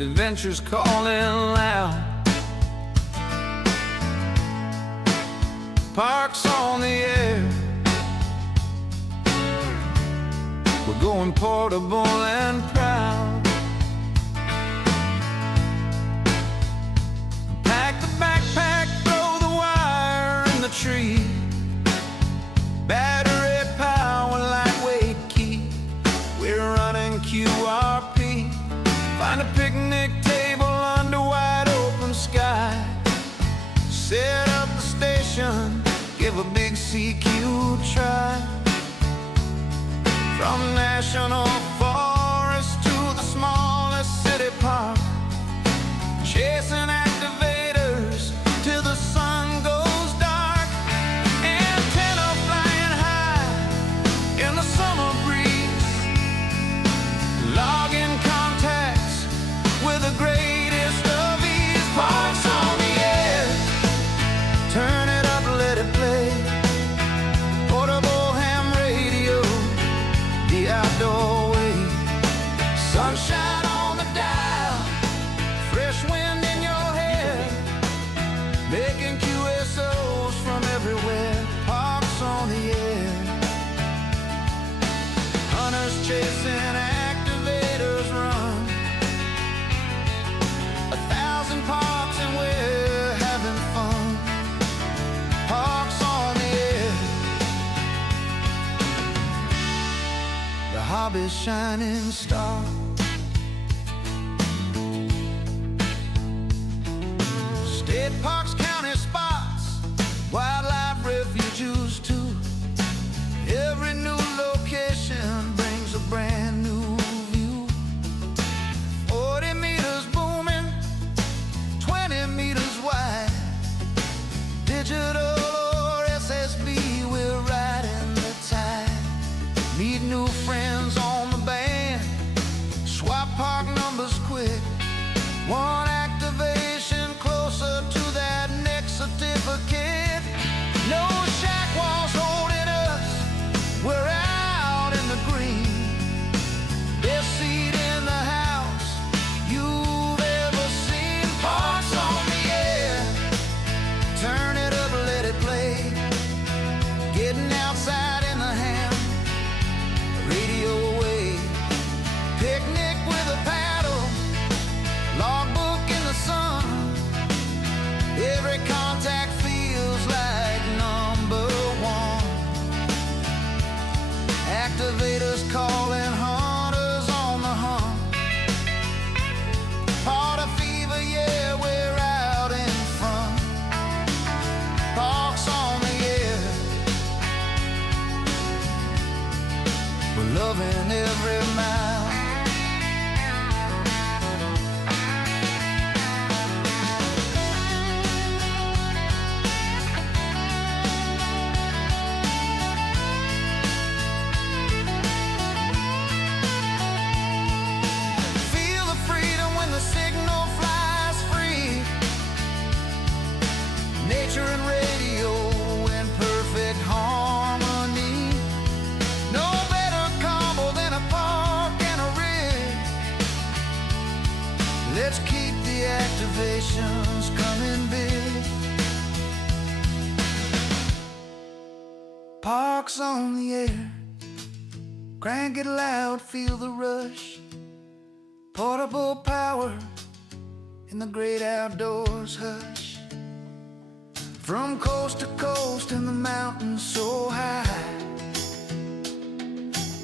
Adventure's calling loud. Parks on the air. We're going portable and proud. Pack the backpack, throw the wire in the tree. Battery power, lightweight key. We're running QRP. Find a picnic table under wide open sky. Set up the station, give a big CQ try. From national forest to the smallest city park, chasing activators till the sun goes dark. Antenna flying high in the summer breeze, logging contacts with the greatest of ease. Parks on the air, turn it up, let it play. Portable ham radio, the outdoor way. Sunshine on the dial, fresh wind in your hair, making QSOs from everywhere. Parks on the air, hunters chasing activators run. 1,000 parks and we're having fun. Parks on the air, the hobby's shining star. State parks, county spots, wildlife refuges too. Every new location brings a brand new view. 40 meters booming, 20 meters wide. Digital or SSB, we're riding the tide. Meet new friends on the band, swap park numbers quick. One activation closer to that next certificate. No shack walls holding us, we're out in the green. Best seat in the house you've ever seen. Parks on the air, turn it up, let it play. Getting outside in the ham radio way. Picnic with a paddle, logbook in the sun. Every contact feels like number one. Activators calling, hunters on the hunt. Part of fever, yeah, we're out in front. Parks on the air, we're loving every mile. Feel the freedom when the signal flies free. Nature and radio in perfect harmony. No better combo than a park and a rig. Let's keep the activations coming big. Parks on the air, crank it loud, feel the rush. Portable power in the great outdoors hush. From coast to coast in the mountains so high,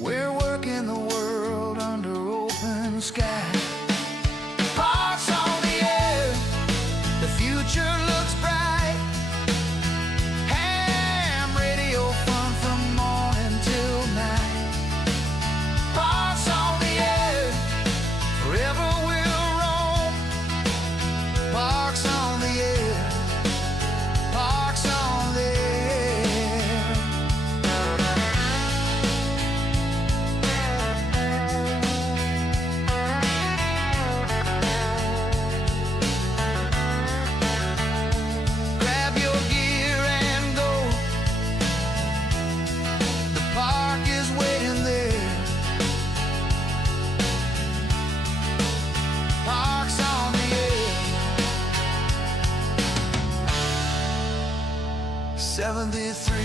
we're working the world under open sky. Parks on the air, the future looks bright. Ham radio fun from morning till night. Parks on the air, forever we'll roam. Parks on the air, parks on the air. 73.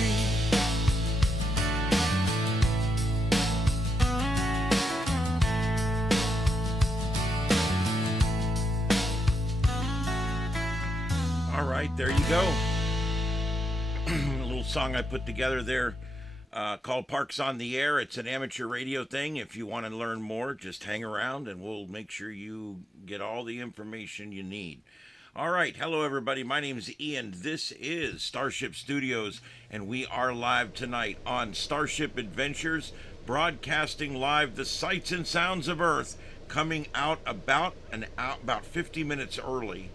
All right, there you go. A little song I put together there called Parks on the Air. It's an amateur radio thing. If you want to learn more, just hang around and we'll make sure you get all the information you need. All right, hello everybody. My name is Ian. This is Starship Studios, and we are live tonight on Starship Adventures, broadcasting live the sights and sounds of Earth, coming out about 50 minutes early.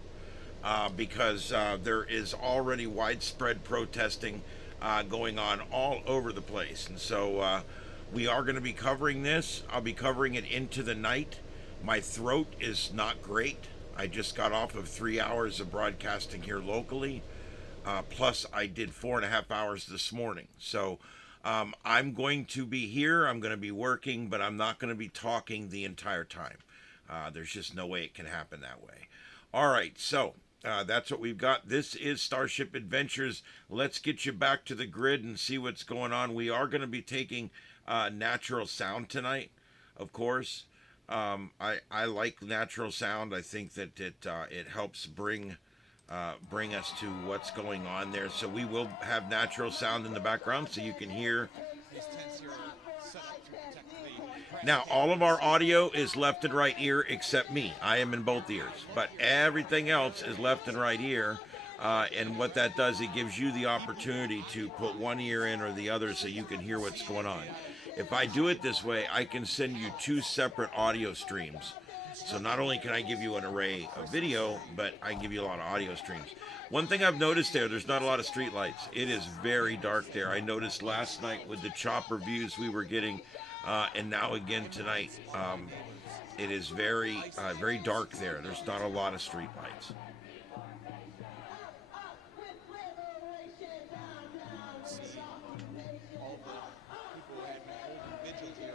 Because there is already widespread protesting going on all over the place. And so we are going to be covering this. I'll be covering it into the night. My throat is not great. I just got off of 3 hours of broadcasting here locally. Plus, I did 4.5 hours this morning. So I'm going to be here. I'm going to be working, but I'm not going to be talking the entire time. There's just no way it can happen that way. All right, so that's what we've got. This is Starship Adventures. Let's get you back to the grid and see what's going on. We are going to be taking natural sound tonight, of course. I like natural sound. I think that it helps bring us to what's going on there. So we will have natural sound in the background so you can hear. Now, all of our audio is left and right ear except me. I am in both ears. But everything else is left and right ear. And what that does, it gives you the opportunity to put one ear in or the other so you can hear what's going on. If I do it this way, I can send you 2 separate audio streams. So not only can I give you an array of video, but I can give you a lot of audio streams. One thing I've noticed there's not a lot of street lights. It is very dark there. I noticed last night with the chopper views we were getting, and now again tonight, it is very dark there. There's not a lot of street lights.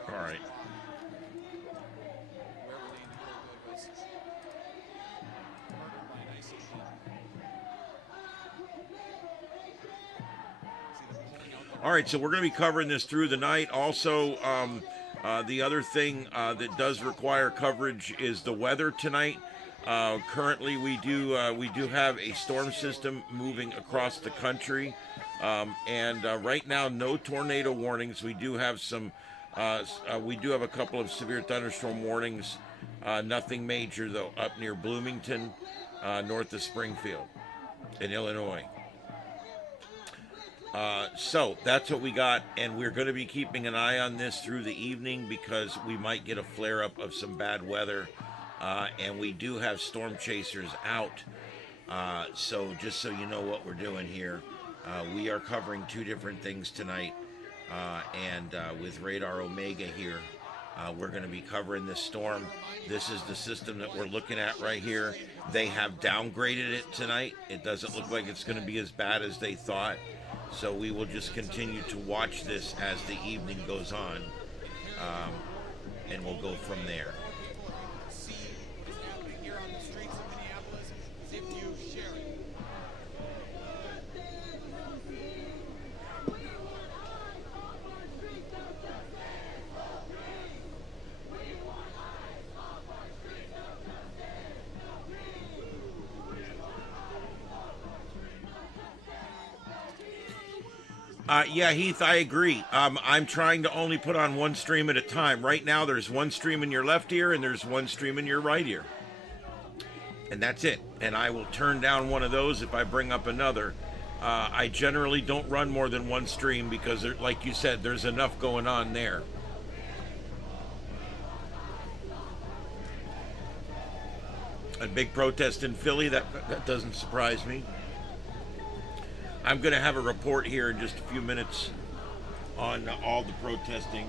All right. All right, so we're going to be covering this through the night. Also, the other thing that does require coverage is the weather tonight. Currently, we do have a storm system moving across the country, and right now, no tornado warnings. We do have some. We do have a couple of severe thunderstorm warnings. Nothing major though, up near Bloomington, north of Springfield, in Illinois. So that's what we got, and we're going to be keeping an eye on this through the evening because we might get a flare-up of some bad weather, and we do have storm chasers out. So just so you know what we're doing here, we are covering 2 different things tonight, and with Radar Omega here, we're going to be covering this storm. This is the system that we're looking at right here. They have downgraded it tonight. It doesn't look like it's going to be as bad as they thought. So we will just continue to watch this as the evening goes on, and we'll go from there. Yeah, Heath, I agree. I'm trying to only put on 1 stream at a time. Right now, there's 1 stream in your left ear and there's 1 stream in your right ear. And that's it. And I will turn down one of those if I bring up another. I generally don't run more than 1 stream because, like you said, there's enough going on there. A big protest in Philly, that doesn't surprise me. I'm going to have a report here in just a few minutes on all the protesting.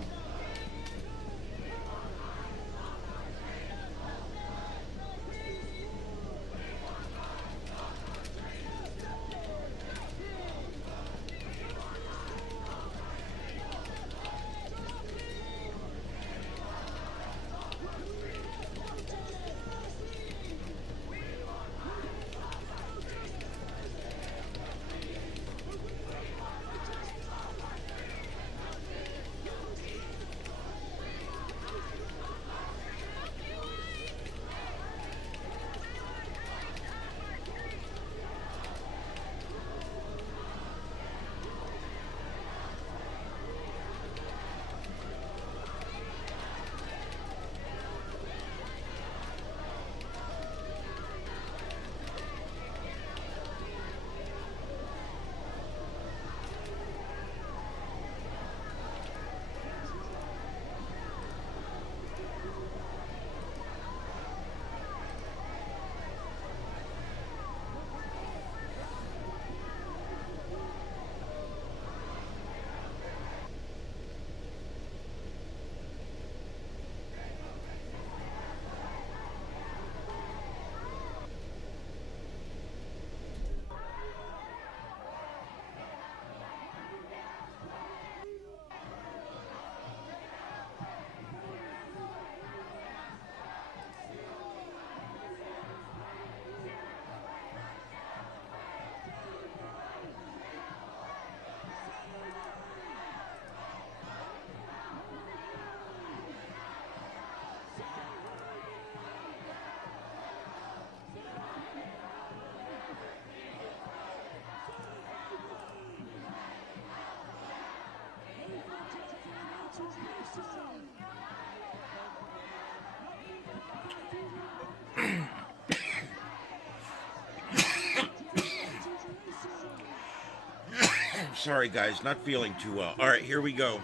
Sorry, guys, not feeling too well. All right, here we go.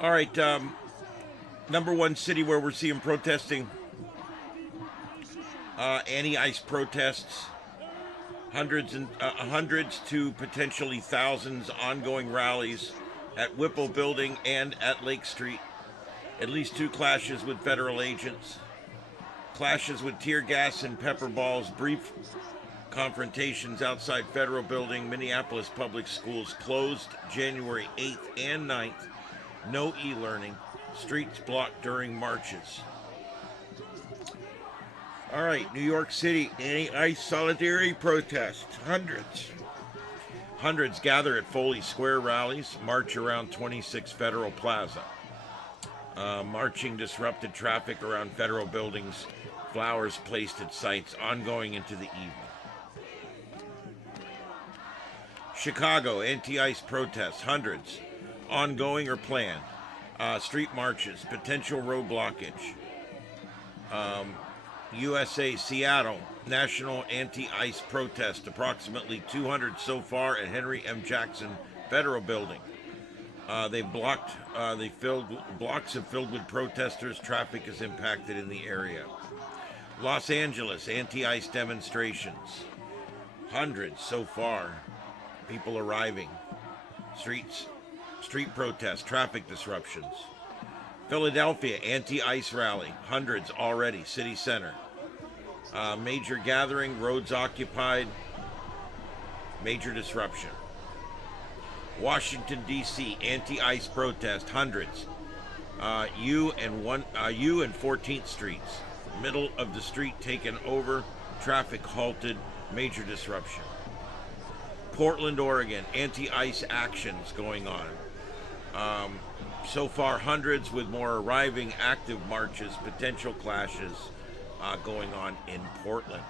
All right, number one city where we're seeing protesting, anti-ice protests, hundreds to potentially thousands ongoing rallies at Whipple Building and at Lake Street. At least 2 clashes with federal agents, clashes with tear gas and pepper balls, brief confrontations outside federal building. Minneapolis public schools closed January 8th and 9th. No e-learning. Streets blocked during marches. All right, New York City, anti-ice solidarity protest. Hundreds gather at Foley Square rallies, march around 26 Federal Plaza. Marching disrupted traffic around federal buildings, flowers placed at sites, ongoing into the evening. Chicago, anti-ice protests, hundreds, ongoing or planned. Street marches, potential road blockage. USA, Seattle, national anti-ice protest, approximately 200 so far at Henry M. Jackson Federal Building. Blocks have filled with protesters. Traffic is impacted in the area. Los Angeles, anti-ice demonstrations. Hundreds so far. People arriving. Street protests, traffic disruptions. Philadelphia, anti-ice rally. Hundreds already. City center. Major gathering, roads occupied. Major disruption. Washington, D.C., anti-ice protest, hundreds. U and 14th Streets. Middle of the street taken over. Traffic halted. Major disruption. Portland, Oregon, anti-ice actions going on. So far, hundreds, with more arriving. Active marches, potential clashes going on in Portland.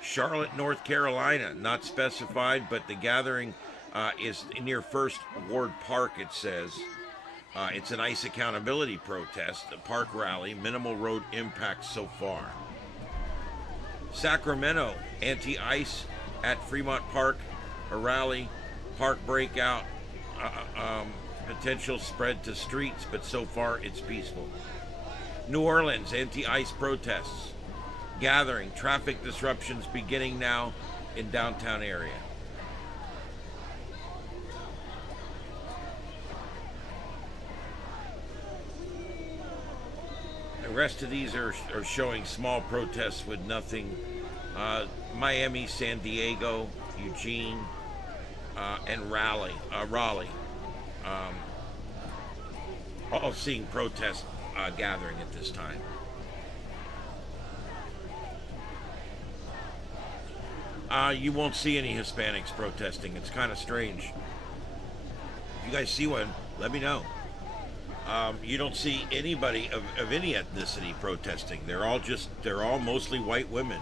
Charlotte, North Carolina, not specified, but the gathering is near First Ward Park, it says. It's an ice accountability protest, a park rally, minimal road impact so far. Sacramento, anti-ice at Fremont Park, a rally, park breakout, potential spread to streets, but so far it's peaceful. New Orleans, anti-ice protests, gathering, traffic disruptions beginning now in downtown area. The rest of these are showing small protests with nothing. Miami, San Diego, Eugene, and Raleigh. All seeing protests gathering at this time. You won't see any Hispanics protesting. It's kind of strange. If you guys see one, let me know. You don't see anybody of any ethnicity protesting. They're all mostly white women.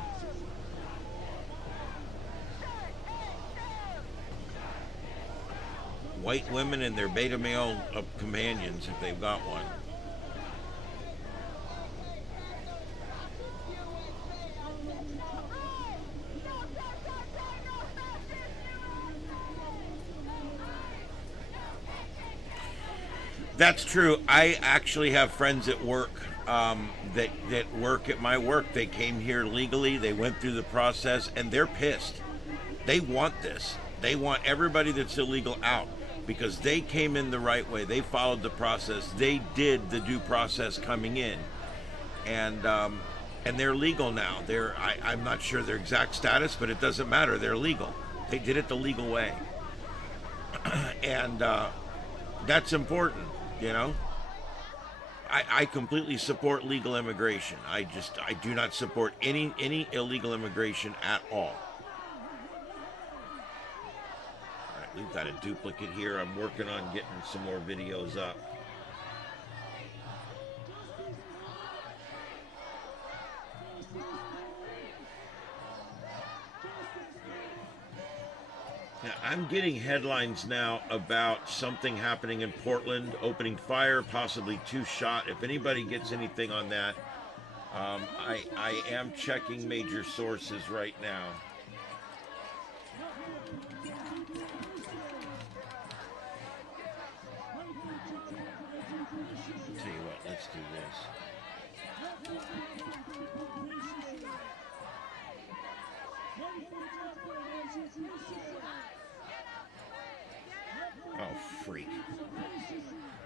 White women and their beta male companions, if they've got one. That's true. I actually have friends at work that work at my work. They came here legally. They went through the process, and they're pissed. They want this. They want everybody that's illegal out because they came in the right way. They followed the process. They did the due process coming in, and they're legal now. I'm not sure their exact status, but it doesn't matter. They're legal. They did it the legal way, and that's important. You know, I completely support legal immigration. I do not support any illegal immigration at all. All right, we've got a duplicate here. I'm working on getting some more videos up. Now, I'm getting headlines now about something happening in Portland, opening fire, possibly 2 shot. If anybody gets anything on that, I am checking major sources right now.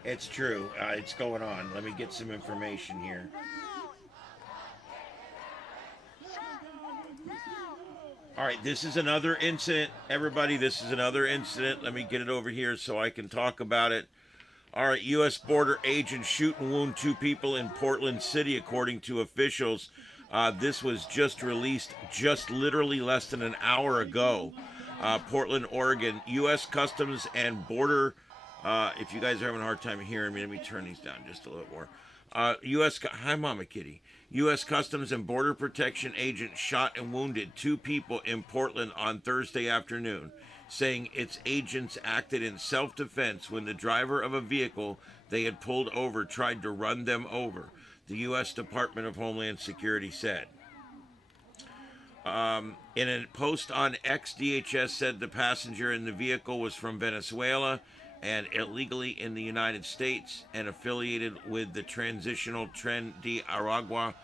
It's true. It's going on. Let me get some information here. All right, this is another incident. Everybody, this is another incident. Let me get it over here so I can talk about it. All right, U.S. border agents shoot and wound 2 people in Portland City, according to officials. This was just released just literally less than an hour ago. Portland, Oregon. U.S. Customs and Border, if you guys are having a hard time hearing me, let me turn these down just a little more. Hi, Mama Kitty. U.S. Customs and Border Protection agents shot and wounded 2 people in Portland on Thursday afternoon, saying its agents acted in self-defense when the driver of a vehicle they had pulled over tried to run them over, the U.S. Department of Homeland Security said. In a post on X, DHS said the passenger in the vehicle was from Venezuela and illegally in the United States and affiliated with the transitional Tren de Aragua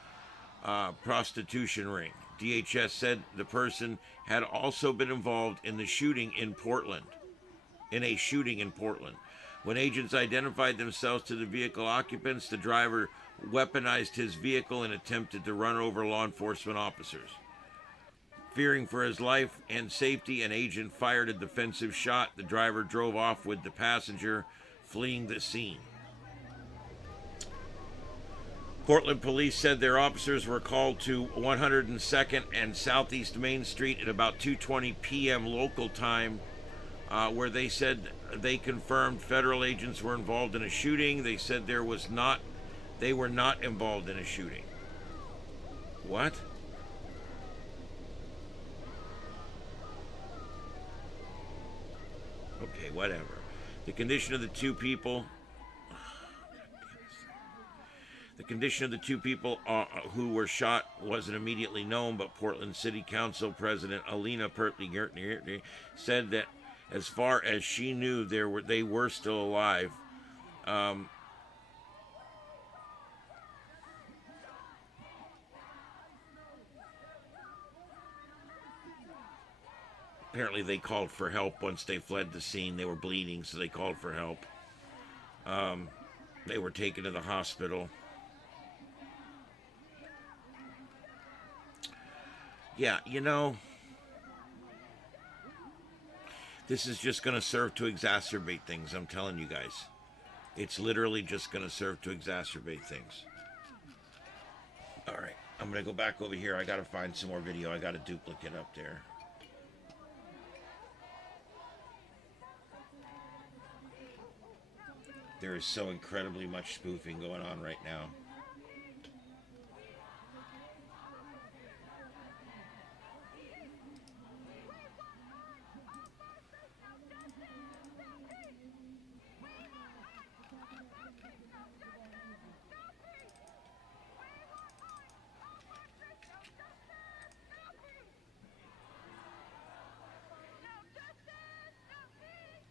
prostitution ring. DHS said the person had also been involved in a shooting in Portland. When agents identified themselves to the vehicle occupants, the driver weaponized his vehicle and attempted to run over law enforcement officers. Fearing for his life and safety, an agent fired a defensive shot. The driver drove off with the passenger, fleeing the scene. Portland police said their officers were called to 102nd and Southeast Main Street at about 2:20 p.m. local time, where they said they confirmed federal agents were involved in a shooting. They said they were not involved in a shooting. What? Okay, whatever. The condition of the 2 people who were shot wasn't immediately known, but Portland City Council President Alina Pertley said that as far as she knew, they were still alive. Apparently they called for help once they fled the scene. They were bleeding, so they called for help. They were taken to the hospital. Yeah, this is just going to serve to exacerbate things, I'm telling you guys. It's literally just going to serve to exacerbate things. All right, I'm going to go back over here. I got to find some more video. I got a duplicate up there. There is so incredibly much spoofing going on right now.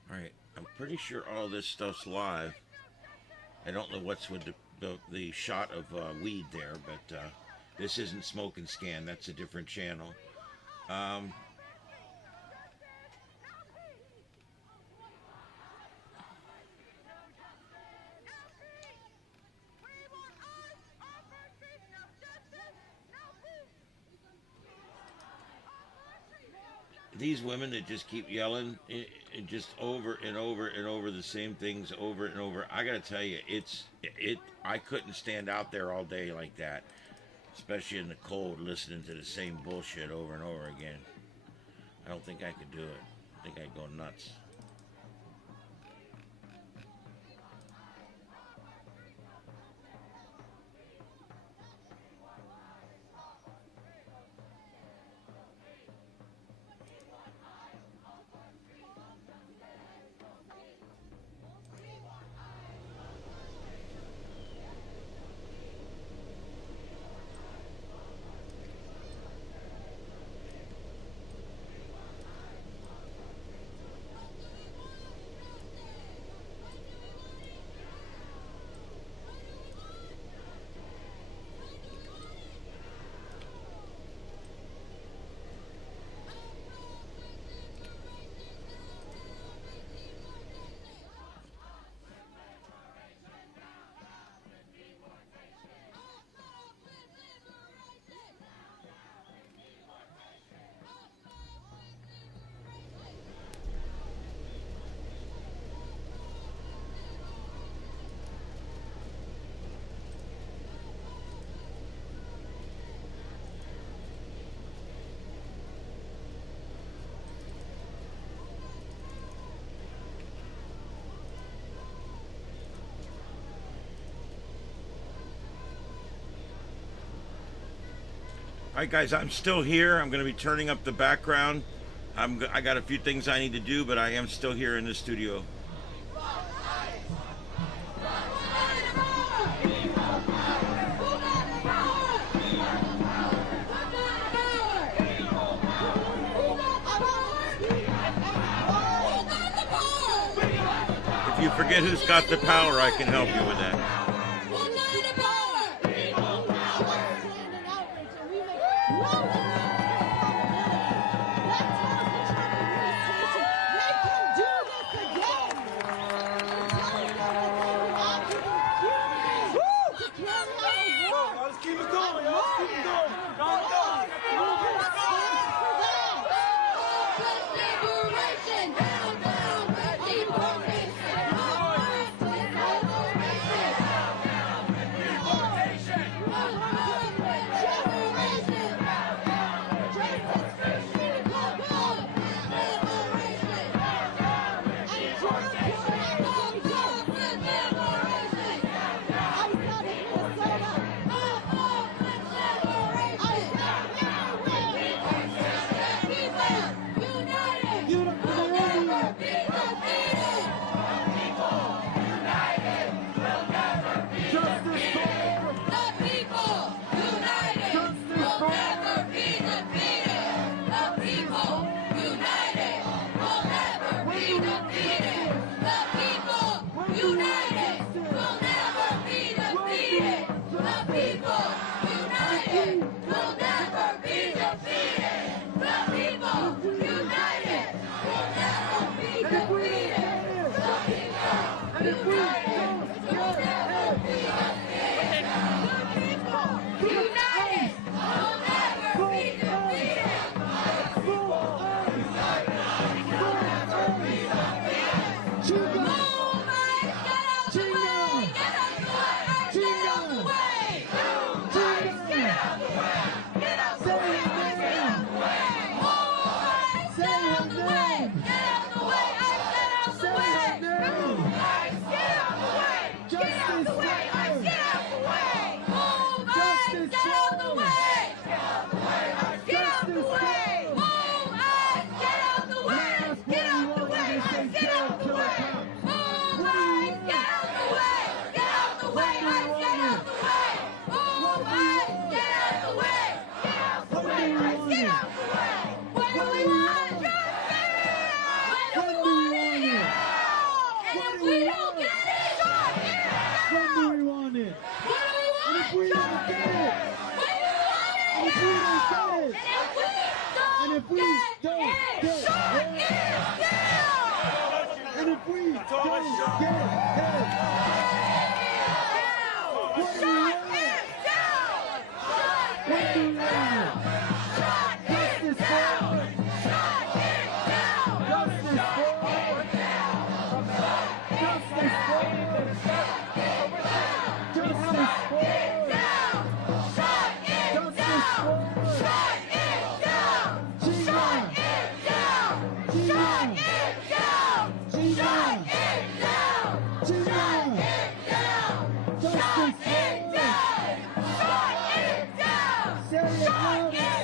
Alright, I'm pretty sure all this stuff's live. I don't know what's with the shot of weed there, but this isn't Smoke and Scan. That's a different channel. These women that just keep yelling just over and over and over the same things over and over. I gotta tell you, I couldn't stand out there all day like that, especially in the cold, listening to the same bullshit over and over again. I don't think I could do it. I think I'd go nuts. All right, guys, I'm still here. I'm going to be turning up the background. I got a few things I need to do, but I am still here in the studio. If you forget who's got the power, I can help you with that. Shut it down!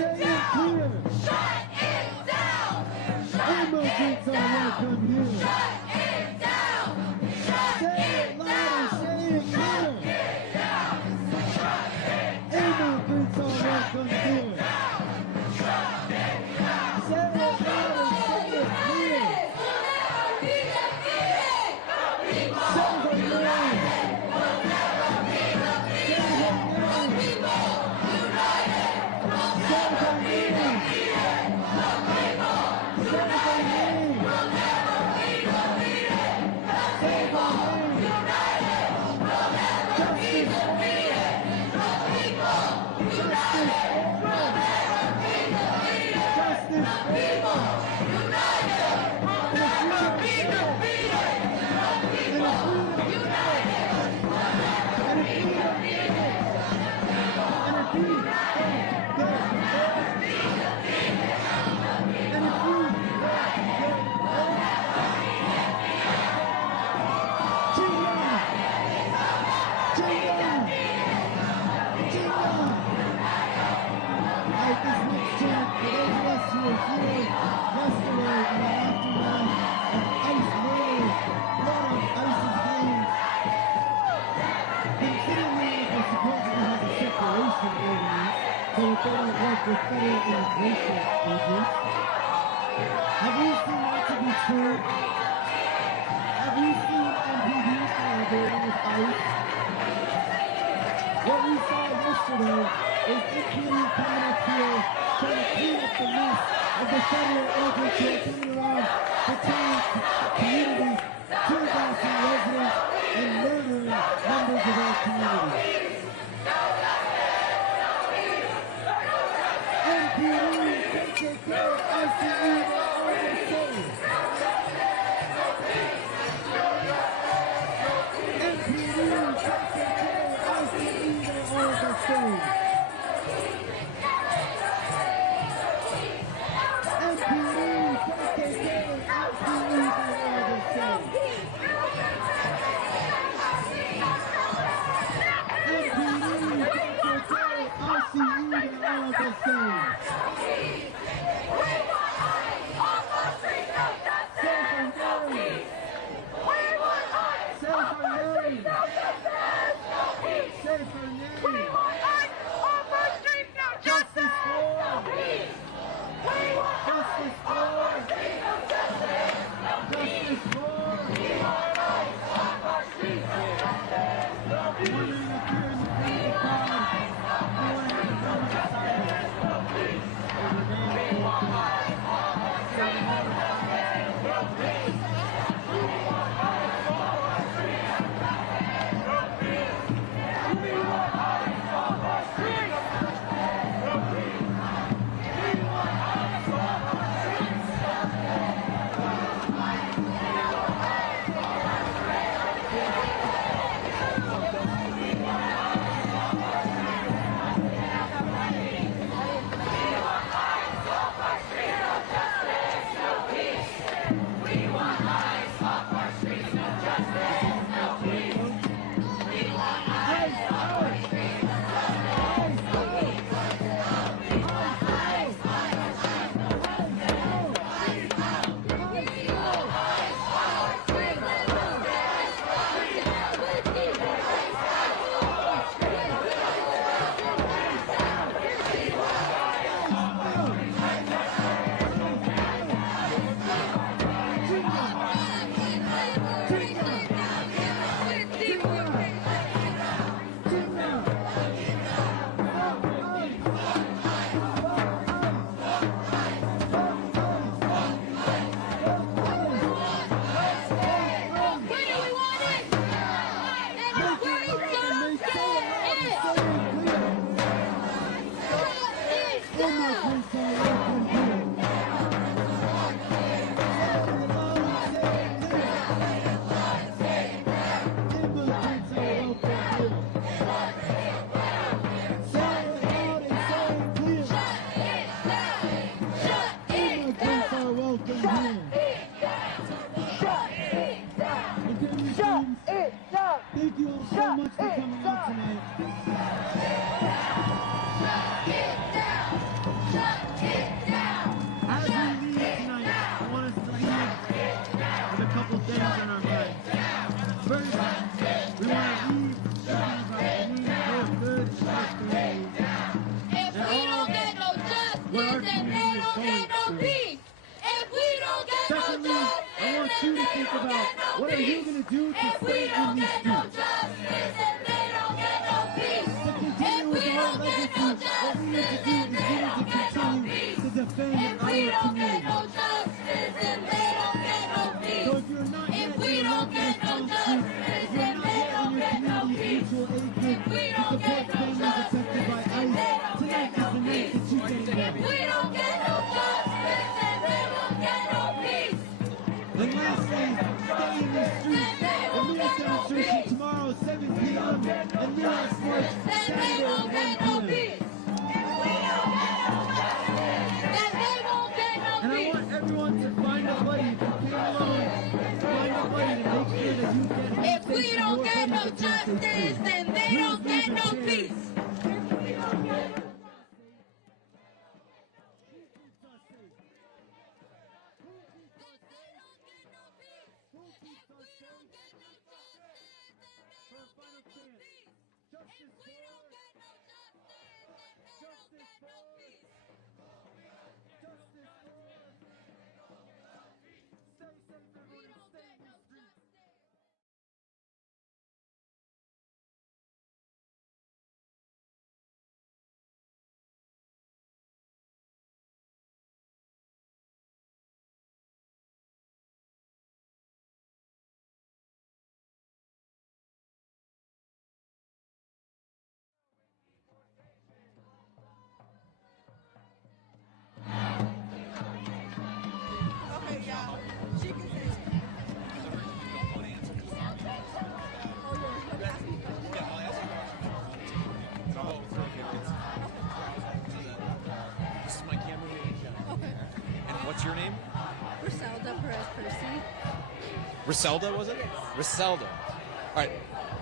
this next chant for those of us who were here yesterday in the aftermath of ice wave, blood on ice's veins. Considering it supposedly has a separation ordinance, so that they don't work with federal immigration agents. Have you seen that to be true? Have you seen MPD collaborating with ICE? What we saw yesterday is MPD coming up here trying to clean up the list of the federal agents who are coming around detaining communities, tear gassing residents, and murdering members of our community. MPD, KKK, ICE, all the same. MPD, KKK, ICE, all the same. MPD, KKK, ICE, all the same. Thank you all so much for coming out tonight. As we leave tonight, I want us to leave with a couple things in our minds. First, we want to leave thinking about we feel good yesterday. If we don't get no justice, then they don't get no peace. If we don't get no Secondly, justice, I want you to think about what are you going to do to if we stay in don't these get no streets. justice, then they don't get no peace. To continue with our legacy, what we need to do is we need to continue to defend If we our don't get community. no justice, then they don't get no So peace. if you're not yet If in we your don't local get no South Street, justice, if you're then not they yet in don't your get no community peace. mutual aid group If we to don't support get no families justice, affected by then they ICE, don't tonight get is the no night peace. that you get If involved. we don't get no justice, then they don't get no peace. And lastly, stay in the streets. The Mirrors demonstration tomorrow, 7 p.m. and Mirrors March Then they Saturday won't get at no 1 p.m. peace. Then they won't get no And I peace. want everyone to find a buddy. If you came alone, find a buddy to make sure that you get If we don't get no justice, then they don't get no peace. what's your name? Griselda Perez Percy. Griselda, was it? Griselda. All right.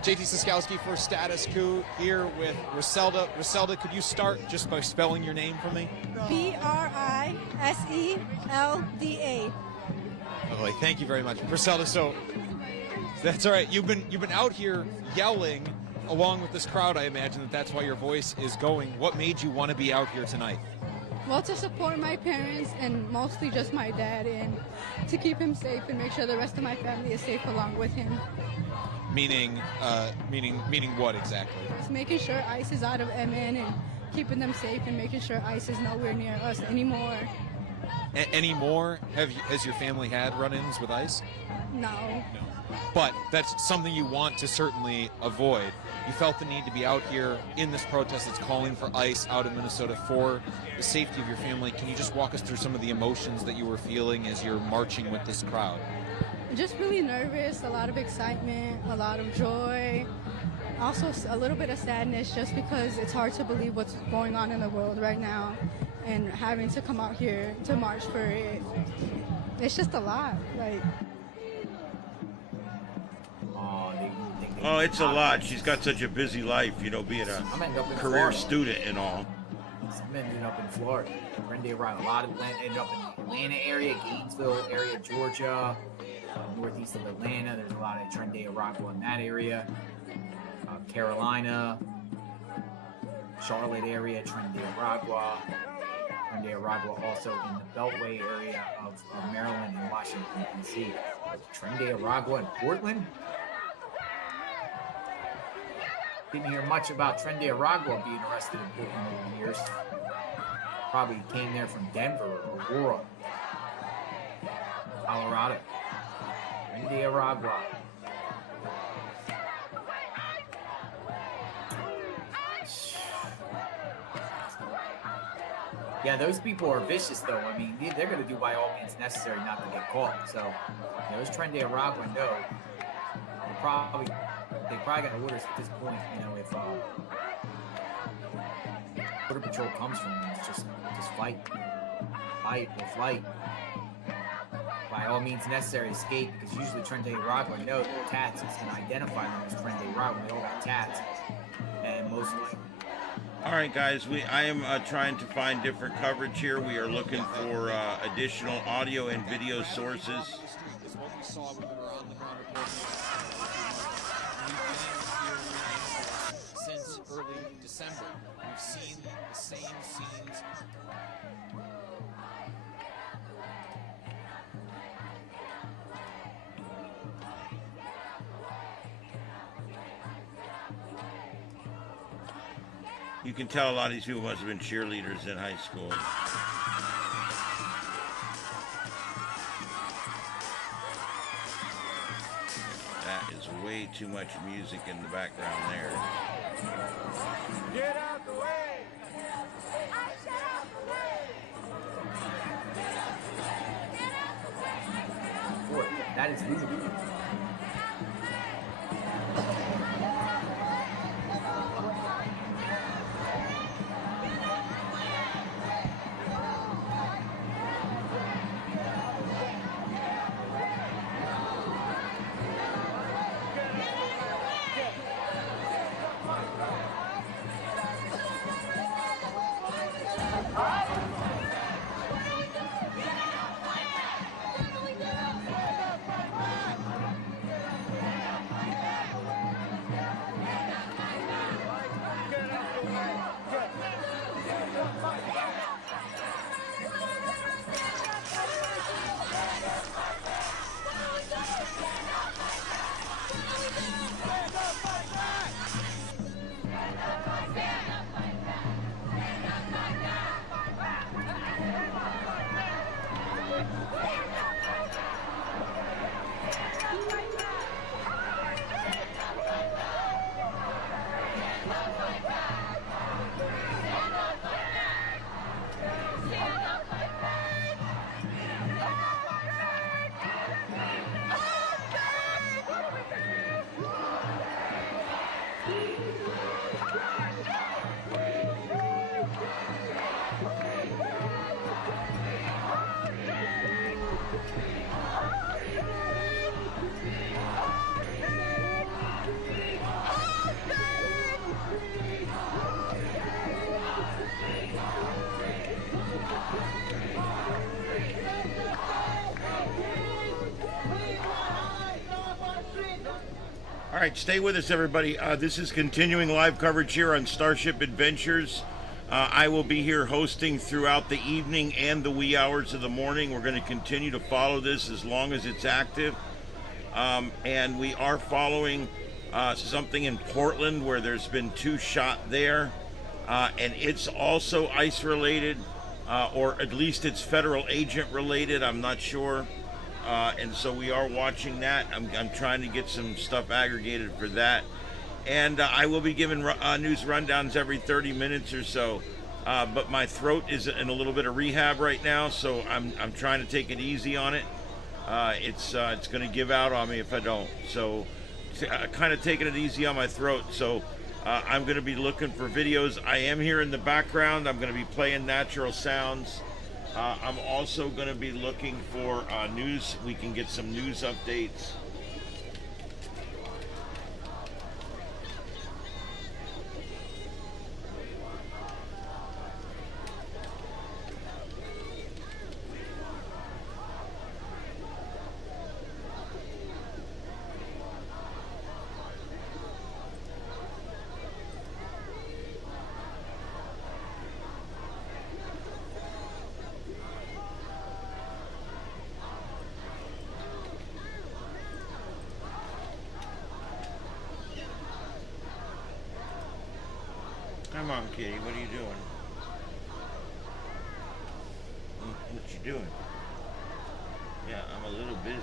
JT Siskowski for Status Coup here with Griselda. Griselda, could you start just by spelling your name for me? Briselda. Lovely. Thank you very much, Griselda. So that's all right. You've been out here yelling along with this crowd. I imagine that's why your voice is going. What made you want to be out here tonight? Well, to support my parents and mostly just my dad, and to keep him safe and make sure the rest of my family is safe along with him. Meaning what exactly? It's making sure ICE is out of MN and keeping them safe and making sure ICE is nowhere near us anymore. Anymore? Has your family had run-ins with ICE? No. But that's something you want to certainly avoid. You felt the need to be out here in this protest that's calling for ICE out of Minnesota for the safety of your family. Can you just walk us through some of the emotions that you were feeling as you're marching with this crowd? Just really nervous, a lot of excitement, a lot of joy, also a little bit of sadness just because it's hard to believe what's going on in the world right now, and having to come out here to march for it. It's just a lot. Oh, it's a lot. She's got such a busy life, you know, being a career student and all. Some ended up in Florida. Brenda around a lot of ended up in the Atlanta area, Gainesville area, Georgia, northeast of Atlanta. There's a lot of Tren de Aragua in that area. Carolina, Charlotte area, Tren de Aragua. Tren de Aragua also in the Beltway area of Maryland and Washington, D.C. Tren de Aragua in Portland? Didn't hear much about Tren de Aragua being arrested in Portland over the years. Probably came there from Denver or Aurora, Colorado. Tren de Aragua. Yeah, those people are vicious, though. I mean, they're going to do by all means necessary not to get caught. So, those Tren de Aragua know they probably got orders at this point. You know, if Border Patrol comes from them, it's just fight or flight. By all means necessary, escape, because usually Tren de Aragua know their tats. It's going to identify them as Tren de Aragua. They all got tats, and most likely. All right, guys, I am trying to find different coverage here. We are looking for additional audio and video sources. Since early December, we've seen the same scenes. You can tell a lot of these people must have been cheerleaders in high school. That is way too much music in the background there. Get out the way! That is losing. right, stay with us, everybody. This is continuing live coverage here on Starship Adventures. I will be here hosting throughout the evening and the wee hours of the morning. We're going to continue to follow this as long as it's active. And we are following something in Portland where there's been 2 shot there. And it's also ICE related, or at least it's federal agent related. I'm not sure. And so we are watching that. I'm trying to get some stuff aggregated for that. And I will be giving news rundowns every 30 minutes or so. But my throat is in a little bit of rehab right now, so I'm trying to take it easy on it. It's going to give out on me if I don't. So kind of taking it easy on my throat. So I'm going to be looking for videos. I am here in the background. I'm going to be playing natural sounds. I'm also going to be looking for news. We can get some news updates. Come on, kitty. What are you doing? What you doing? Yeah, I'm a little busy.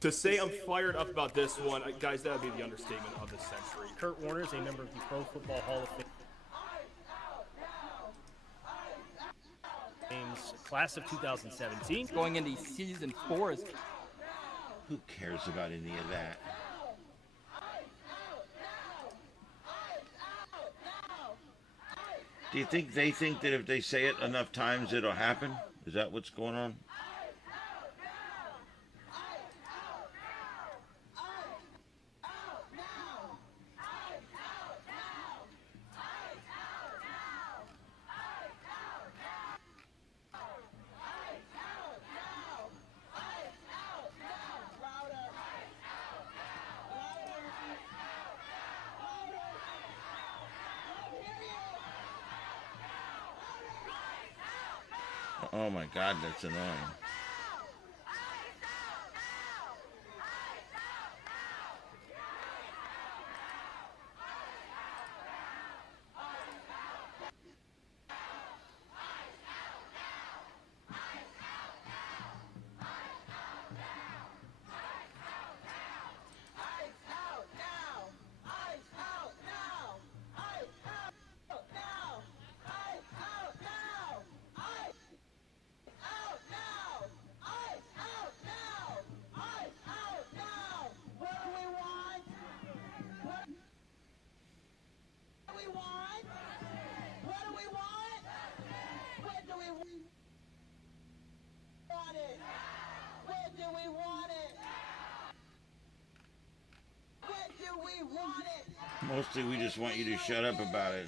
To say I'm fired up about this one, guys, that would be the understatement of the century. Kurt Warner is a member of the Pro Football Hall of Fame. Class of 2017. Going into season 4 is... Who cares about any of that? Do you think they think that if they say it enough times it'll happen? Is that what's going on? Oh my God, that's annoying. Mostly we just want you to shut up about it.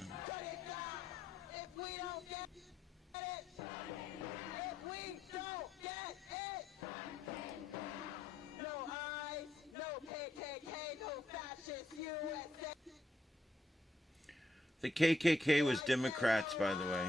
The KKK was Democrats, by the way.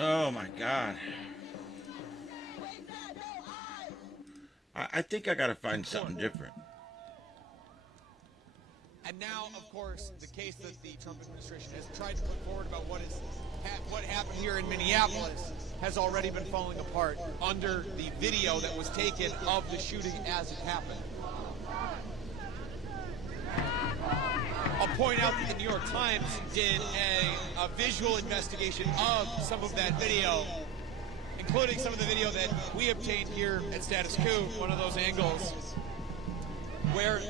Oh my God. I think I gotta find something different. And now, of course, the case that the Trump administration has tried to put forward about what happened here in Minneapolis has already been falling apart under the video that was taken of the shooting as it happened. I'll point out that the New York Times did a visual investigation of some of that video, including some of the video that we obtained here at Status Quo, one of those angles, where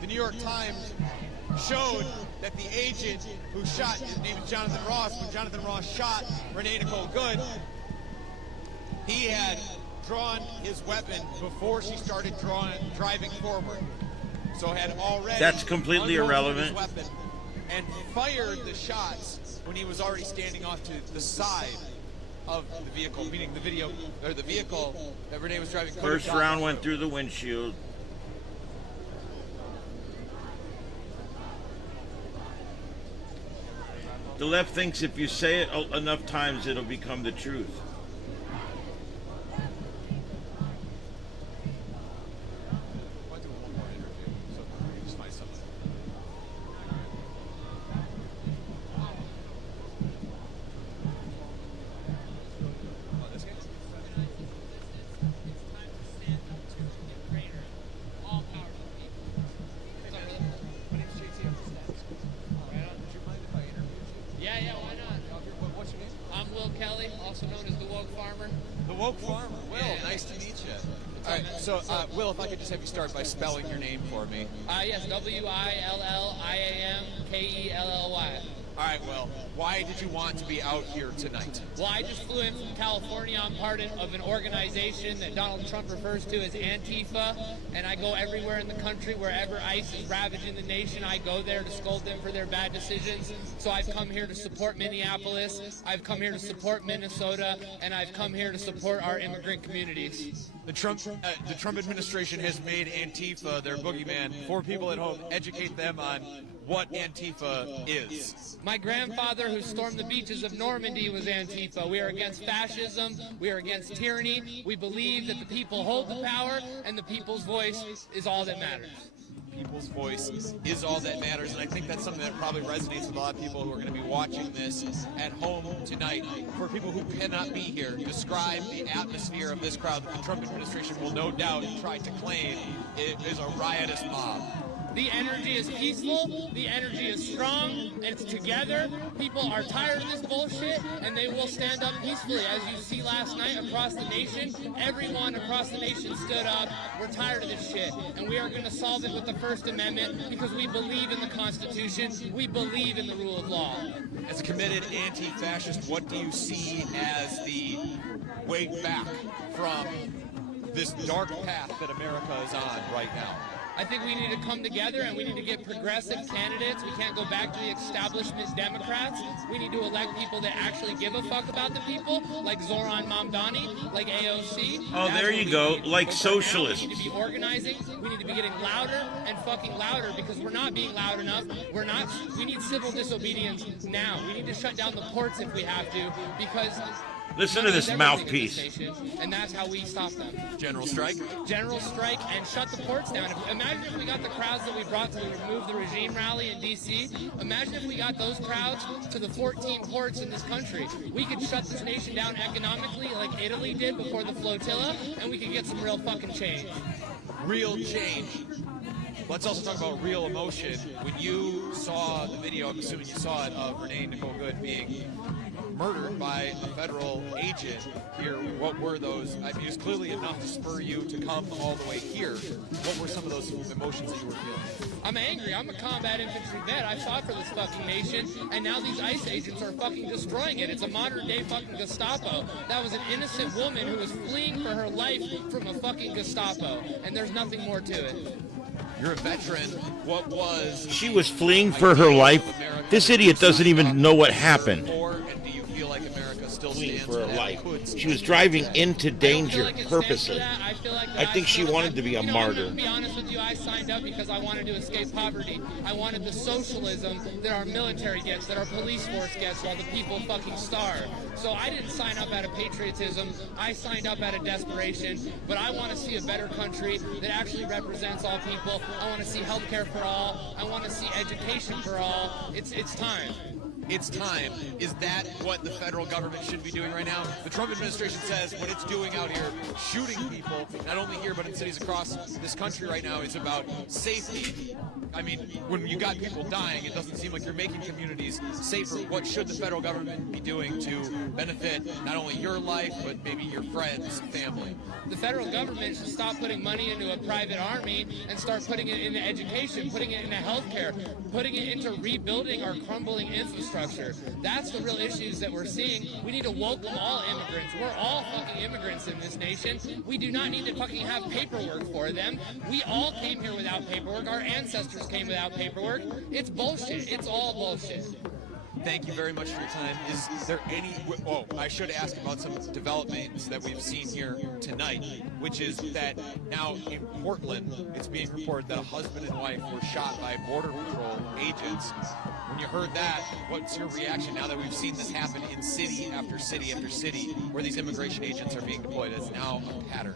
the New York Times showed that the agent who shot, his name is Jonathan Ross, when Jonathan Ross shot Renee Nicole Good, he had drawn his weapon before she started driving forward. So had already That's completely irrelevant. His weapon and fired the shots when he was already standing off to the side of the vehicle, meaning the vehicle that Renee was driving. First round went through the windshield. The left thinks if you say it enough times, it'll become the truth. Yeah, why not? What's your name? I'm Will Kelly, also known as the Woke Farmer. The Woke Farmer. Will, nice to meet you. All right, so Will, if I could just have you start by spelling your name for me. Yes, WILLIAMKELLY. All right, Will, why did you want to be out here tonight? Well, I just flew in from California. I'm part of an organization that Donald Trump refers to as Antifa, and I go everywhere in the country. Wherever ICE is ravaging the nation, I go there to scold them for their bad decisions. So I've come here to support Minneapolis, I've come here to support Minnesota, and I've come here to support our immigrant communities. The Trump administration has made Antifa their boogeyman. For people at home, educate them on what Antifa is. My grandfather, who stormed the beaches of Normandy, was Antifa. We are against fascism. We are against tyranny. We believe that the people hold the power, and the people's voice is all that matters. People's voice is all that matters, and I think that's something that probably resonates with a lot of people who are going to be watching this at home tonight. For people who cannot be here, describe the atmosphere of this crowd that the Trump administration will no doubt try to claim it is a riotous mob. The energy is peaceful, the energy is strong, and it's together. People are tired of this bullshit, and they will stand up peacefully. As you see last night across the nation, everyone across the nation stood up. We're tired of this shit, and we are going to solve it with the First Amendment because we believe in the Constitution. We believe in the rule of law. As a committed anti-fascist, what do you see as the way back from this dark path that America is on right now? I think we need to come together and we need to get progressive candidates. We can't go back to the establishment Democrats. We need to elect people that actually give a fuck about the people, like Zoran Mamdani, like AOC. Oh, there you go, like socialists. We need to be organizing. We need to be getting louder and fucking louder because we're not being loud enough. We need civil disobedience now. We need to shut down the ports if we have to because... Listen to this mouthpiece. And that's how we stop them. General strike? General strike and shut the ports down. Imagine if we got the crowds that we brought to remove the regime rally in D.C. Imagine if we got those crowds to the 14 ports in this country. We could shut this nation down economically like Italy did before the flotilla, and we could get some real fucking change. Real change. Let's also talk about real emotion. When you saw the video, I'm assuming you saw it, of Renee Nicole Good being murdered by a federal agent here, what were those? I mean, it was clearly enough to spur you to come all the way here. What were some of those emotions that you were feeling? I'm angry. I'm a combat infantry vet. I fought for this fucking nation, and now these ICE agents are fucking destroying it. It's a modern-day fucking Gestapo. That was an innocent woman who was fleeing for her life from a fucking Gestapo, and there's nothing more to it. You're a veteran. What was... She was fleeing for her life? This idiot doesn't even know what happened. And do you feel like America still Fleeing stands for her that life. could She was driving into danger purposely. I feel like I think she wanted to be a martyr. I'm going to be honest with you, I signed up because I wanted to escape poverty. I wanted the socialism that our military gets, that our police force gets while the people fucking starve. So I didn't sign up out of patriotism. I signed up out of desperation. But I want to see a better country that actually represents all people. I want to see healthcare for all. I want to see education for all. It's time. It's time. Is that what the federal government should be doing right now? The Trump administration says what it's doing out here, shooting people, not only here but in cities across this country right now, is about safety. I mean, when you got people dying, it doesn't seem like you're making communities safer. What should the federal government be doing to benefit not only your life, but maybe your friends, family? The federal government should stop putting money into a private army and start putting it into education, putting it into healthcare, putting it into rebuilding our crumbling infrastructure. That's the real issues that we're seeing. We need to welcome all immigrants. We're all fucking immigrants in this nation. We do not need to fucking have paperwork for them. We all came here without paperwork. Our ancestors came without paperwork. It's bullshit. It's all bullshit. Thank you very much for your time. Is there any... Oh, I should ask about some developments that we've seen here tonight, which is that now in Portland, it's being reported that a husband and wife were shot by Border Patrol agents. When you heard that, what's your reaction now that we've seen this happen in city after city after city, where these immigration agents are being deployed? It's now a pattern.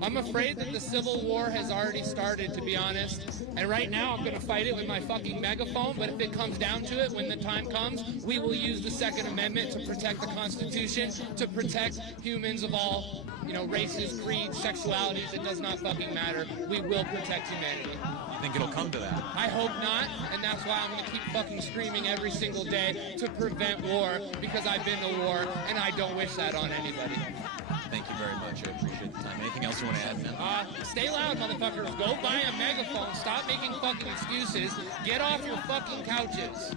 I'm afraid that the Civil War has already started, to be honest. And right now I'm going to fight it with my fucking megaphone, but if it comes down to it, when the time comes, we will use the Second Amendment to protect the Constitution, to protect humans of all, races, creeds, sexualities. It does not fucking matter. We will protect humanity. I think it'll come to that. I hope not, and that's why I'm going to keep fucking screaming every single day to prevent war, because I've been to war, and I don't wish that on anybody. Thank you very much. I appreciate the time. Anything else you want to add, man? Stay loud, motherfuckers. Go buy a megaphone. Stop making fucking excuses. Get off your fucking couches.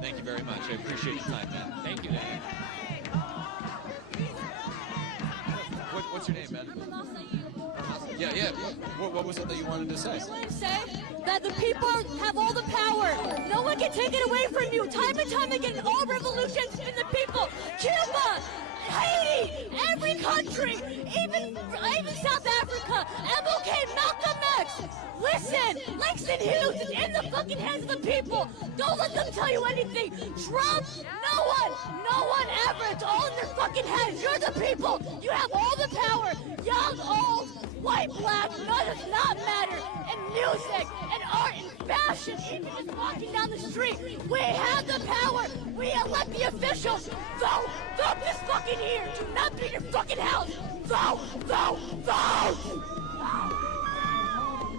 Thank you very much. I appreciate your time, man. Thank you, Dan. What's your name, man? Yeah. What was it that you wanted to say? I want to say that the people have all the power. No one can take it away from you. Time and time again, all revolutions in the people. Cuba, Haiti, every country, even South Africa, MLK, Malcolm X. Listen, Langston Hughes is in the fucking hands of the people. Don't let them tell you anything. Trump, no one ever. It's all in their fucking heads. You're the people. You have all the power. Young, old, white, black, none does not matter. And music, and art, and fashion, even just walking down the street. We have the power. We elect the officials. Vote this fucking year. Do not be in your fucking house. Vote.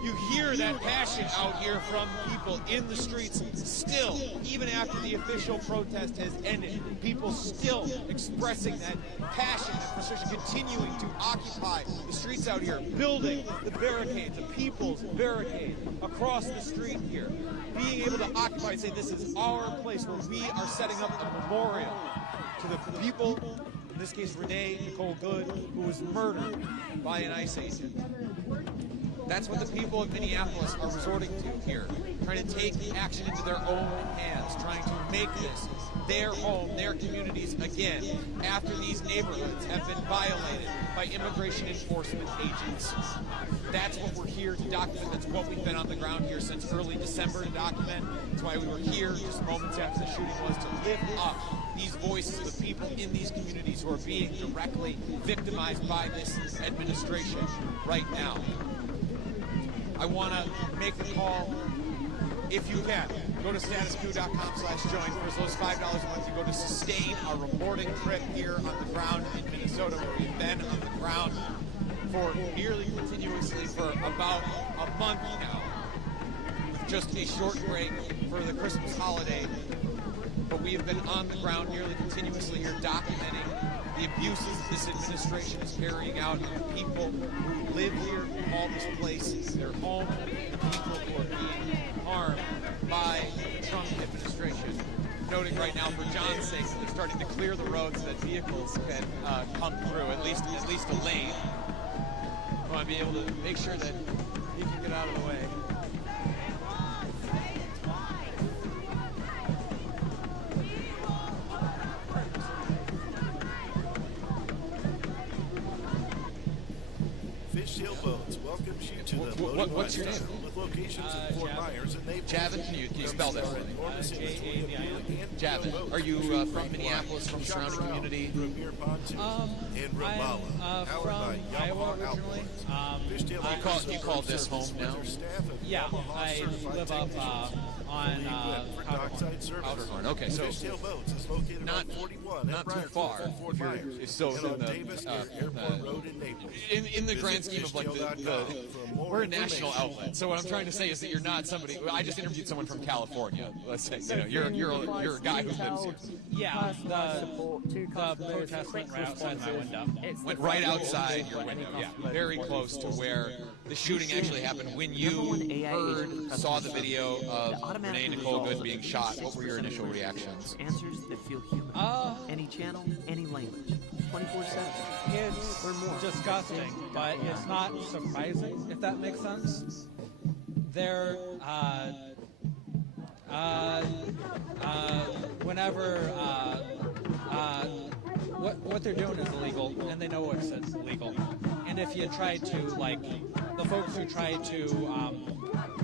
You hear that passion out here from people in the streets still, even after the official protest has ended. People still expressing that passion and frustration, continuing to occupy the streets out here, building the barricades, the people's barricade across the street here. Being able to occupy and say, this is our place where we are setting up a memorial to the people, in this case Renee Nicole Good, who was murdered by an ICE agent. That's what the people of Minneapolis are resorting to here, trying to take action into their own hands, trying to make this their home, their communities again, after these neighborhoods have been violated by immigration enforcement agents. That's what we're here to document. That's what we've been on the ground here since early December to document. That's why we were here just moments after the shooting was, to lift up these voices of the people in these communities who are being directly victimized by this administration right now. I want to make a call, if you can. Go to statuscoup.com/join. For as low as $5 a month, you go to sustain our reporting trip here on the ground in Minnesota, where we've been on the ground for nearly continuously for about a month now. Just a short break for the Christmas holiday, but we have been on the ground nearly continuously here documenting the abuses this administration is carrying out on people who live here, who call this place their home, and people who are being harmed by the Trump administration. Noting right now, for John's sake, that they're starting to clear the roads so that vehicles can come through, at least a lane. I want to be able to make sure that he can get out of the way. Fish Hill Boat. to the What's your name? with locations in Fort Myers and Naples. Javin, can you spell that for me? Javin, are you from Minneapolis, from surrounding community? And Ramallah, powered by Iowa Yamaha originally. Outboards. You call this home now? Yeah, I live up on Outerhorn. Okay, so not too far. If you're still in the grand scheme of like we're a national outlet. So what I'm trying to say is that you're not somebody. I just interviewed someone from California. Let's say you're a guy who lives here. Yeah, the protest went right outside my window. Went right outside your window. Yeah, very close to where the shooting actually happened. When you saw the video of Renee Nicole Good being shot, what were your initial reactions? Answers that feel human. Any channel, any language. 24/7. It's disgusting, but it's not surprising, if that makes sense. They're, what they're doing is illegal, and they know it's illegal. And if you try to, like, the folks who try to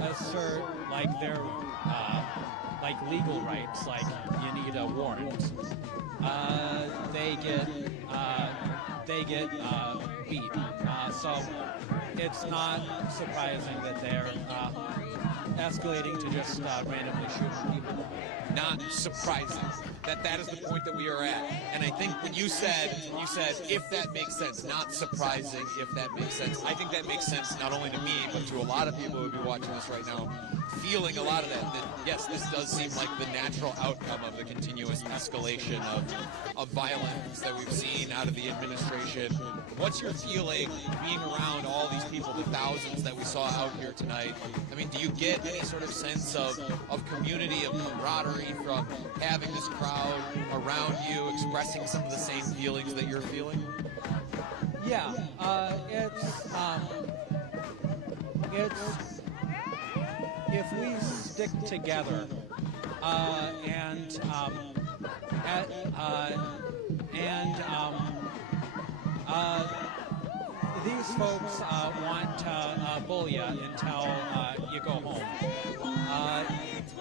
assert, like, their, like, legal rights, like, you need a warrant, they get beat. So it's not surprising that they're escalating to just randomly shooting people. Not surprising that is the point that we are at. And I think when you said if that makes sense, not surprising if that makes sense. I think that makes sense not only to me, but to a lot of people who would be watching this right now, feeling a lot of that yes, this does seem like the natural outcome of the continuous escalation of violence that we've seen out of the administration. What's your feeling being around all these people, the thousands that we saw out here tonight? I mean, do you get any sort of sense of community, of camaraderie from having this crowd around you, expressing some of the same feelings that you're feeling? Yeah, it's if we stick together these folks want to bully you until you go home.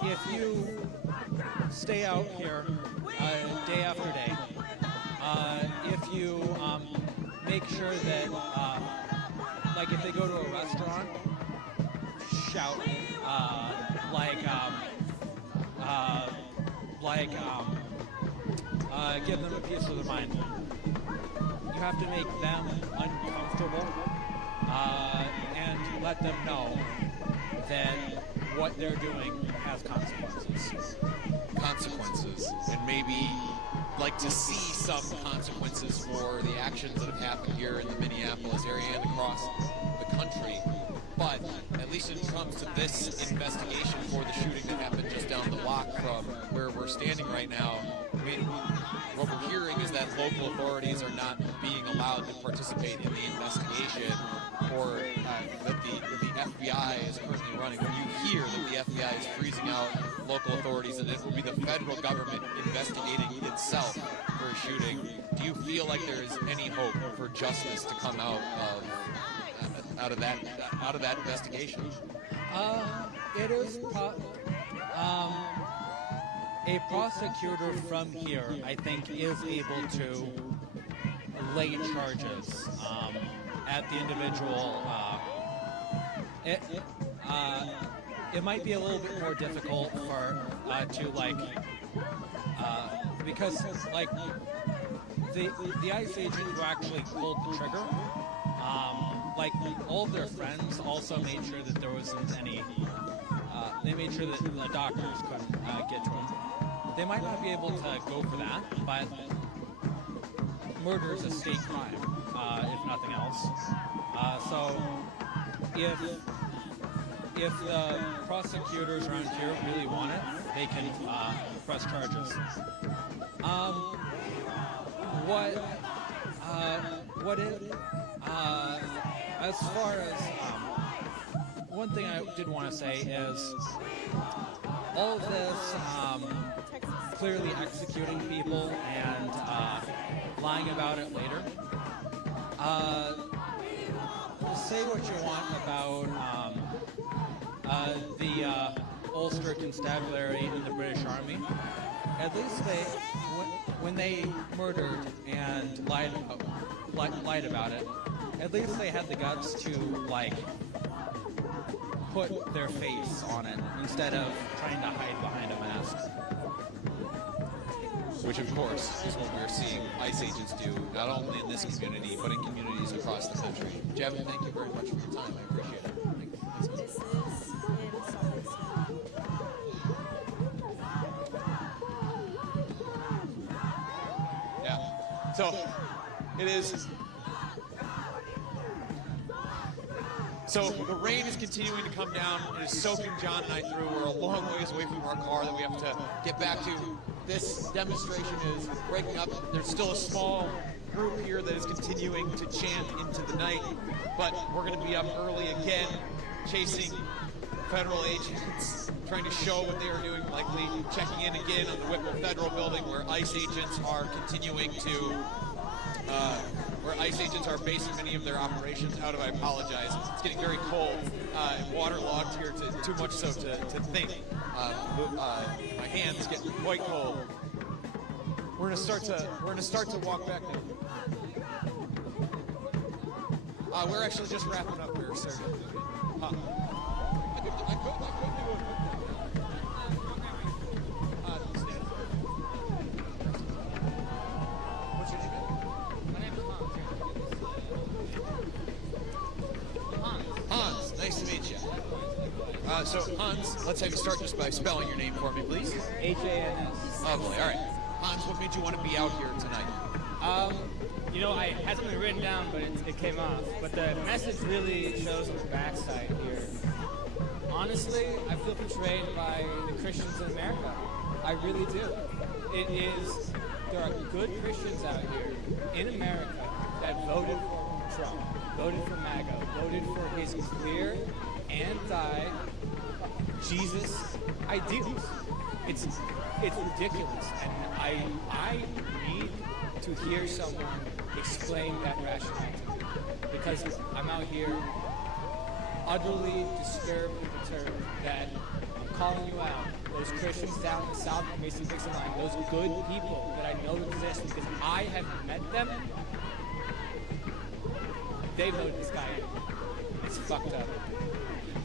If you stay out here day after day, if you make sure that, like if they go to a restaurant, shout, give them a piece of their mind. You have to make them uncomfortable and let them know that what they're doing has consequences. And maybe like to see some consequences for the actions that have happened here in the Minneapolis area and across the country. But at least when it comes to this investigation for the shooting that happened just down the block from where we're standing right now, I mean, what we're hearing is that local authorities are not being allowed to participate in the investigation, or that the FBI is currently running. When you hear that the FBI is freezing out local authorities and it will be the federal government investigating itself for a shooting, do you feel like there is any hope for justice to come out of that investigation? It is a prosecutor from here, I think, is able to lay charges at the individual. It might be a little bit more difficult for because like the ICE agent who actually pulled the trigger, like all of their friends also made sure that there wasn't any. They made sure that the doctors couldn't get to them. They might not be able to go for that, but murder is a state crime, if nothing else. So if the prosecutors around here really want it, they can press charges. As far as one thing I did want to say is all of this clearly executing people and lying about it later. say what you want about the Ulster Constabulary in the British Army. At least they, when they murdered and lied about it, at least they had the guts to, like, put their face on it instead of trying to hide behind a mask. Which, of course, is what we're seeing ICE agents do, not only in this community, but in communities across the country. Javin, thank you very much for your time. I appreciate it. Yeah. So, it is. So the rain is continuing to come down. It is soaking John and I through. We're a long ways away from our car that we have to get back to. This demonstration is breaking up. There's still a small group here that is continuing to chant into the night, but we're going to be up early again, chasing federal agents, trying to show what they are doing, likely checking in again on the Whitmer Federal Building, where ICE agents are continuing to basing many of their operations out of. I apologize. It's getting very cold and waterlogged here, too much so to think. My hands get quite cold. We're gonna start to walk back now. We're actually just wrapping up here, sir. Hans, nice to meet you. So, Hans, let's have you start just by spelling your name for me, please. H-A-N-S. Lovely, all right. Hans, what made you want to be out here tonight? You know, I had something written down, but it came off. But the message really shows on the backside here. Honestly, I feel betrayed by the Christians in America. I really do. There are good Christians out here in America that voted for Trump, voted for MAGA, voted for his clear anti-Jesus ideals. It's ridiculous, and I need to hear someone explain that rationale to me, because I'm out here utterly disturbed and perturbed that I'm calling you out. Those Christians down in the South Mason-Dixon line, those good people that I know exist because I have met them, they voted this guy in. It's fucked up.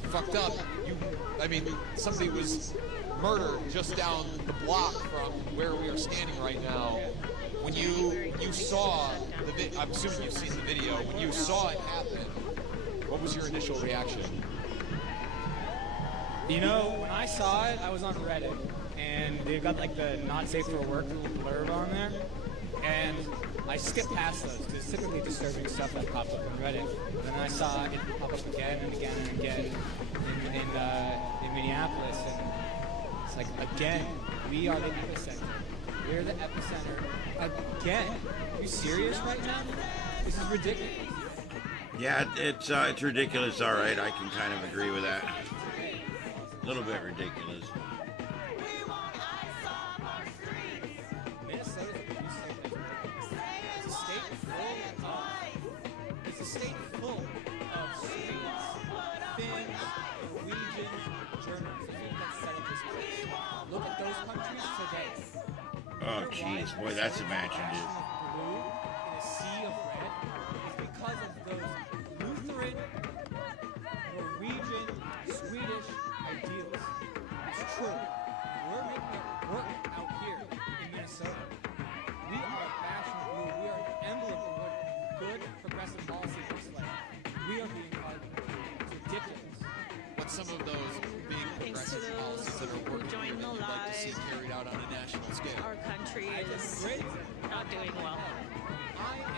Fucked up? Somebody was murdered just down the block from where we are standing right now. When you saw I'm assuming you've seen the video. When you saw it happen, what was your initial reaction? You know, when I saw it, I was on Reddit, and they've got like the not safe for work little blurb on there, and I skipped past those because it's typically disturbing stuff that pops up on Reddit. And then I saw it pop up again and again and again in Minneapolis, and it's like, again, we are the epicenter. We're the epicenter again. Are you serious right now? This is ridiculous. Yeah, it's ridiculous. All right, I can kind of agree with that. A little bit ridiculous. It's a state full of Swedes, Finns, Norwegians, Germans that set up this place. Look at those countries today. Oh, jeez, boy, that's a mansion, dude. Blue in a sea of red is because of those Lutheran, Norwegian, Swedish ideals. It's true. We're making it work out here in Minnesota. We are a fashion blue. We are an emblem of what good progressive policy looks like. We are being argued. It's ridiculous. What's some of those big progressive policies that are working here that you'd like to see carried out on a national scale? Our country is not doing well. I am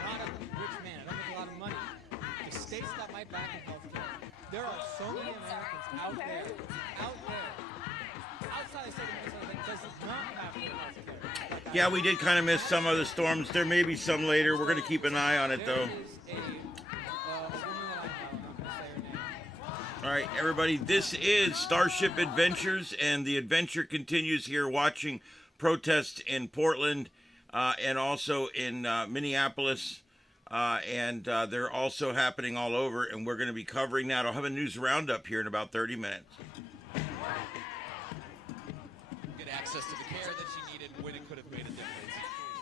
not a rich man. I don't make a lot of money. The state's got my back in healthcare. There are so many Americans out there, outside the state of Minnesota that does not have good healthcare. Yeah, we did kind of miss some of the storms. There may be some later. We're going to keep an eye on it, though. All right, everybody, this is Starship Adventures, and the adventure continues here watching protests in Portland and also in Minneapolis. and they're also happening all over, and we're going to be covering that. I'll have a news roundup here in about 30 minutes. Get access to the care that she needed when it could have made a difference.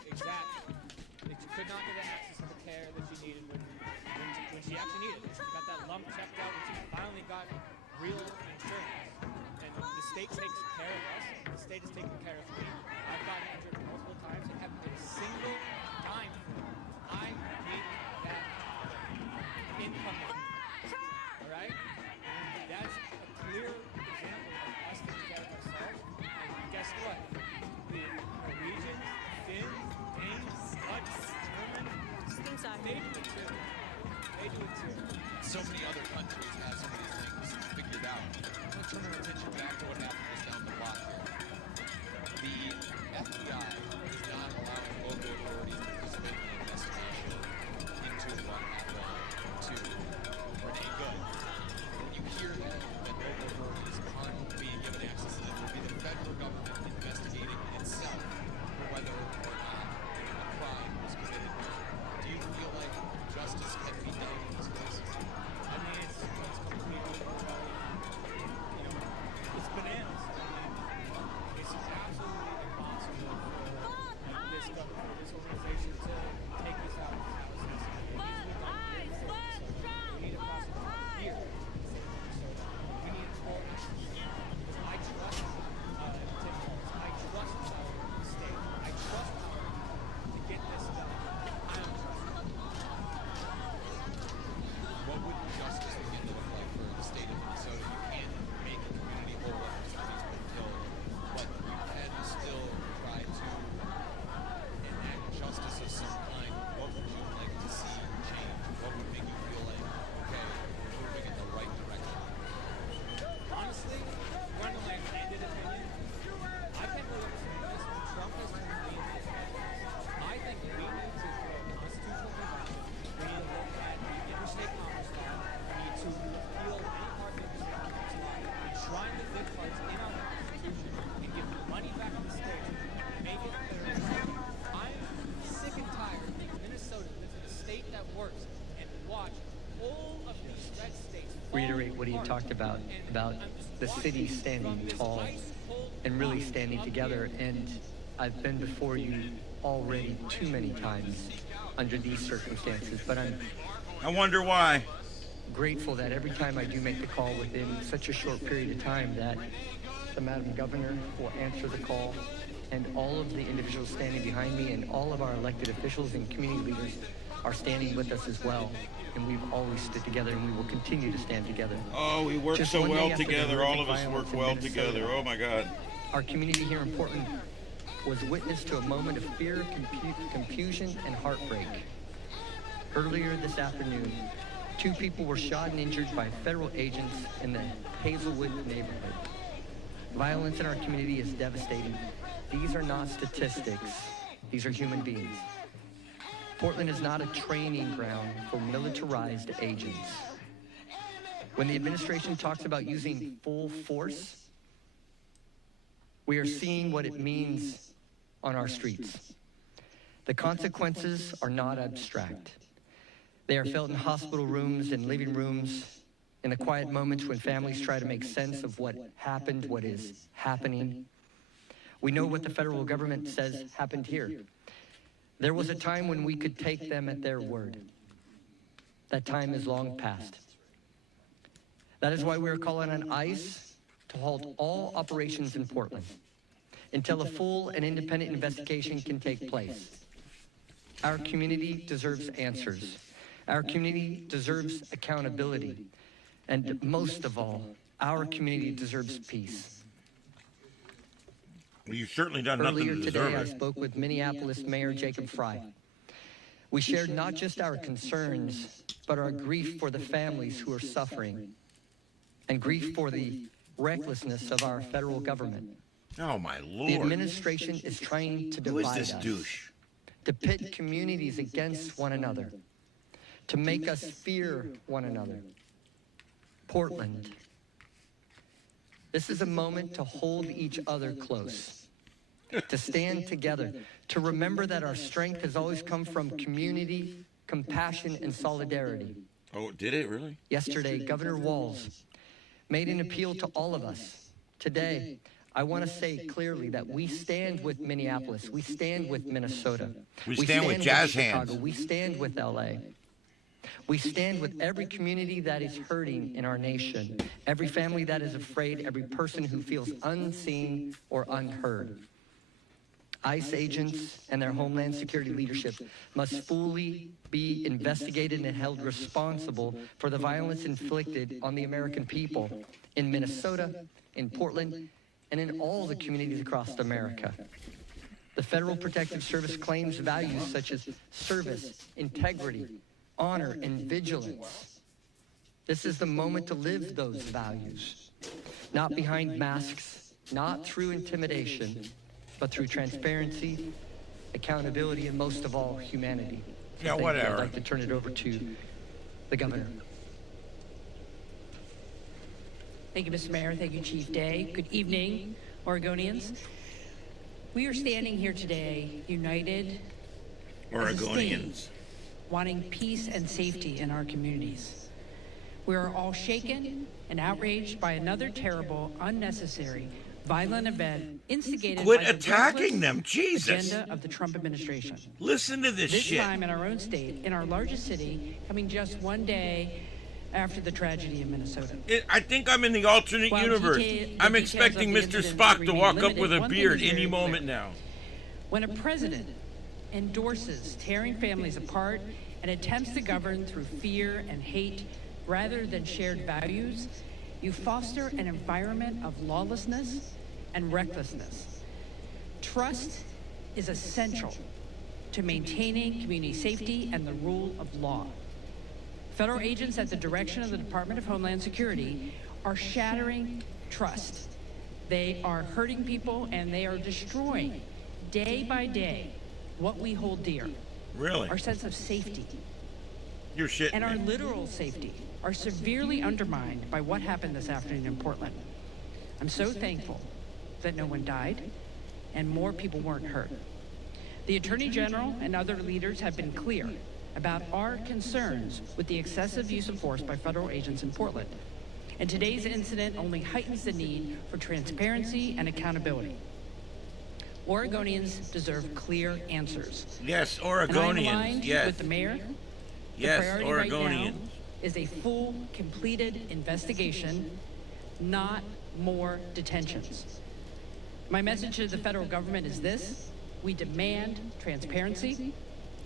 Exactly. That you could not get access to the care that she needed when she actually needed it. She got that lump checked out when she finally got real insurance. And the state takes care of us. The state is taking care of me. I've gotten injured multiple times and haven't paid a single dime for it. I need that income. All right? And that's a clear example of us taking care of ourselves. And guess what? The Norwegians, Finns, Danes, Dutch, German, they do it too. They do it too. So many other countries have some of these things figured out. I'm going to turn our attention back to what happened just down the block here. The FBI is not allowing local authorities to participate in the investigation into what happened to Renee Good. When you hear that local authorities aren't being given access, and it will be the federal government investigating itself for whether or not a crime was committed. Do you feel like justice can be done in this case? I mean, it's completely, it's bananas. It's absolutely impossible for this organization to take this out of the houses. We need a prosecutor here. So we need a full I trust I trust the state. I trust to get this done. I don't trust it. What would justice begin to look like for the state of Minnesota? You can't make a community whole after somebody's been killed, but you can still try to enact justice of some kind. What would you like to see change? What would make you feel like, okay, we're moving in the right direction? Honestly, one of my candid opinion, I can't really understand this, but Trump has turned me into a fascist. I think we need to go constitutional convention. We need to look at the interstate commerce law. We need to repeal any part of the interstate commerce law and shrine the good parts in our constitution and give money back to the state and make it fair. I'm sick and tired of Minnesota lives in a state that works and watch all of these red states reiterate what he talked about the city standing tall and really standing together. And I've been before you already too many times under these circumstances, but I wonder why. Grateful that every time I do make the call within such a short period of time that the Madam Governor will answer the call, and all of the individuals standing behind me and all of our elected officials and community leaders are standing with us as well. And we've always stood together, and we will continue to stand together. Oh, we work Just so one day well after the together. All horrific of us work violence in well Minnesota, together. Oh, my God. Our community here in Portland was witness to a moment of fear, confusion, and heartbreak. Earlier this afternoon, 2 people were shot and injured by federal agents in the Hazelwood neighborhood. Violence in our community is devastating. These are not statistics. These are human beings. Portland is not a training ground for militarized agents. When the administration talks about using full force, we are seeing what it means on our streets. The consequences are not abstract. They are felt in hospital rooms and living rooms, in the quiet moments when families try to make sense of what happened, what is happening. We know what the federal government says happened here. There was a time when we could take them at their word. That time is long past. That is why we are calling on ICE to halt all operations in Portland until a full and independent investigation can take place. Our community deserves answers. Our community deserves accountability. And most of all, our community deserves peace. Well, you've certainly done nothing Earlier to today, deserve I it. spoke with Minneapolis Mayor Jacob Fry. We shared not just our concerns, but our grief for the families who are suffering, and grief for the recklessness of our federal government. Oh, my Lord. The administration is trying to Who is divide this us, douche? to pit communities against one another, to make us fear one another. Portland. This is a moment to hold each other close, to stand together, to remember that our strength has always come from community, compassion, and solidarity. Oh, did it really? Yesterday, Governor Walz made an appeal to all of us. Today, I want to say clearly that we stand with Minneapolis. We stand with Minnesota. We stand with jazz Chicago. hands. We stand with LA. We stand with every community that is hurting in our nation, every family that is afraid, every person who feels unseen or unheard. ICE agents and their Homeland Security leadership must fully be investigated and held responsible for the violence inflicted on the American people in Minnesota, in Portland, and in all the communities across America. The Federal Protective Service claims values such as service, integrity, honor, and vigilance. This is the moment to live those values, not behind masks, not through intimidation, but through transparency, accountability, and most of all, humanity. So Yeah, whatever. I'd like to turn it over to the governor. Thank you, Mr. Mayor. Thank you, Chief Day. Good evening, Oregonians. We are standing here today, united as a Oregonians. state, wanting peace and safety in our communities. We are all shaken and outraged by another terrible, unnecessary, violent event instigated Quit by the attacking ruthless them, Jesus. agenda of the Trump administration. Listen to this shit. This time in our own state, in our largest city, coming just one day after the tragedy in Minnesota. I think I'm in the alternate While universe. the I'm details expecting of the Mr. incident Spock to remain walk up limited, with a one thing beard is any very moment clear. now. When a president endorses tearing families apart and attempts to govern through fear and hate rather than shared values, you foster an environment of lawlessness and recklessness. Trust is essential to maintaining community safety and the rule of law. Federal agents at the direction of the Department of Homeland Security are shattering trust. They are hurting people and they are destroying day by day what we hold dear. Really? Our sense of safety. You're shitting And our me. literal safety are severely undermined by what happened this afternoon in Portland. I'm so thankful that no one died and more people weren't hurt. The Attorney General and other leaders have been clear about our concerns with the excessive use of force by federal agents in Portland. And today's incident only heightens the need for transparency and accountability. Oregonians deserve clear answers. Yes, And I am Oregonians. aligned Yes. with the mayor. Yes, The priority right Oregonians. now is a full, completed investigation, not more detentions. My message to the federal government is this: we demand transparency.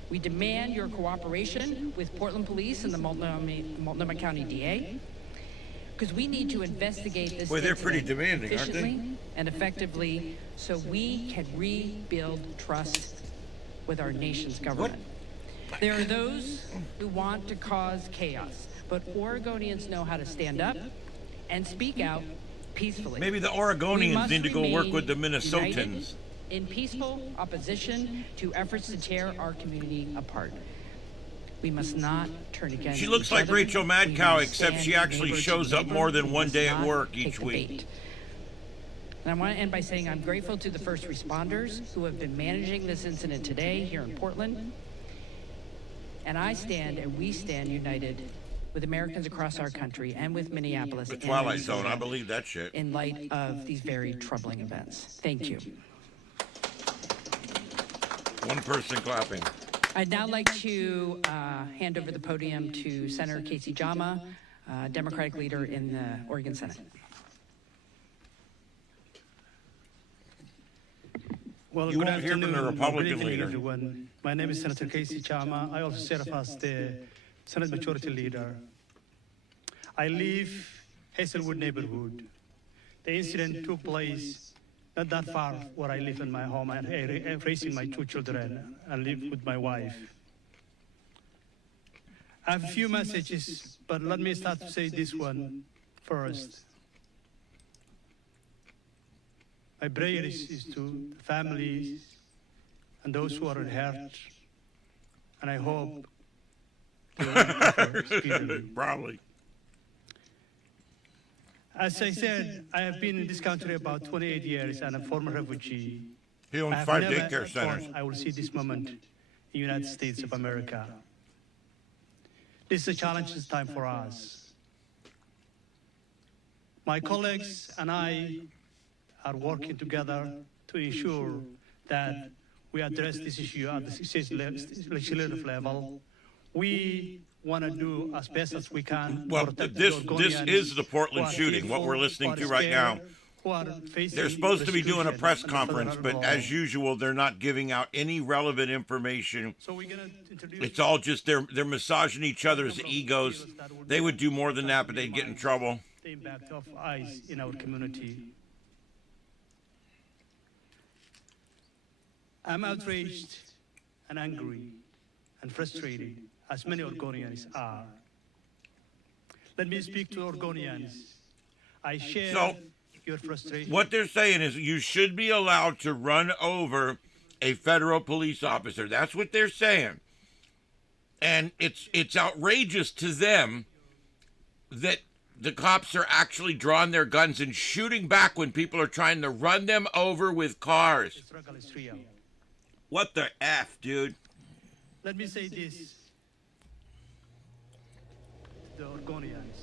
We demand your cooperation with Portland Police and the Multnomah County DA, because we need to investigate this Boy, they're pretty incident demanding, aren't they? efficiently and effectively so we can rebuild trust with our nation's government. There are those who want to cause chaos, but Oregonians know how to stand up and speak out peacefully. Maybe the We Oregonians must need to go work remain with the united Minnesotans. in peaceful opposition to efforts to tear our community apart. We must not turn against She looks each like other. Rachel We Madcow, must except stand she actually neighbor to shows up neighbor. more than We one must day at not work take each the week. bait. And I want to end by saying I'm grateful to the first responders who have been managing this incident today here in Portland. And I stand and we stand united with Americans across our country and with Minneapolis The and Twilight Zone, Minnesota I believe that shit. in light of these very troubling events. Thank you. One person clapping. I'd now like to hand over the podium to Senator Casey Jama, Democratic leader in the Oregon Senate. Well, You good won't hear from the afternoon, Republican good evening, leader. everyone. My name is Senator Casey Chama. I also serve as the Senate Majority Leader. I live Hazelwood neighborhood. The incident took place not that far where I live in my home. I'm raising my two children and live with my wife. I have a few messages, but let me start to say this one first. My prayer is to the families and those who are hurt, and I hope they will recover speedily. Probably. As I said, I have been in this country about 28 years and a former refugee. He owns I have 5 never daycare thought centers. I will see this moment in the United States of America. This is a challenging time for us. My colleagues and I are working together to ensure that we address this issue at the state legislative level. We want to do as best as we can. Well, this is the Portland shooting, what we're listening to right now. They're supposed to be doing a press conference, but as usual, they're not giving out any relevant information. It's all just they're massaging each other's egos. They would do more than that, but they'd get in trouble. The impact of ICE in our community. I'm outraged and angry and frustrated, as many Oregonians are. Let me speak to Oregonians. I share your frustration. What they're saying is you should be allowed to run over a federal police officer. That's what they're saying. And it's outrageous to them that the cops are actually drawing their guns and shooting back when people are trying to run them over with cars. The struggle is real. What the F, dude? Let me say this. The Oregonians.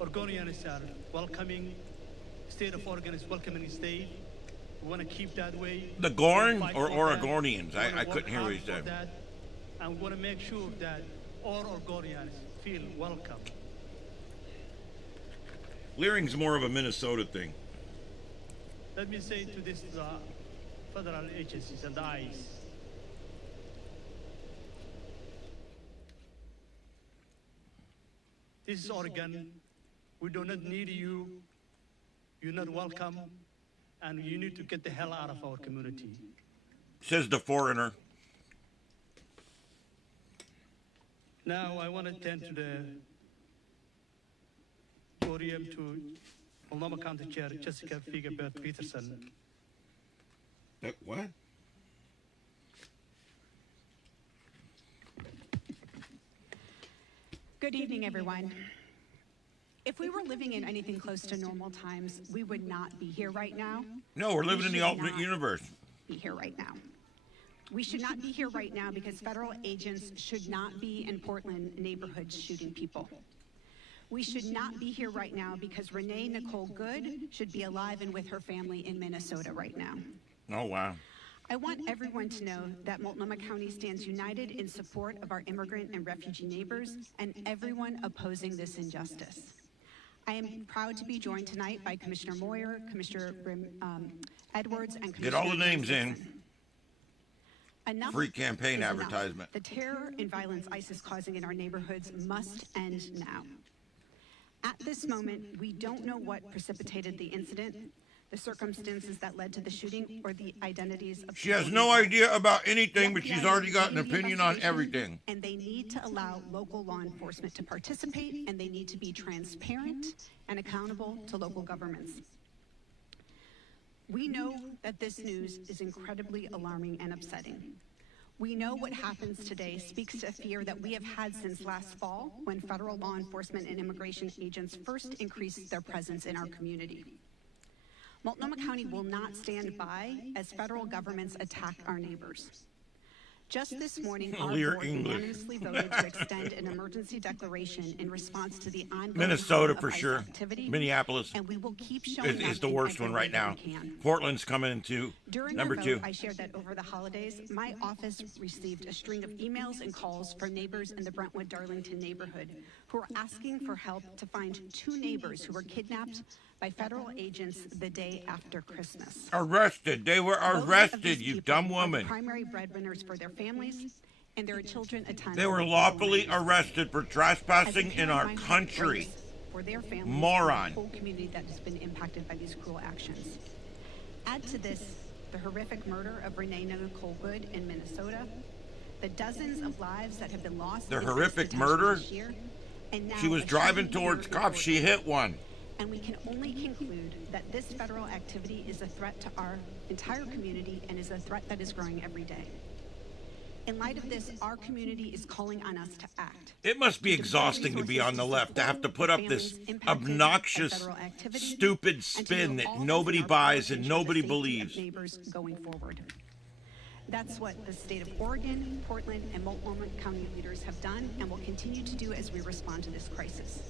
Oregonians are welcoming. State of Oregon is welcoming state. We want to keep that way. The Gorn or Oregonians? I couldn't hear what he said. And we want to make sure that all Oregonians feel welcome. Learing's more of a Minnesota thing. Let me say to this federal agencies and ICE. This is Oregon. We do not need you. You're not welcome. And you need to get the hell out of our community. Says the foreigner. Now I want to turn to the podium to Multnomah County Chair Jessica Figabert Peterson. What? Good evening, everyone. If we were living in anything close to normal times, we would not be here right now. No, we're living in the alternate universe. Be here right now. We should not be here right now because federal agents should not be in Portland neighborhoods shooting people. We should not be here right now because Renee Nicole Good should be alive and with her family in Minnesota right now. Oh, wow. I want everyone to know that Multnomah County stands united in support of our immigrant and refugee neighbors and everyone opposing this injustice. I am proud to be joined tonight by Commissioner Moyer, Commissioner Edwards, and Commissioner Get all the names in. Enough Free campaign is advertisement. Enough. The terror and violence ICE is causing in our neighborhoods must end now. At this moment, we don't know what precipitated the incident, the circumstances that led to the shooting, or the identities of She has no idea about anything, but she's already got an opinion on everything. And they need to allow local law enforcement to participate, and they need to be transparent and accountable to local governments. We know that this news is incredibly alarming and upsetting. We know what happens today speaks to a fear that we have had since last fall when federal law enforcement and immigration agents first increased their presence in our community. Multnomah County will not stand by as federal governments attack our neighbors. Just this morning, our board unanimously voted to extend an emergency declaration in response to the ongoing Minnesota for ICE sure. activity, Minneapolis and we will keep showing is up the in worst every one way right that now. we can. Portland's coming into During number the two. vote, I shared that over the holidays, my office received a string of emails and calls from neighbors in the Brentwood-Darlington neighborhood who are asking for help to find 2 neighbors who were kidnapped by federal agents the day after Christmas. Arrested. They were Both of arrested, these you people dumb are the woman. primary breadwinners for their families, and their children attend. They were lawfully arrested for trespassing in our country. For their families, Moron. and the whole community that has been impacted by these cruel actions. Add to this the horrific murder of Renee Nicole Good in Minnesota, the dozens of lives that have been lost. The in horrific detention murder? this year, and now She was a driving shooting towards here in cops. She hit one. And we can only conclude that this federal activity is a threat to our entire community and is a threat that is growing every day. In light of this, our community is calling on us to act. It must be exhausting to be on the left, to have to put up this obnoxious, stupid spin that nobody buys and nobody believes. Neighbors going forward. That's what the state of Oregon, Portland, and Multnomah County leaders have done and will continue to do as we respond to this crisis.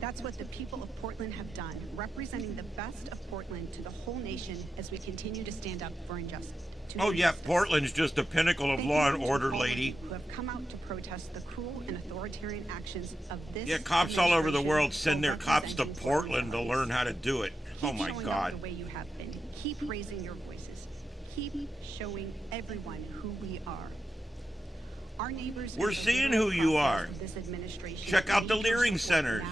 That's what the people of Portland have done, representing the best of Portland to the whole nation as we continue to stand up for injustice. Oh yeah, Portland's just a pinnacle of law and order, lady. Who have come out to protest the cruel and authoritarian actions of this. Yeah, cops all over the world send their cops to Portland to learn how to do it. Oh my God. The way you have been. Keep raising your voices. Keep showing everyone who we are. Our neighbors. We're seeing who you are. Check out the Leering Centers.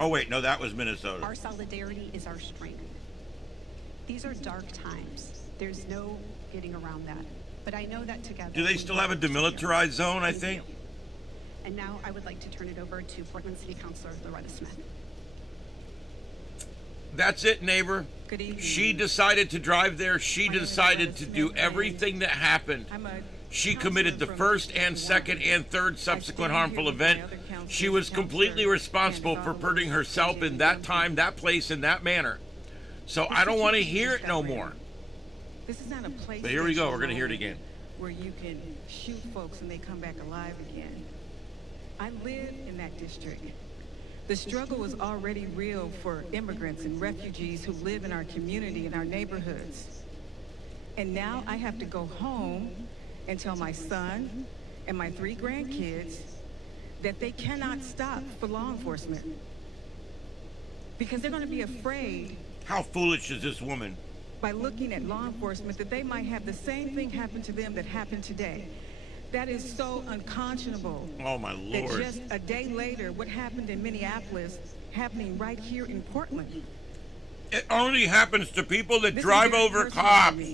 Oh wait, no, that was Minnesota. Our solidarity is our strength. These are dark times. There's no getting around that. But I know that together. Do they still have a demilitarized zone, I think? And now I would like to turn it over to Portland City Councilor Loretta Smith. That's it, neighbor. Good evening. She decided to drive there. She decided to do everything that happened. She committed the first and second and third subsequent harmful event. She was completely responsible for putting herself in that time, that place, in that manner. So I don't want to hear it no more. This is not a place. But here we go. We're going to hear it again. Where you can shoot folks and they come back alive again. I live in that district. The struggle is already real for immigrants and refugees who live in our community and our neighborhoods. And now I have to go home and tell my son and my 3 grandkids that they cannot stop for law enforcement because they're going to be afraid. How foolish is this woman? By looking at law enforcement, that they might have the same thing happen to them that happened today. That is so unconscionable. Oh my Lord. That just a day later, what happened in Minneapolis, happening right here in Portland. It only happens to people that drive over cops.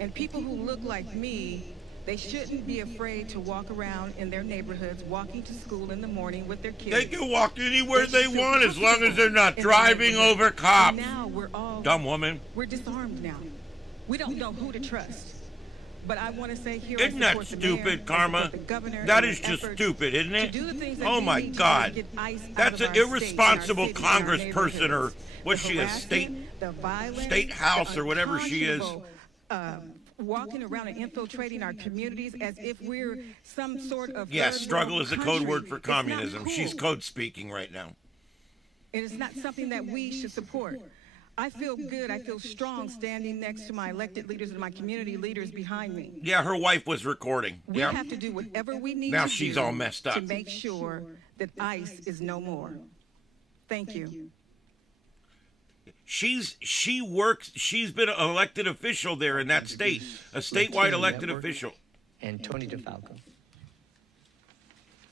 And people who look like me, they shouldn't be afraid to walk around in their neighborhoods, walking to school in the morning with their kids. They can walk anywhere they want as long as they're not driving over cops. Now we're all dumb woman. We're disarmed now. We don't know who to trust. But I want to say here, isn't that stupid, Karma? That is just stupid, isn't it? Oh my God. That's an irresponsible congressperson, or what's she, a state house or whatever she is. Walking around and infiltrating our communities as if we're some sort of yes, struggle is a code word for communism. Cool. She's code speaking right now. It is not something that we should support. I feel good, I feel strong standing next to my elected leaders and my community leaders behind me. Yeah, her wife was recording. We have to do whatever we need now to she's do all messed up to make sure that ICE is no more. Thank you. She's been an elected official there in that state, a statewide elected official. And Tony DeFalco.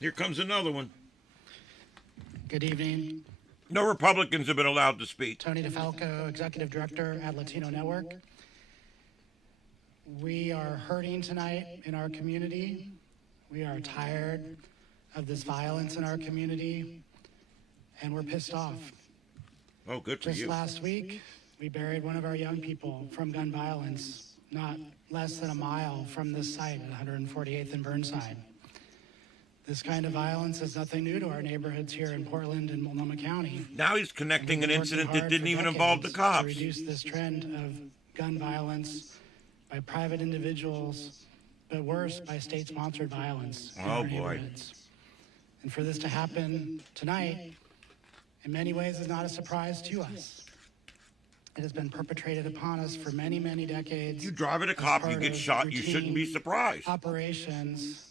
Here comes another one. Good evening. No Republicans have been allowed to speak. Tony DeFalco, Executive Director at Latino Network. We are hurting tonight in our community. We are tired of this violence in our community, and we're pissed off. Oh, good for you. Just last week, we buried one of our young people from gun violence, not less than a mile from this site at 148th and Burnside. This kind of violence is nothing new to our neighborhoods here in Portland and Multnomah County. Now he's connecting an incident that didn't even involve the cops. To reduce this trend of gun violence by private individuals, but worse, by state-sponsored violence in our neighborhoods. And for this to happen tonight, in many ways, is not a surprise to us. It has been perpetrated upon us for many, many decades. You drive at a cop, you get shot, you shouldn't be surprised. Operations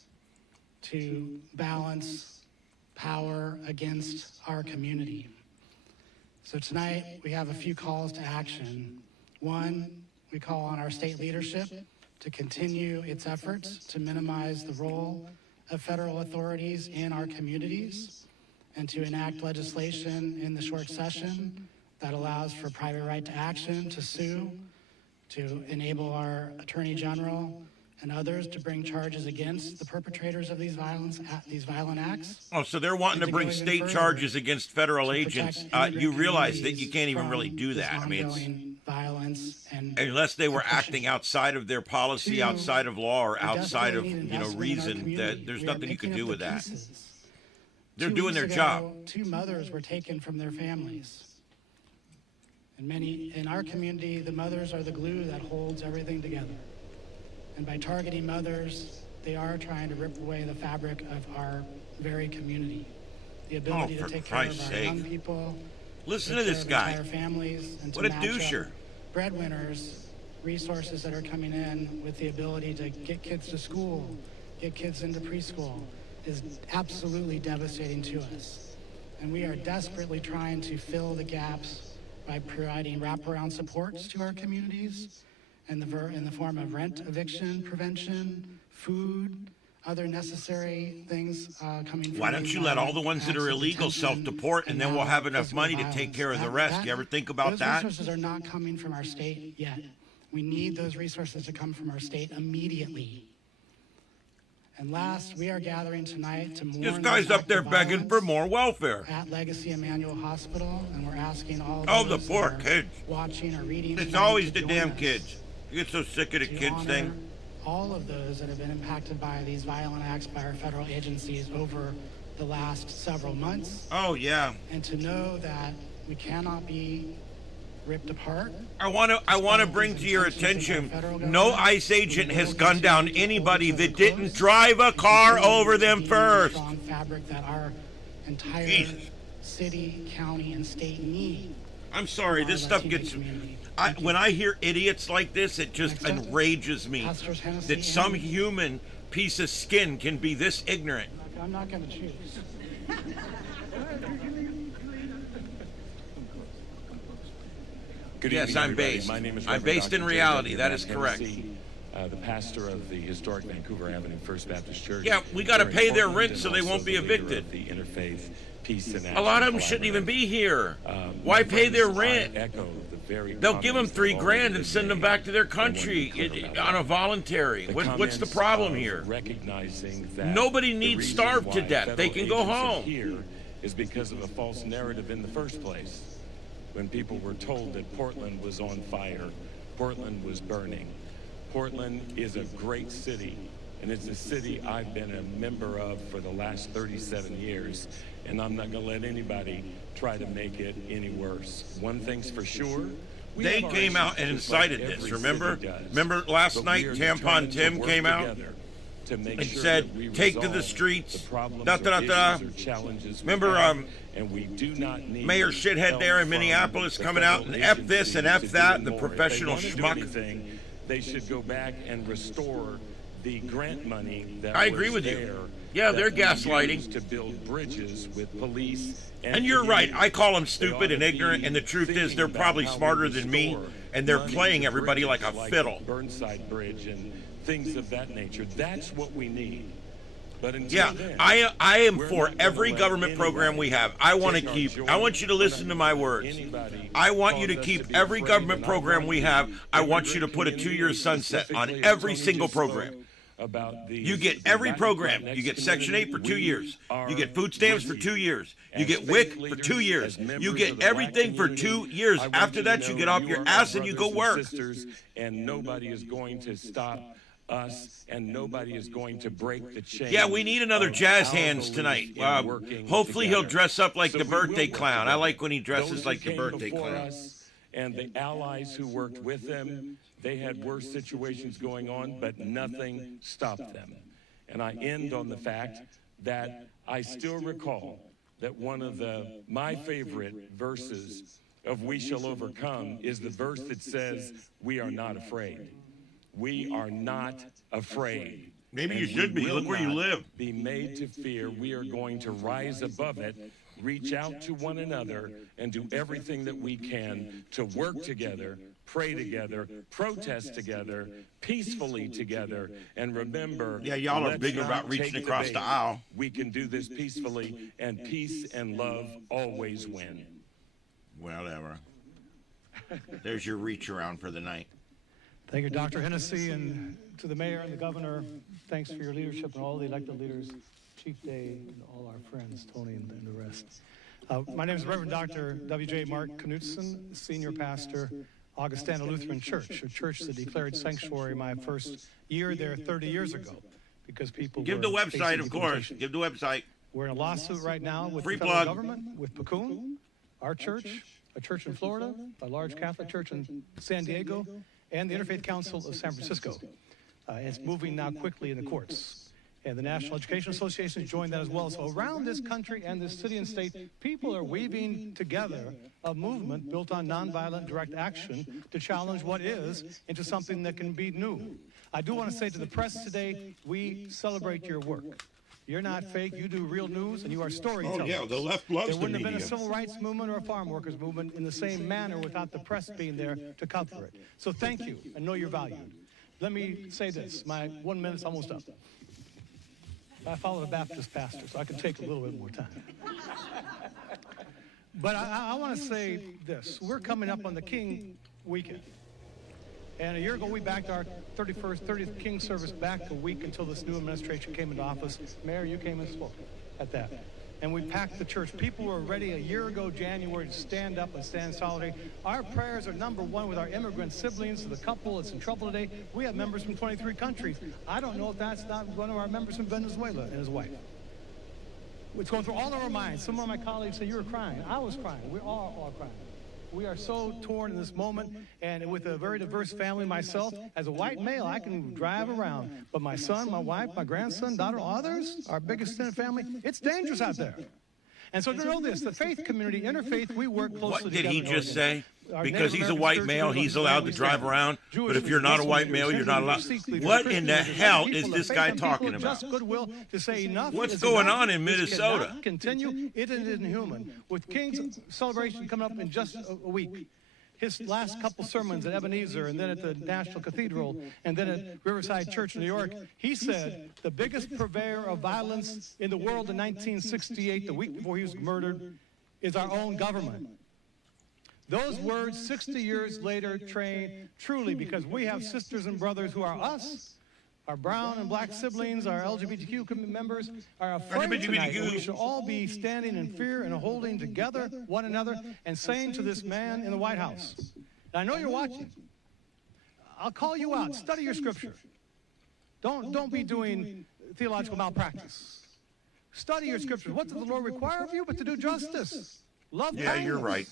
to balance power against our community. So tonight, we have a few calls to action. One, we call on our state leadership to continue its efforts to minimize the role of federal authorities in our communities and to enact legislation in the short session that allows for private right to action, to sue, to enable our Attorney General and others to bring charges against the perpetrators of these violent acts. Oh, so they're wanting to bring state charges against federal agents. You realize that you can't even really do that. I mean, it's violence and unless they were acting outside of their policy, outside of law, or outside of reason, that there's nothing you can do with that. They're doing their job. 2 mothers were taken from their families. And in our community, the mothers are the glue that holds everything together. And by targeting mothers, they are trying to rip away the fabric of our very community. The ability to take care of our young people. Listen to this guy. Entire families, and What to a match doucher. up breadwinners, resources that are coming in with the ability to get kids to school, get kids into preschool, is absolutely devastating to us. And we are desperately trying to fill the gaps by providing wraparound supports to our communities in the form of rent eviction prevention, food, other necessary things coming from Why don't you let all the ones that are illegal self-deport, and then we'll have enough money to take care of the rest? You ever think about that? Those resources are not coming from our state yet. We need those resources to come from our state immediately. And last, we are gathering tonight to mourn This guy's up there begging for more welfare. at Legacy Emmanuel Hospital, and we're asking all Oh, those the poor that are kids. watching or reading It's tonight always to the join damn us kids. You get so sick of the to kids honor thing. all of those that have been impacted by these violent acts by our federal agencies over the last several months, Oh, yeah. and to know that we cannot be ripped apart. I want to bring to your attention, no ICE agent has gunned down anybody that didn't drive a car over them first. Strong fabric that our entire Jesus. city, county, and state need. I'm sorry, this stuff gets... when I hear idiots like this, it just enrages me that some human piece of skin can be this ignorant. I'm not going to choose. Good Yes, evening, I'm everybody. based. My name is I'm Reverend based in Dr. reality. J.W. That is Matt correct. Hennessy, the pastor of the historic Vancouver Avenue First Baptist Church. Yeah, we got to Here in pay their Portland, rent so and they also won't be the leader evicted. of the Interfaith Peace and A lot of Action them shouldn't even Collaborative. be here. My Why pay their friends, I rent? echo the very They'll give them comments that have $3,000 already and been send them made. back to their I want to be country clear about on a that. voluntary. The What's the comments problem of here? recognizing that Nobody the needs reason starved to why death. They federal can go agents are home. Here is because of a false narrative in the first place. When people were told that Portland was on fire, Portland was burning. Portland is a great city, and it's a city I've been a member of for the last 37 years, and I'm not going to let anybody try to make it any worse. One thing's for sure. we They have our came out issues and just like incited this, every remember? city does. Remember last But night we are Tampon determined to Tim work came out together to make and sure said, that we take to the resolve streets, the problems da, or da, da, da. issues or challenges we Remember, have, and we do not need Mayor Shithead help there in from Minneapolis the coming out and federal F this and agencies F to that, do the more. professional If they schmuck. want to do anything, they should go back and restore the grant money that I agree was with you. there Yeah, that they're we gaslighting. used to build bridges with police And you're right. community. I call them They stupid ought and to ignorant, be and the truth is thinking they're about probably how we smarter than me, restore and they're money playing to everybody like a bridges fiddle. the Burnside Bridge and things of that nature. That's what we need. But until Yeah, then, I am we're for not gonna every let government program we have. I want to take our keep, joy. I want you to We're listen not to my gonna let words. anybody I want you to cause us keep be every afraid. government And I program want we the have, I want you to immigrant put a 2-year community, sunset on specifically, as every Tony single just spoke program. about the You get every program. You get Section 8 for 2 years. You get food stamps for 2 years. You get WIC for 2 years. You get everything for 2 years. After that, you get off your ass and you go work. And nobody is going to stop us, and nobody is going to break the chain. Yeah, we need another of jazz our hands belief tonight. in working Hopefully he'll together. dress up like So the we will birthday work clown. I together. like when he dresses Those who like the came birthday before clown. us and the allies who worked with them, they had worse situations going on, but nothing stopped them. And I end on the fact that I still recall that one of my favorite verses of We Shall Overcome is the verse that says, we are not afraid. We are not afraid. Maybe And you should we be. will Look where you not live. Be made to fear. We are going to rise above it, reach out to one another, and do everything that we can to work together, pray together, protest together, peacefully together, and remember, Yeah, y'all are let's big not about reaching take across the bait. aisle. We can do this peacefully, and peace and love always win. Whatever. There's your reach around for the night. Thank you, Dr. Hennessy, and to the mayor and the governor, thanks for your leadership and all the elected leaders, Chief Day, and all our friends, Tony and the rest. My name is Reverend Dr. W.J. Mark Knutson, senior pastor, Augustana Lutheran Church, a church that declared sanctuary my first year there 30 years ago because people Give were the website, facing of course. deportation. Give the website. We're in a lawsuit right now with Free the federal plug. government, with Paccoon, our church, a church in Florida, a large Catholic church in San Diego, and the Interfaith Council of San Francisco. And it's moving now quickly in the courts. And the National Education Association has joined that as well. So around this country and this city and state, people are weaving together a movement built on nonviolent direct action to challenge what is into something that can be new. I do want to say to the press today, we celebrate your work. You're not fake, you do real news, and you are storytellers. Oh, yeah, the left loves the There wouldn't have been a media. civil rights movement or a farm workers movement in the same manner without the press being there to cover it. So thank you, and know you're valued. Let me say this. My 1 minute's almost up. I follow a Baptist pastor, so I can take a little bit more time. But I want to say this. We're coming up on the King weekend. And a year ago, we backed our 30th King service back a week until this new administration came into office. Mayor, you came and spoke at that. And we packed the church. People were ready a year ago, January, to stand up and stand in solidarity. Our prayers are number one with our immigrant siblings, the couple that's in trouble today. We have members from 23 countries. I don't know if that's not one of our members from Venezuela and his wife. It's going through all of our minds. Some of my colleagues say, you were crying. I was crying. We're all crying. We are so torn in this moment, and with a very diverse family myself, as a white male, I can drive around. But my son, my wife, my grandson, daughter, others, our biggest extended family, it's dangerous out there. And so to know this, the faith community, interfaith, we work closely What did together. he just say? Our Because Native he's a American white church male, leaders, he's allowed to we drive stand. around. Jewish But if you're not a leaders, white male, you're not allowed. Sikh leaders, What Christian in the leaders, hell people is of this faith guy and people talking of about? just goodwill to say enough What's is going enough. on in This Minnesota? cannot continue. It is inhuman. With King's celebration coming up in just a week, his last couple sermons at Ebenezer and then at the National Cathedral and then at Riverside Church in New York, he said the biggest purveyor of violence in the world in 1968, the week before he was murdered, is our own government. Those words 60 years later train truly because we have sisters and brothers who are us, our brown and black siblings, our LGBTQ members are afraid tonight. And we should all be standing in fear and holding together one another and saying to this man in the White House, and I know you're watching, I'll call you out, study your scripture. Don't be doing theological malpractice. Study your scriptures. What does the Lord require of you but to do justice? Love Yeah, kindness. you're right.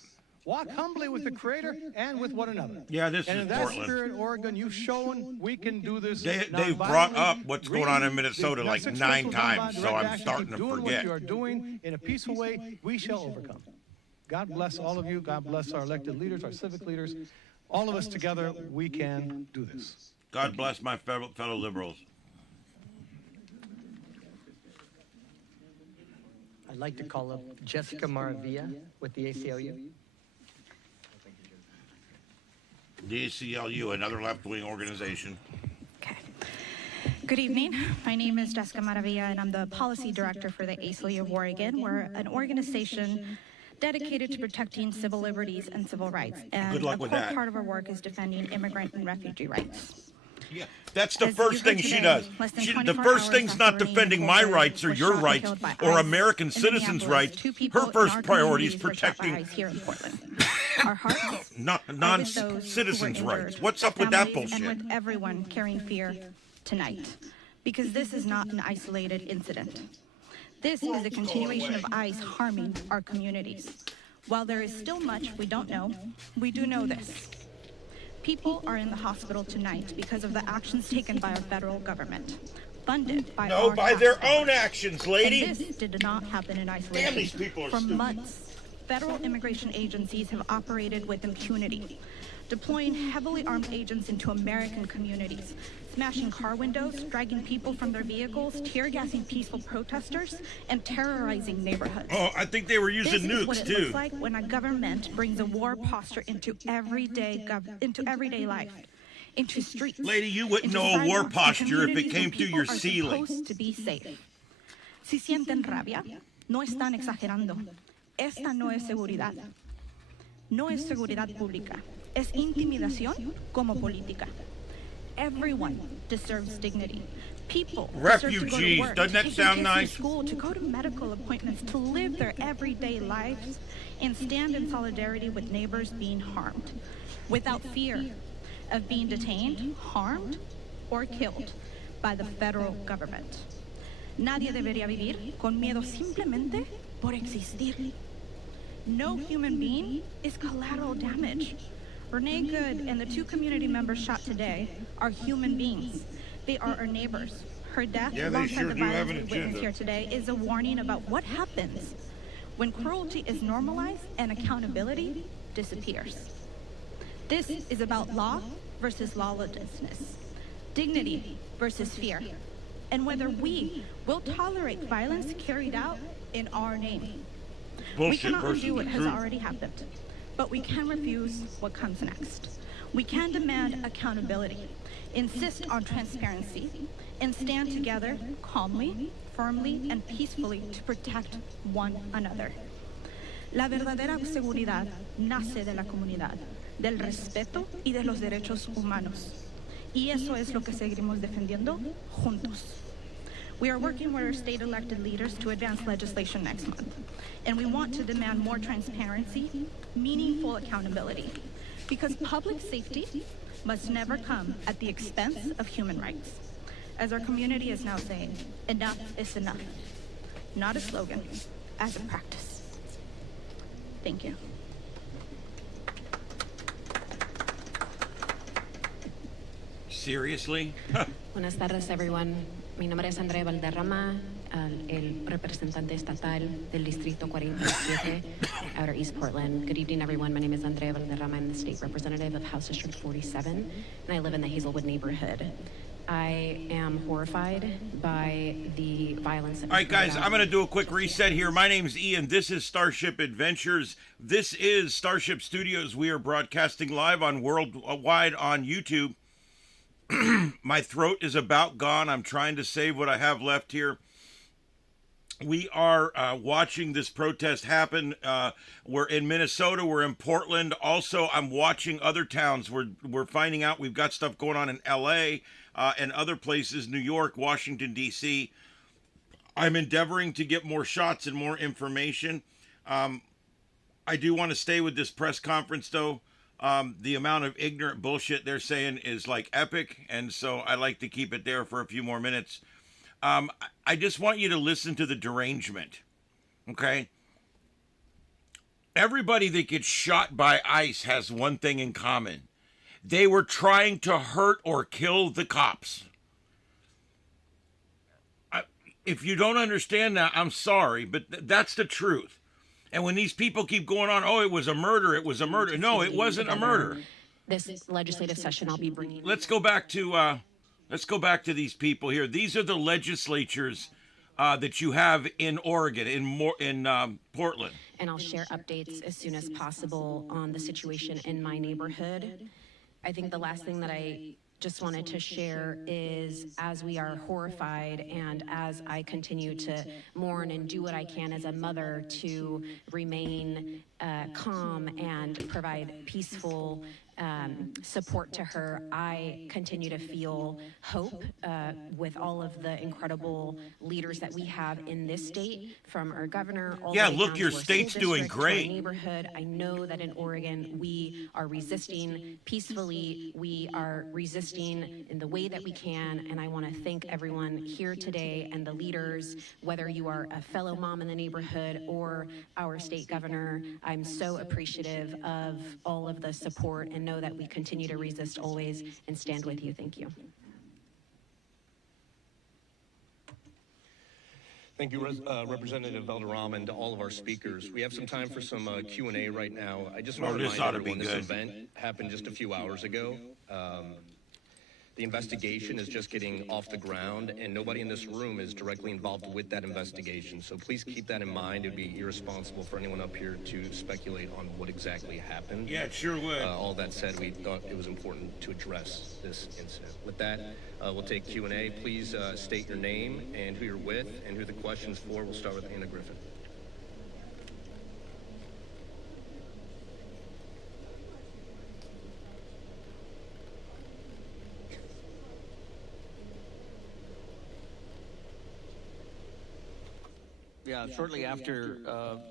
Walk humbly with the Creator and with one another. Yeah, this and is in that Portland. spirit, Oregon, you've shown we can do this. They've brought nonviolently. up what's going on in Minnesota like Read 9 6 times, so direct I'm action. starting Keep to doing forget. what you are doing in a peaceful way. We shall overcome. God bless all of you. God bless our elected leaders, our civic leaders. All of us together, we can do this. God bless my fellow liberals. I'd like to call up Jessica Maravilla with the ACLU. The ACLU, another left-wing organization. Good evening. My name is Jessica Maravilla, and I'm the policy director for the ACLU of Oregon. We're an organization dedicated to protecting civil liberties and civil rights. And Good luck a with core that. part of our work is defending immigrant and refugee rights. Yeah, that's the As first you thing heard she today, does. less than The 24 first hours thing's not after defending Renee my Nicole rights or was your shot and rights killed by or ICE American in citizens' Minneapolis, rights. 2 people Her in first our priority is communities were shot by protecting ICE here in Portland. Our hearts non-citizens' who were rights. injured, What's up with that families, bullshit? And with everyone carrying fear tonight, because this is not an isolated incident. This is a continuation of ICE harming our communities. While there is still much we don't know, we do know this. People are in the hospital tonight because of the actions taken by our federal government, funded by No, our by tax their dollars. own actions, lady. And this did not happen in isolation. Damn, these people are For stupid. months, federal immigration agencies have operated with impunity, deploying heavily armed agents into American communities, smashing car windows, dragging people from their vehicles, tear gassing peaceful protesters, and terrorizing neighborhoods. Oh, I think they were using This is nukes what it too. looks like when a government brings a war posture into everyday life, into streets. Lady, you wouldn't into know a war sidewalks, and posture if it communities came where through people your are ceiling. supposed to be safe. Si sienten rabia, no están exagerando. Esta no es seguridad. No es seguridad pública. Es intimidación como política. Everyone deserves dignity. People deserve to go to Refugees, work, doesn't to that take their sound kids to nice? school, to go to medical appointments, to live their everyday lives, and stand in solidarity with neighbors being harmed, without fear of being detained, harmed, or killed by the federal government. Nadie debería vivir con miedo simplemente por existir. No human being is collateral damage. Renee Good and the 2 community members shot today are human beings. They are our neighbors. Her death, Yeah, they alongside sure the do have violence an we witnessed agenda. here today, is a warning about what happens when cruelty is normalized and accountability disappears. This is about law versus lawlessness, dignity versus fear, and whether we will tolerate violence carried out in our name. We Bullshit cannot versus undo what the has truth. already happened, but we can refuse what comes next. We can demand accountability, insist on transparency, and stand together calmly, firmly, and peacefully to protect one another. La verdadera seguridad nace de la comunidad, del respeto y de los derechos humanos. Y eso es lo que seguiremos defendiendo juntos. We are working with our state elected leaders to advance legislation next month, and we want to demand more transparency, meaningful accountability, because public safety must never come at the expense of human rights. As our community is now saying, enough is enough. Not a slogan, as a practice. Thank you. Seriously? Buenas tardes, everyone. Mi nombre es Andrea Valderrama, el representante estatal del Distrito 47, Outer East Portland. Good evening, everyone. My name is Andrea Valderrama. I'm the state representative of House District 47, and I live in the Hazelwood neighborhood. I am horrified by the violence. All right, guys, I'm going to do a quick reset here. My name's Ian. This is Starship Adventures. This is Starship Studios. We are broadcasting live on worldwide on YouTube. My throat is about gone. I'm trying to save what I have left here. We are watching this protest happen. We're in Minnesota. We're in Portland. Also, I'm watching other towns. We're finding out we've got stuff going on in L.A., and other places, New York, Washington, D.C. I'm endeavoring to get more shots and more information. I do want to stay with this press conference, though. The amount of ignorant bullshit they're saying is like epic, and so I like to keep it there for a few more minutes. I just want you to listen to the derangement, okay? Everybody that gets shot by ICE has one thing in common. They were trying to hurt or kill the cops. If you don't understand that, I'm sorry, but that's the truth. And when these people keep going on, oh, it was a murder, it was a murder. No, it wasn't a murder. This legislative session, I'll be bringing. Let's go back to these people here. These are the legislatures that you have in Oregon, in Portland. And I'll share updates as soon as possible on the situation in my neighborhood. I think the last thing that I just wanted to share is, as we are horrified and as I continue to mourn and do what I can as a mother to remain calm and provide peaceful support to her, I continue to feel hope with all of the incredible leaders that we have in this state, from our governor all the way look, down your to our state's school doing district, to our great. neighborhood. I know that in Oregon we are resisting peacefully. We are resisting in the way that we can, and I want to thank everyone here today and the leaders, whether you are a fellow mom in the neighborhood or our state governor. I'm so appreciative of all of the support, and know that we continue to resist always and stand with you. Thank you. Thank you, Representative Valderrama, and to all of our speakers. We have some time for some Q&A right now. I just want to this remind ought to be everyone this good. event happened just a few hours ago. The investigation is just getting off the ground, and nobody in this room is directly involved with that investigation. So please keep that in mind. It would be irresponsible for anyone up here to speculate on what exactly happened. Yeah, it sure would. All that said, we thought it was important to address this incident. With that, we'll take Q&A. Please state your name and who you're with and who the question's for. We'll start with Anna Griffin. Yeah, shortly after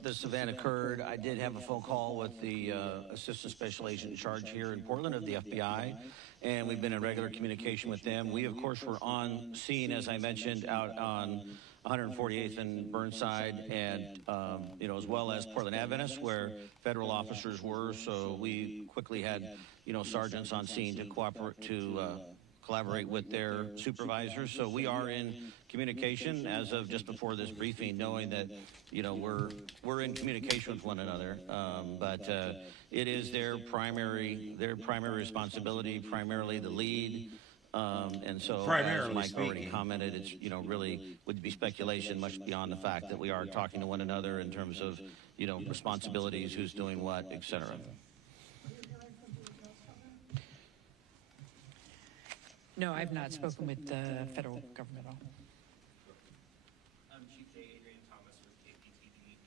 this event occurred, I did have a phone call with the Assistant Special Agent in charge here in Portland of the FBI, and we've been in regular communication with them. We, of course, were on scene, as I mentioned, out on 148th and Burnside, and as well as Portland Adventist, where federal officers were. So we quickly had, sergeants on scene to collaborate with their supervisors. So we are in communication as of just before this briefing, knowing that, you know, we're in communication with one another. But it is their primary responsibility, primarily the lead. And so, as Mike already commented, it's, you know, really would be speculation much beyond the fact that we are talking to one another in terms of, you know, responsibilities, who's doing what, et cetera. No, I've not spoken with the federal government at all. Chief Adrian Thomas with KPTV.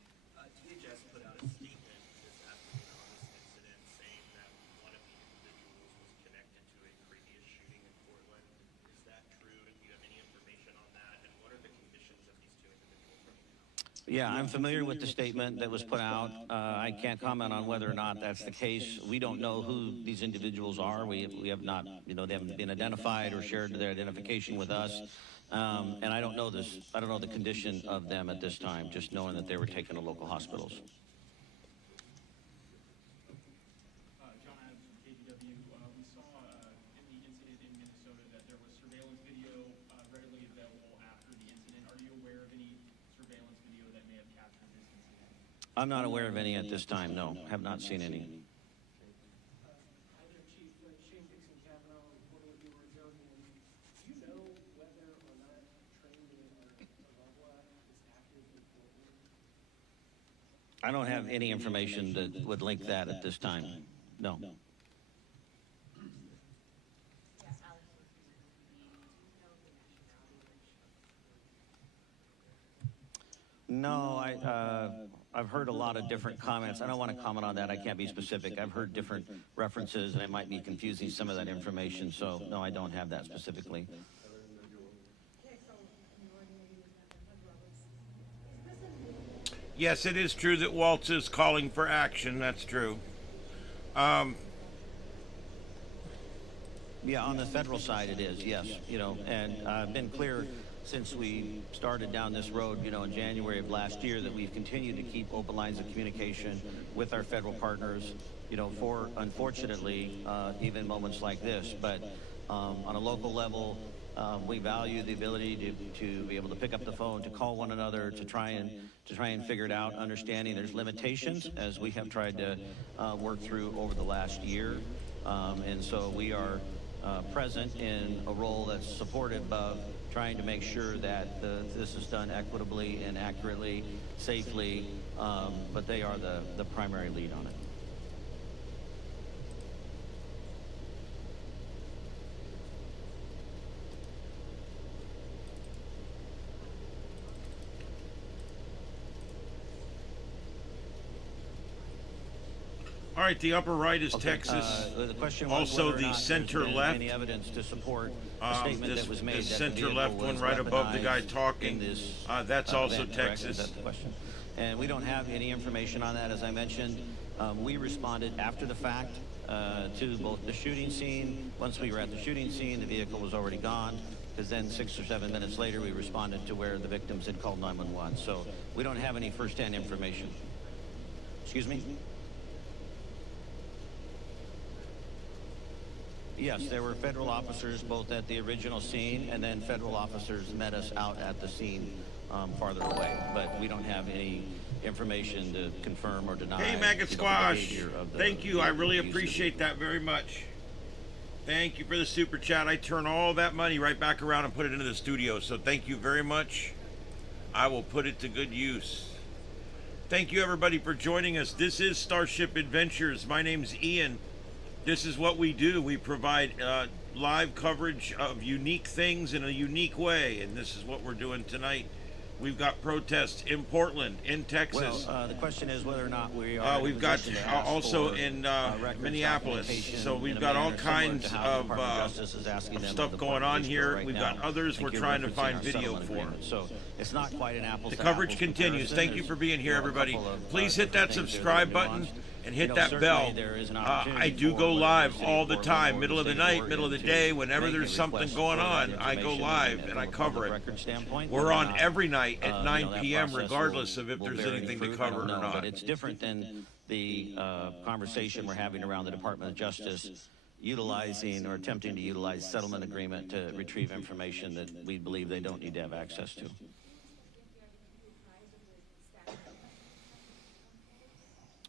DHS put out a statement this afternoon on this incident saying that one of the individuals was connected to a previous shooting in Portland. Is that true? Do you have any information on that? And what are the conditions of these two individuals? Yeah, I'm familiar with the statement that was put out. I can't comment on whether or not that's the case. We don't know who these individuals are. We have not, you know, they haven't been identified or shared their identification with us. And I don't know this. I don't know the condition of them at this time, just knowing that they were taken to local hospitals. I'm not aware of any at this time, no. Have not seen any. I don't have any information that would link that at this time, no. No, I've heard a lot of different comments. I don't want to comment on that. I can't be specific. I've heard different references, and it might be confusing some of that information. So, no, I don't have that specifically. Yes, it is true that Waltz is calling for action. That's true. Yeah, on the federal side it is, yes. You know, and I've been clear since we started down this road, you know, in January of last year, that we've continued to keep open lines of communication with our federal partners, you know, for, unfortunately, even moments like this. But on a local level, we value the ability to be able to pick up the phone, to call one another, to try and figure it out, understanding there's limitations, as we have tried to work through over the last year. And so we are present in a role that's supportive of trying to make sure that this is done equitably and accurately, safely, but they are the primary lead on it. All right, the upper right is Texas. The question was also the center left. Any evidence to support the statement that was made? The center left one right above the guy talking. That's also Texas. That's the question. And we don't have any information on that. As I mentioned, we responded after the fact to both the shooting scene. Once we were at the shooting scene, the vehicle was already gone. Because then 6 or 7 minutes later, we responded to where the victims had called 911. So we don't have any firsthand information. Excuse me? Yes, there were federal officers both at the original scene, and then federal officers met us out at the scene farther away. But we don't have any information to confirm or deny. Hey, Maggot Squash, thank you. I really appreciate that very much. Thank you for the super chat. I turn all that money right back around and put it into the studio. So thank you very much. I will put it to good use. Thank you, everybody, for joining us. This is Starship Adventures. My name's Ian. This is what we do. We provide live coverage of unique things in a unique way, and this is what we're doing tonight. We've got protests in Portland, in Texas. Well, the question is whether or not we are. We've got also in Minneapolis. So we've got all kinds of stuff going on here. We've got others we're trying to find video for. So it's not quite an apples. The coverage continues. Thank you for being here, everybody. Please hit that subscribe button and hit that bell. I do go live all the time, middle of the night, middle of the day, whenever there's something going on, I go live and I cover it. We're on every night at 9 p.m. regardless of if there's anything to cover or not. But it's different than the conversation we're having around the Department of Justice utilizing or attempting to utilize settlement agreement to retrieve information that we believe they don't need to have access to.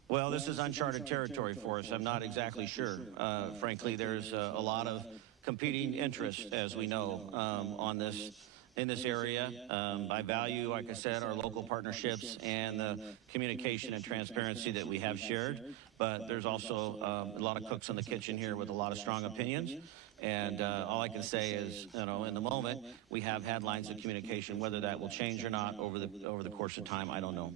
Well, this is uncharted territory for us. I'm not exactly sure. Frankly, there's a lot of competing interests, as we know, in this area. I value, like I said, our local partnerships and the communication and transparency that we have shared. But there's also a lot of cooks in the kitchen here with a lot of strong opinions. And all I can say is, you know, in the moment, we have had lines of communication. Whether that will change or not over the course of time, I don't know.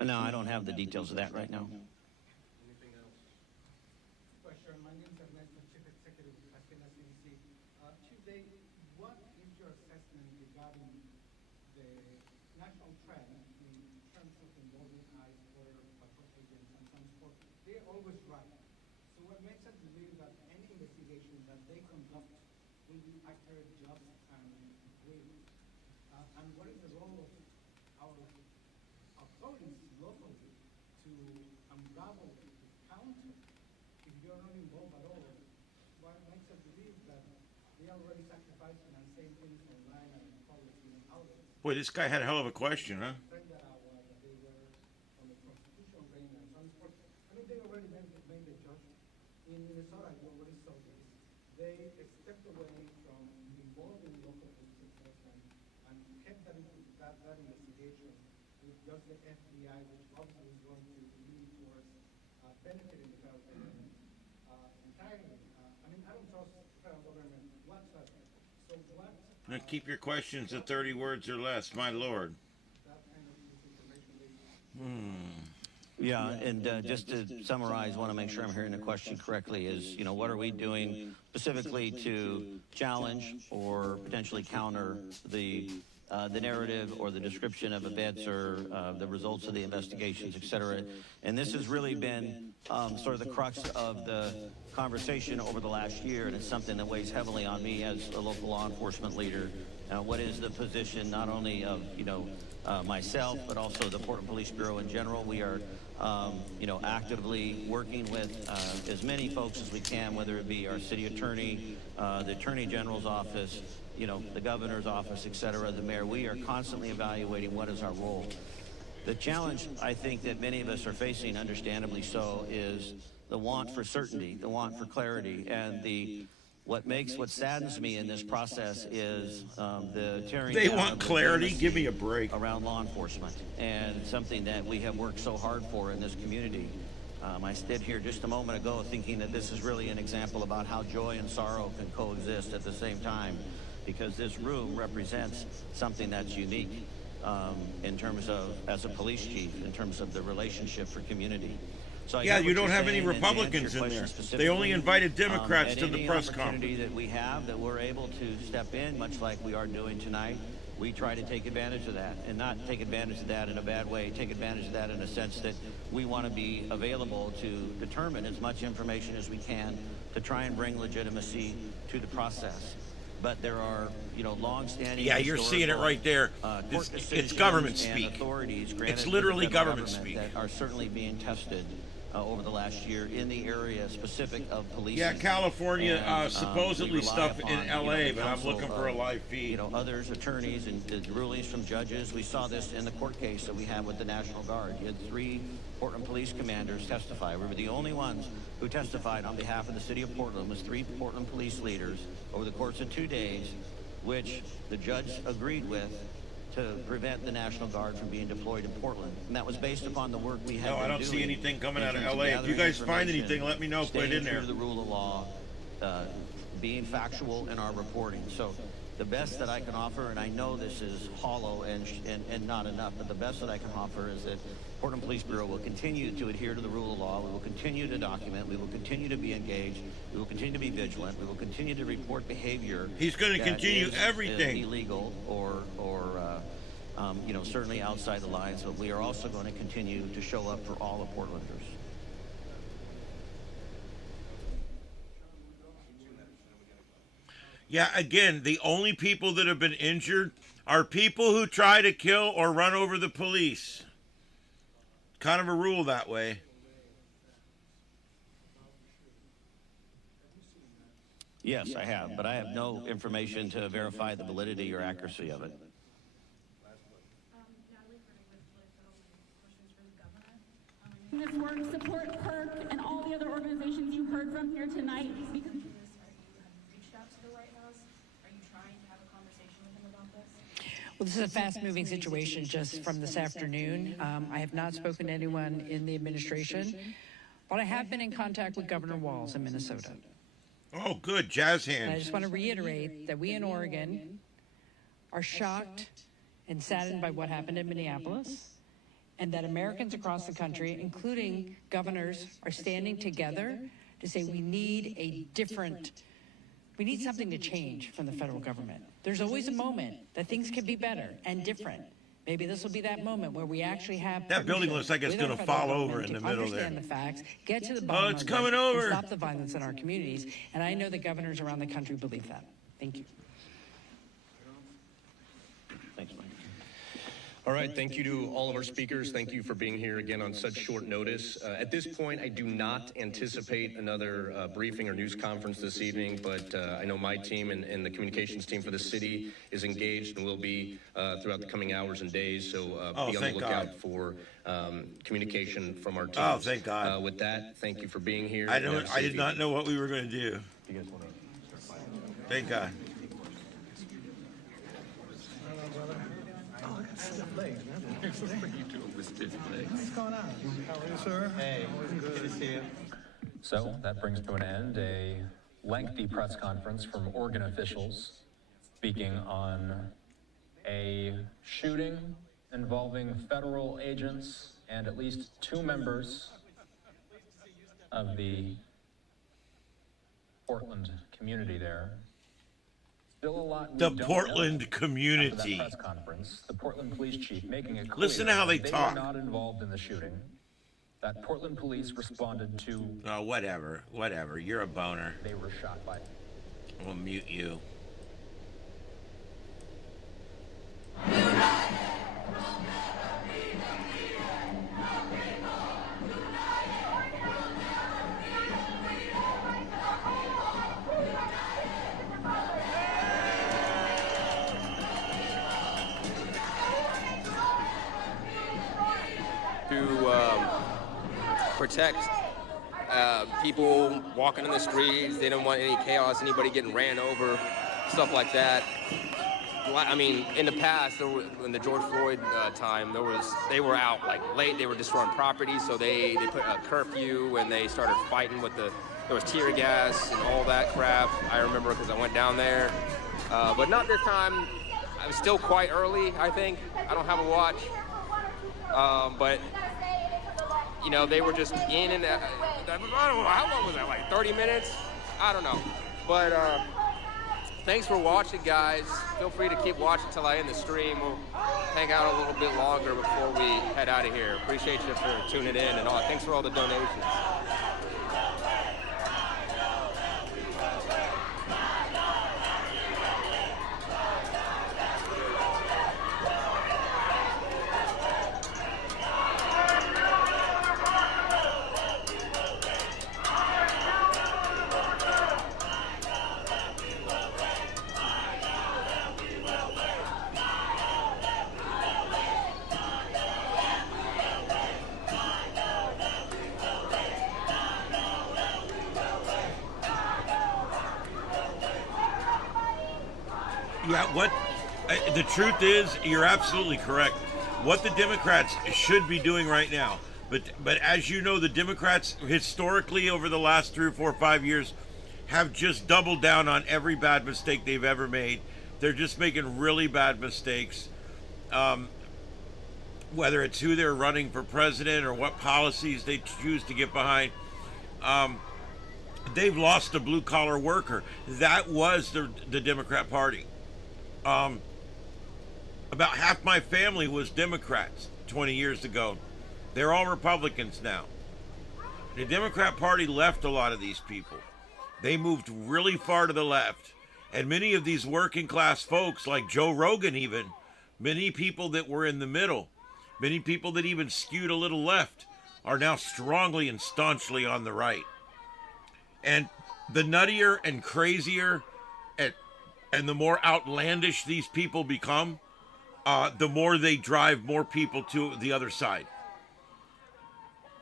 No, I don't have the details of that right now. Question. My name is Ernesto, Chief Executive at CDC. Chief Day, what is your assessment regarding the national trend in terms of involving ICE, border patrol agents, and transport? They're always right. So what makes us believe that any investigation that they conduct will be accurate, just, and real? And what is the role of our authorities locally to unravel the counter? If you're not involved at all, what makes us believe that they are already sacrificing and saying things online and public outlets? Boy, this guy had a hell of a question, huh? That they were on the constitutional reign and transport. I mean, they already made the judgment. In Minnesota, you already saw this. They stepped away from involving local police enforcement and kept that investigation with just the FBI, which obviously is going to lean towards benefiting the federal government entirely. I mean, I don't trust the federal government whatsoever. So what? Now keep your questions to 30 words or less, my lord. That kind of misinformation Yeah, and just to summarize, want to make sure I'm hearing the question correctly, is, you know, what are we doing specifically to challenge or potentially counter the narrative or the description of events or the results of the investigations, et cetera. And this has really been sort of the crux of the conversation over the last year, and it's something that weighs heavily on me as a local law enforcement leader. What is the position not only of, you know, myself, but also the Portland Police Bureau in general? We are, you know, actively working with as many folks as we can, whether it be our city attorney, the Attorney General's office, you know, the governor's office, et cetera, the mayor. We are constantly evaluating what is our role. The challenge, I think, that many of us are facing, understandably so, is the want for certainty, the want for clarity, and what saddens me in this process is the tearing down. They want clarity. Give me a break. Around law enforcement, and something that we have worked so hard for in this community. I stood here just a moment ago thinking that this is really an example about how joy and sorrow can coexist at the same time, because this room represents something that's unique in terms of, as a police chief, in terms of the relationship for community. So yeah, you don't have any Republicans in there. They only invited Democrats to the press conference. That we have, that we're able to step in, much like we are doing tonight, we try to take advantage of that, and not take advantage of that in a bad way, take advantage of that in a sense that we want to be available to determine as much information as we can to try and bring legitimacy to the process. But there are, you know, long-standing. Yeah, you're seeing it right there. It's government speak. It's literally government speak. That are certainly being tested over the last year in the area specific of policing. Yeah, California supposedly stuff in LA, but I'm looking for a live feed. You know, others, attorneys, and the rulings from judges. We saw this in the court case that we had with the National Guard. You had 3 Portland police commanders testify. We were the only ones who testified on behalf of the city of Portland. It was 3 Portland police leaders over the course of 2 days, which the judge agreed with to prevent the National Guard from being deployed in Portland. And that was based upon the work we had been doing. No, I don't see anything coming out of LA. If you guys find anything, let me know. Put it in there. Staying true to the rule of law, being factual in our reporting. So the best that I can offer, and I know this is hollow and not enough, but the best that I can offer is that Portland Police Bureau will continue to adhere to the rule of law. We will continue to document. We will continue to be engaged. We will continue to be vigilant. We will continue to report behavior. He's going to continue everything. Illegal or you know, certainly outside the lines. But we are also going to continue to show up for all of Portlanders. Yeah, again, the only people that have been injured are people who try to kill or run over the police. Kind of a rule that way. Yes, I have, but I have no information to verify the validity or accuracy of it. This work, support PERC and all the other organizations you heard from here tonight. Because Well, this is a fast-moving situation just from this afternoon. I have not spoken to anyone in the administration, but I have been in contact with Governor Walz in Minnesota. Oh, good. Jazz hands. And I just want to reiterate that we in Oregon are shocked and saddened by what happened in Minneapolis, and that Americans across the country, including governors, are standing together to say we need something to change from the federal government. There's always a moment that things can be better and different. Maybe this will be that moment where we actually have that building looks like it's going to fall over in the middle there. Understand the facts, get to the bottom Oh, it's of coming it, over. and stop the violence in our communities. And I know that governors around the country believe that. Thank you. Thanks, Mike. All right, thank you to all of our speakers. Thank you for being here again on such short notice. At this point, I do not anticipate another briefing or news conference this evening, but I know my team and the communications team for the city is engaged and will be throughout the coming hours and days, so be on the lookout for communication from our teams. Oh, thank God. With that, thank you for being here. I did not know what we were going to do. You guys want to Thank God. Stiff legs, man. What's going on? How are you, sir? Hey, good to see you. So that brings to an end a lengthy press conference from Oregon officials speaking on a shooting involving federal agents and at least 2 members of the Portland community there. Still a lot the Portland community. Press conference, the Portland police chief making it clear Listen to how they that talk. They were not involved in the shooting. That Portland police responded to. Oh, whatever. You're a boner. They were shot by. We'll mute you. To protect people walking in the streets. They didn't want any chaos, anybody getting ran over, stuff like that. I mean, in the past, in the George Floyd time, they were out like late. They were destroying property, so they put a curfew and they started fighting with there was tear gas and all that crap. I remember because I went down there, but not this time. It was still quite early, I think. I don't have a watch, but you know, they were just in and out. I don't know, how long was that, like 30 minutes? I don't know. But thanks for watching, guys. Feel free to keep watching until I end the stream. We'll hang out a little bit longer before we head out of here. Appreciate you for tuning in and all. Thanks for all the donations. Yeah, the truth is, you're absolutely correct. What the Democrats should be doing right now, but as you know, the Democrats historically over the last 3 or 4 or 5 years have just doubled down on every bad mistake they've ever made. They're just making really bad mistakes. Whether it's who they're running for president or what policies they choose to get behind. They've lost a blue-collar worker. That was the Democrat Party. About half my family was Democrats 20 years ago. They're all Republicans now. The Democrat Party left a lot of these people. They moved really far to the left. And many of these working class folks, like Joe Rogan even, many people that were in the middle, many people that even skewed a little left, are now strongly and staunchly on the right. And the nuttier and crazier and the more outlandish these people become, the more they drive more people to the other side.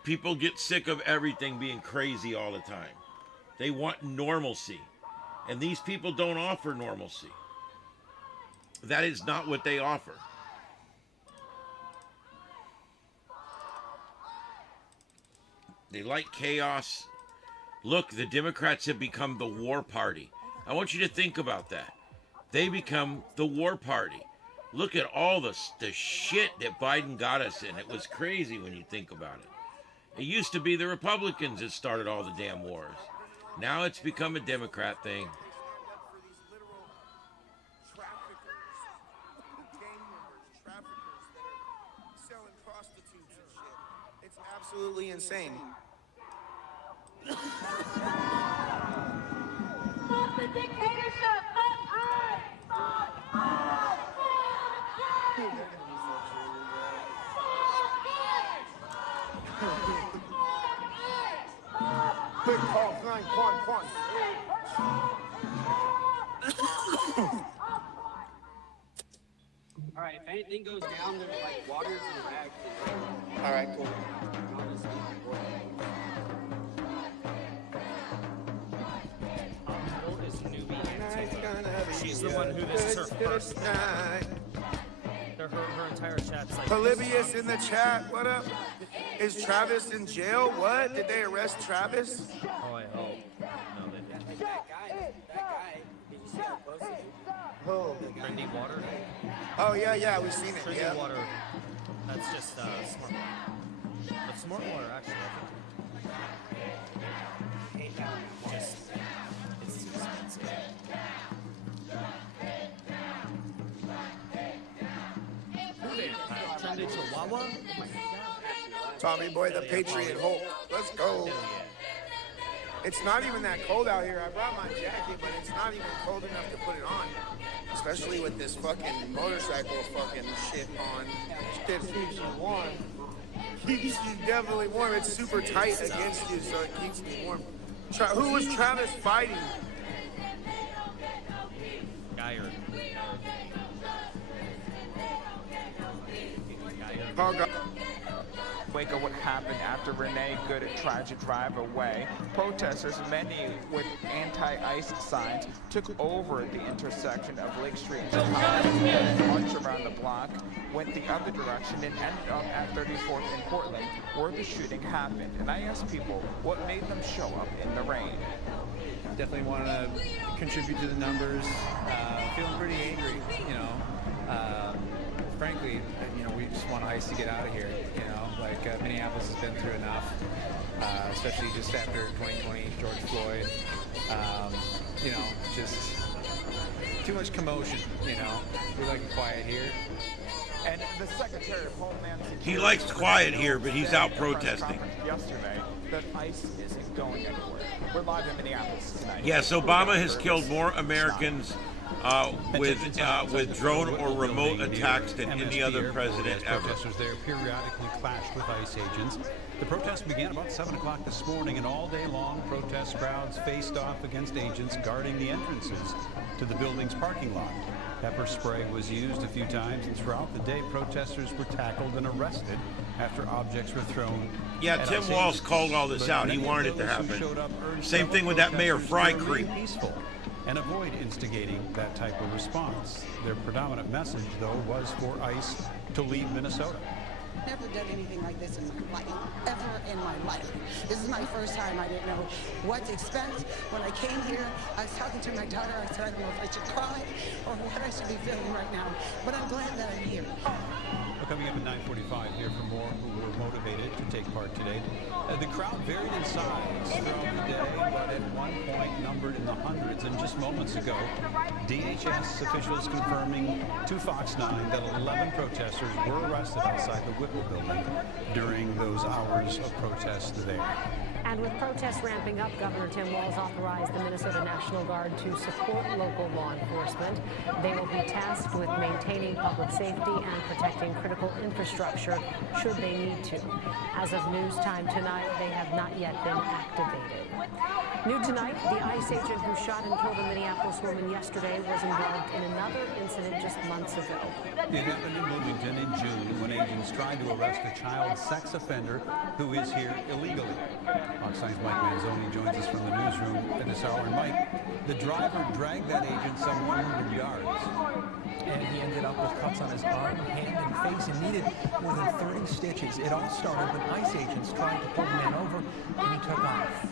People get sick of everything being crazy all the time. They want normalcy. And these people don't offer normalcy. That is not what they offer. They like chaos. Look, the Democrats have become the war party. I want you to think about that. They become the war party. Look at all the shit that Biden got us in. It was crazy when you think about it. It used to be the Republicans that started all the damn wars. Now it's become a Democrat thing. It's absolutely insane. Stop the dictatorship! Quick call, 911. All right, if anything goes down, there's like waters and rags. All right, cool. She's the one who this is her first night. Her entire chat's like Polybius in the chat, what up? Is Travis in jail? What? Did they arrest Travis? Oh, I hope. No, they didn't. That guy, did you see how close he is? Oh. Trendy water? Oh, yeah, we've seen it, Trendy yeah. water, that's just smart water. But smart water, actually, I think. Just, it's too expensive. Trendy Chihuahua? Tommy Boy, the Patriot Hulk. Let's go. It's not even that cold out here. I brought my jacket, but it's not even cold enough to put it on. Especially with this fucking motorcycle fucking shit on. Shit keeps you warm. Keeps you definitely warm. It's super tight against you, so it keeps me warm. Who was Travis fighting? Geyer. Oh, God. Wake up what happened after Renee Good tried to drive away. Protesters, many with anti-ICE signs, took over the intersection of Lake Street and Chicago, marched around the block, went the other direction, and ended up at 34th in Portland, where the shooting happened. And I asked people what made them show up in the rain. Definitely want to contribute to the numbers. Feeling pretty angry, you know. Frankly, you know, we just want ICE to get out of here, you know. Like, Minneapolis has been through enough, especially just after 2020, George Floyd. You know, just too much commotion, you know. We like it quiet here. And the Secretary of Homeland Security... He likes quiet here, but he's out protesting. ...yesterday that ICE isn't going anywhere. We're live in Minneapolis tonight. Yes, Obama has killed more Americans with drone or remote attacks than any other president ever. Protesters there periodically clashed with ICE agents. The protest began about 7 o'clock this morning, and all day long, protest crowds faced off against agents guarding the entrances to the building's parking lot. Pepper spray was used a few times, and throughout the day, protesters were tackled and arrested after objects were thrown. Yeah, Tim Walz called all this out. He wanted it to happen. Same thing with that Mayor Fry creep. Peaceful and avoid instigating that type of response. Their predominant message, though, was for ICE to leave Minnesota. Never done anything like this in my life, ever in my life. This is my first time. I didn't know what to expect. When I came here, I was talking to my daughter. I said, I don't know if I should cry or what I should be feeling right now, but I'm glad that I'm here. Well, coming up at 9:45 here for more who were motivated to take part today. The crowd varied in size throughout the day, but at one point numbered in the hundreds. And just moments ago, DHS officials confirming to Fox 9 that 11 protesters were arrested outside the Whipple building during those hours of protest there. And with protests ramping up, Governor Tim Walz authorized the Minnesota National Guard to support local law enforcement. They will be tasked with maintaining public safety and protecting critical infrastructure should they need to. As of news time tonight, they have not yet been activated. New tonight, the ICE agent who shot and killed a Minneapolis woman yesterday was involved in another incident just months ago. It happened in Bloomington in June when agents tried to arrest a child sex offender who is here illegally. Fox 9's Mike Manzoni joins us from the newsroom at this hour. And Mike, the driver dragged that agent some 100 yards. And he ended up with cuts on his arm, hand, and face and needed more than 30 stitches. It all started when ICE agents tried to pull the man over and he took off.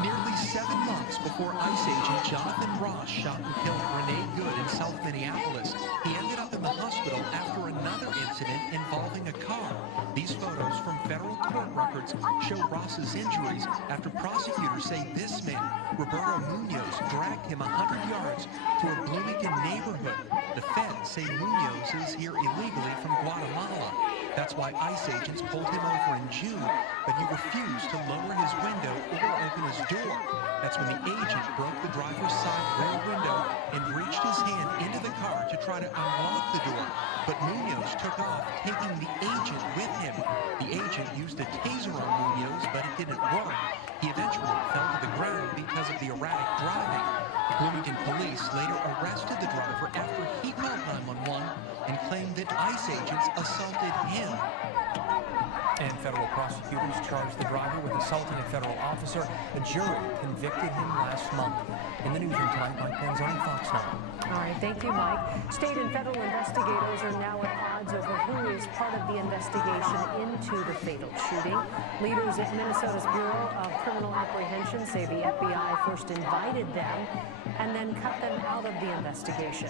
Nearly 7 months before ICE agent Jonathan Ross shot and killed Renee Good in South Minneapolis, he ended up in the hospital after another incident involving a car. These photos from federal court records show Ross's injuries after prosecutors say this man, Roberto Munoz, dragged him 100 yards to a Bloomington neighborhood. The feds say Munoz is here illegally from Guatemala. That's why ICE agents pulled him over in June, but he refused to lower his window or open his door. That's when the agent broke the driver's side rear window and reached his hand into the car to try to unlock the door. But Munoz took off, taking the agent with him. The agent used a taser on Munoz, but it didn't work. He eventually fell to the ground because of the erratic driving. Bloomington police later arrested the driver after he called 911 and claimed that ICE agents assaulted him. And federal prosecutors charged the driver with assaulting a federal officer. A jury convicted him last month. In the newsroom tonight, Mike Manzoni, Fox 9. All right, thank you, Mike. State and federal investigators are now at odds over who is part of the investigation into the fatal shooting. Leaders at Minnesota's Bureau of Criminal Apprehension say the FBI first invited them and then cut them out of the investigation.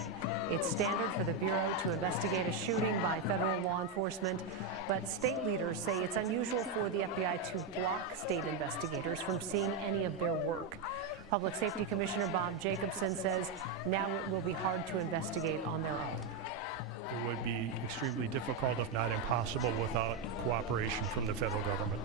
It's standard for the Bureau to investigate a shooting by federal law enforcement, but state leaders say it's unusual for the FBI to block state investigators from seeing any of their work. Public Safety Commissioner Bob Jacobson says now it will be hard to investigate on their own. It would be extremely difficult, if not impossible, without cooperation from the federal government.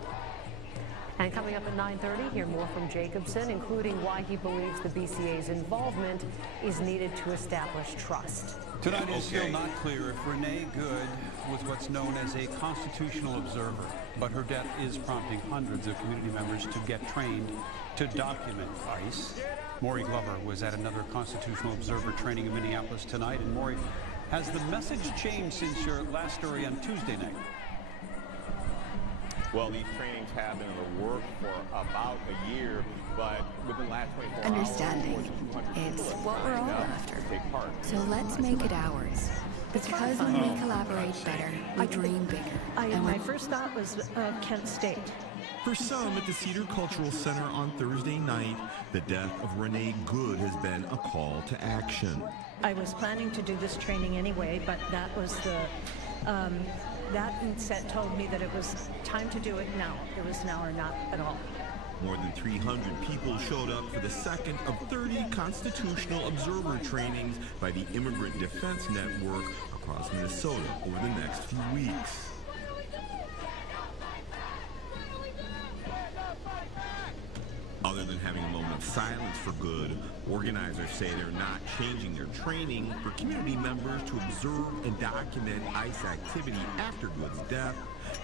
And coming up at 9:30, hear more from Jacobson, including why he believes the BCA's involvement is needed to establish trust. Tonight is still not clear if Renee Good was what's known as a constitutional observer, but her death is prompting hundreds of community members to get trained to document ICE. Maury Glover was at another constitutional observer training in Minneapolis tonight. And Maury, has the message changed since your last story on Tuesday night? Well, these trainings have been in the work for about a year, but within the last 24 Understanding. hours, It's what we're all after. take part. So let's make it ours. Because when we collaborate better, we dream bigger. My first thought was Kent State. For some at the Cedar Cultural Center on Thursday night, the death of Renee Good has been a call to action. I was planning to do this training anyway, but that was the, that set told me that it was time to do it now. It was now or not at all. More than 300 people showed up for the second of 30 constitutional observer trainings by the Immigrant Defense Network across Minnesota over the next few weeks. Other than having a moment of silence for Good, organizers say they're not changing their training for community members to observe and document ICE activity after Good's death,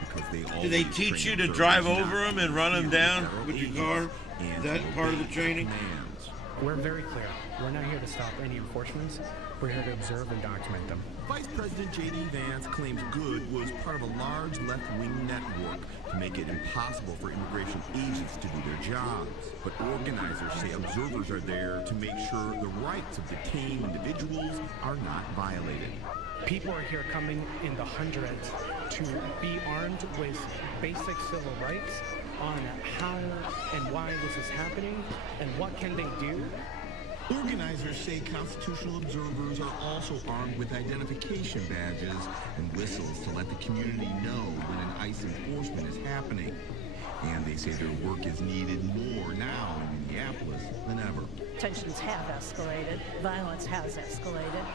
because they all. Do they teach you to drive over them and run them down with your car? Is that part of the training? We're very clear. We're not here to stop any enforcements. We're here to observe and document them. Vice President J.D. Vance claims Good was part of a large left-wing network to make it impossible for immigration agents to do their jobs. But organizers say observers are there to make sure the rights of detained individuals are not violated. People are here coming in the hundreds to be armed with basic civil rights on how and why this is happening and what can they do. Organizers say constitutional observers are also armed with identification badges and whistles to let the community know when an ICE enforcement is happening. And they say their work is needed more now in Minneapolis than ever. Tensions have escalated. Violence has escalated.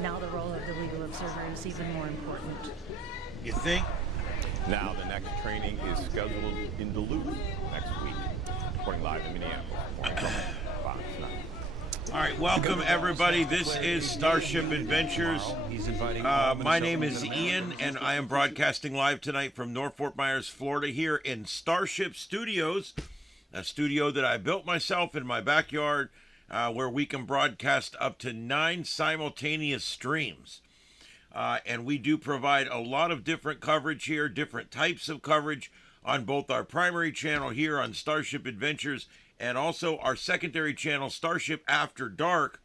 now the role of the legal observer is even more important. You think? Now the next training is scheduled in Duluth next week. Reporting live in Minneapolis. Fox 9. All right, welcome everybody. This is Starship Adventures. My name is Ian, and I am broadcasting live tonight from North Fort Myers, Florida, here in Starship Studios, a studio that I built myself in my backyard, where we can broadcast up to 9 simultaneous streams. And we do provide a lot of different coverage here, different types of coverage on both our primary channel here on Starship Adventures and also our secondary channel, Starship After Dark.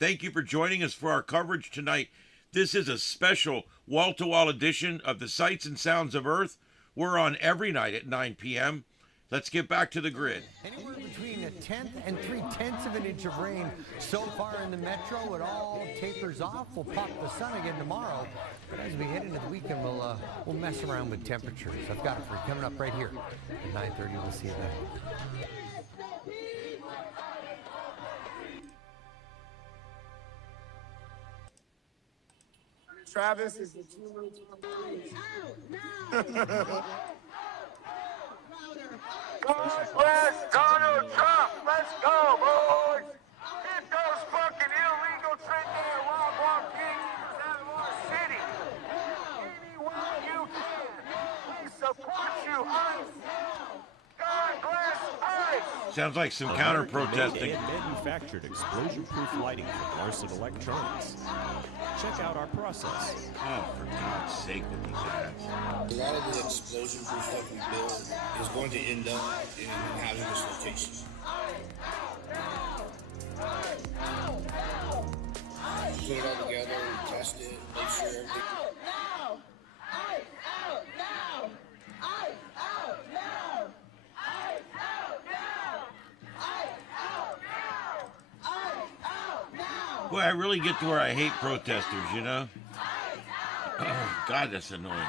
Thank you for joining us for our coverage tonight. This is a special wall-to-wall edition of the Sights and Sounds of Earth. We're on every night at 9 p.m. Let's get back to the grid. Anywhere between 1/10 and 3/10 of an inch of rain so far in the metro. It all tapers off. We'll pop the sun again tomorrow. But as we head into the weekend, we'll mess around with temperatures. I've got it for you coming up right here at 9:30. We'll see you then. Travis is the God bless Donald Trump. Let's go, boys. Get those fucking illegal Trinidad Rock Kings out of our city. Any way you can. We support you, ICE. God bless ICE. Sounds like some counter-protesting. Manufactured explosion-proof lighting from Larson Electronics. Check out our process. Oh, for God's sake with these ads. A lot of the explosion-proof stuff we build is going to end up in hazardous locations. Put it all together, test it, make sure everything... Boy, I really get to where I hate protesters, you know? Oh, God, that's annoying.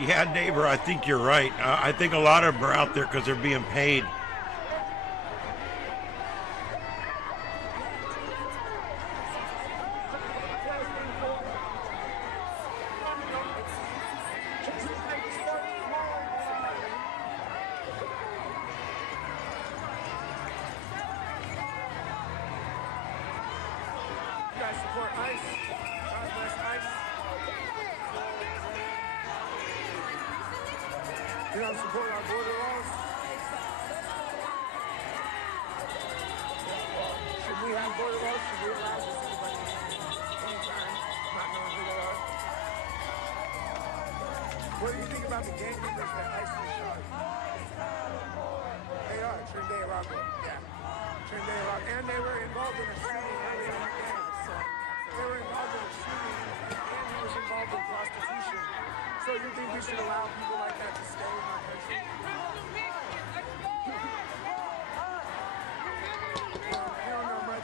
Yeah, neighbor, I think you're right. I think a lot of them are out there because they're being paid. You guys support ICE. God bless ICE. You don't support our border laws? Should we have border laws? Should we allow this anybody anytime, not knowing who they are? What do you think about the gang members that ICE was shot? They are, Trinidad Rockville. Yeah. Trinidad Rock. And they were involved in a shooting earlier in the game. They were involved in a shooting, and he was involved in prostitution. So you think we should allow people like that to stay in our country? You don't know much.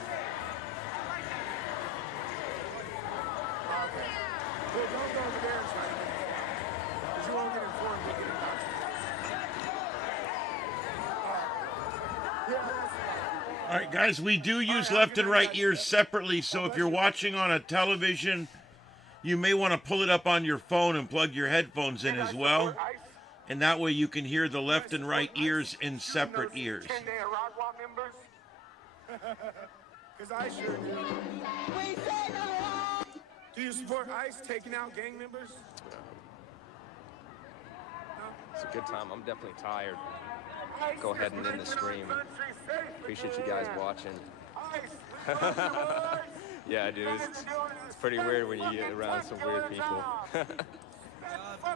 Okay. Well, don't go over there and try to get it. Because you won't get informed, you'll get indoctrinated. All right, guys, we do use left and right ears separately, so if you're watching on a television, you may want to pull it up on your phone and plug your headphones in as well. And that way you can hear the left and right ears in separate ears. Because I sure do. Do you support ICE taking out gang members? It's a good time. I'm definitely tired. Go ahead and end the stream. Appreciate you guys watching. Yeah, dude. pretty weird when you get around some weird people.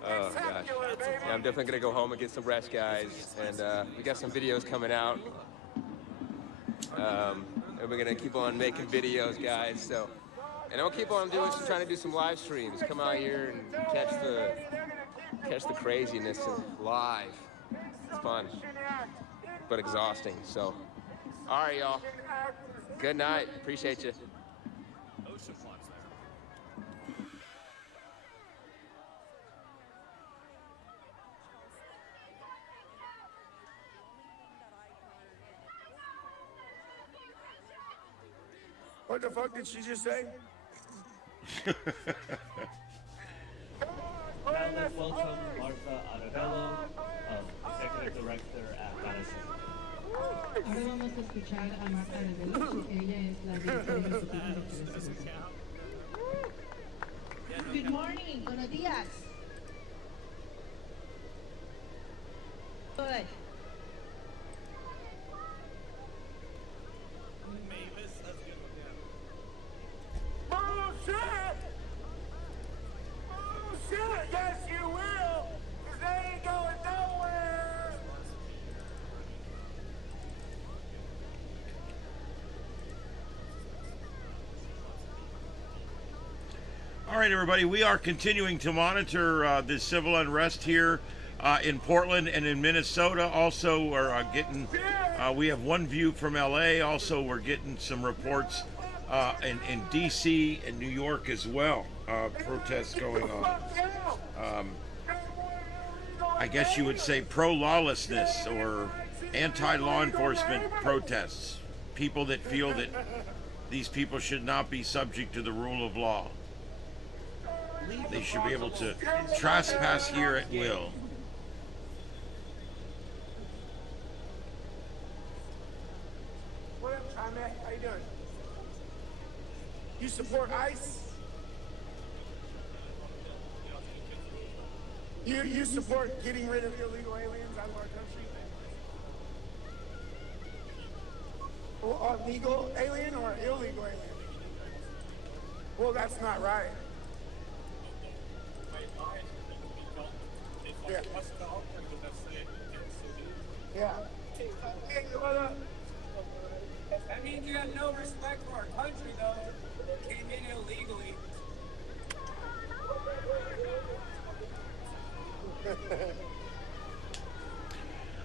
Oh gosh. Yeah, I'm definitely gonna go home and get some rest, guys. And we got some videos coming out. And we're gonna keep on making videos, guys. So, and I'll keep on trying to do some live streams. Come out here and catch the craziness live. It's fun, but exhausting. So, all right, y'all. Good night. Appreciate you. What the fuck did she just say? Now let's welcome Martha Arabello, Executive Director at Madison. Ahora vamos a escuchar a Marta Arabello, ella es la directora ejecutiva de Madison. Good morning, buenos días. Good. Bullshit! Bullshit! Yes, you will! Because they ain't going nowhere! All right, everybody, we are continuing to monitor this civil unrest here in Portland and in Minnesota. Also, we're getting, we have one view from LA. Also, we're getting some reports in DC and New York as well. Protests going on. I guess you would say pro-lawlessness or anti-law enforcement protests. People that feel that these people should not be subject to the rule of law. They should be able to trespass here at will. What up, Tommy? How you doing? You support ICE? You support getting rid of illegal aliens out of our country? Well, a legal alien or an illegal alien? Well, that's not right. Yeah. Yeah. Hey, what up? That means you have no respect for our country, though. Came in illegally.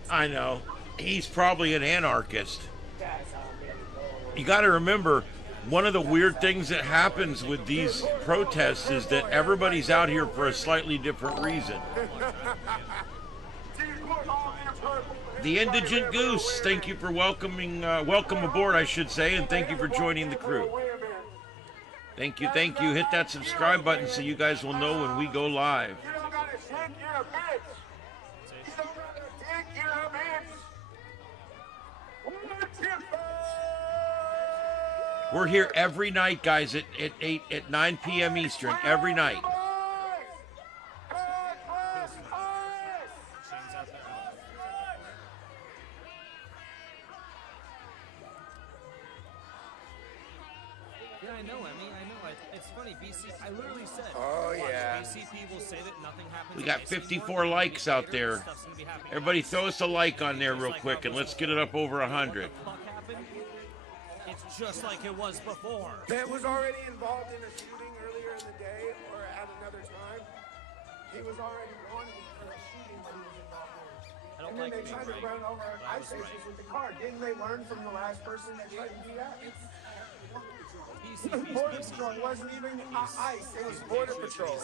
I know. He's probably an anarchist. You got to remember, one of the weird things that happens with these protests is that everybody's out here for a slightly different reason. The Indigent Goose, thank you for welcoming, welcome aboard, I should say, and thank you for joining the crew. Thank you, thank you. Hit that subscribe button so you guys will know when we go live. We're here every night, guys, at 9 p.m. Eastern, every night. Yeah, I know, Emmy, I know. It's funny, BC, I literally said, oh, yeah. BCP will say that nothing happens. We got 54 likes out there. Everybody throw us a like on there real quick, and let's get it up over 100. It's just like it was before. That was already involved in a shooting earlier in the day or at another time. He was already wanted for a shooting when he was involved in it. And then they tried to run over ICE agents with the car. Didn't they learn from the last person that tried to do that? Border Patrol wasn't even ICE, it was Border Patrol.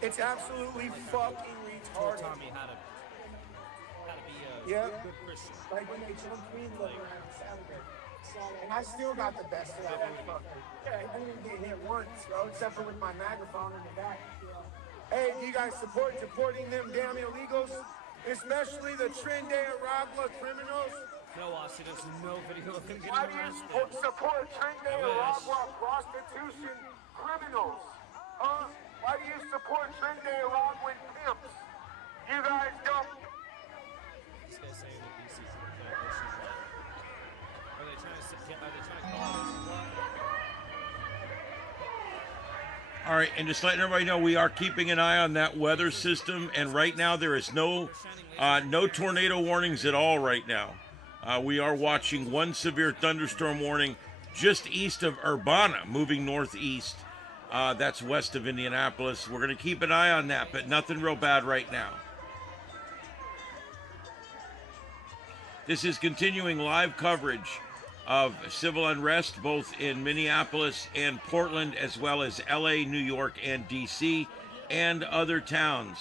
It's absolutely fucking retarded. Tommy how to be a good Christian. Like when they jumped me on Saturday. And I still got the best of that motherfucker. I didn't get hit once, bro, except for with my microphone in the back. Hey, do you guys support deporting them damn illegals? Especially the Trinidad Aragua criminals? No, Austin, there's no video of him getting Why do you arrested. support Trinidad Aragua prostitution criminals? Why do you support Trinidad Araguan pimps? You guys don't. This guy's saying that BC's a Christian. Are they trying to call us? All right, and just letting everybody know, we are keeping an eye on that weather system, and right now there is no tornado warnings at all right now. We are watching one severe thunderstorm warning just east of Urbana, moving northeast. That's west of Indianapolis. We're going to keep an eye on that, but nothing real bad right now. This is continuing live coverage of civil unrest both in Minneapolis and Portland, as well as LA, New York, and DC, and other towns.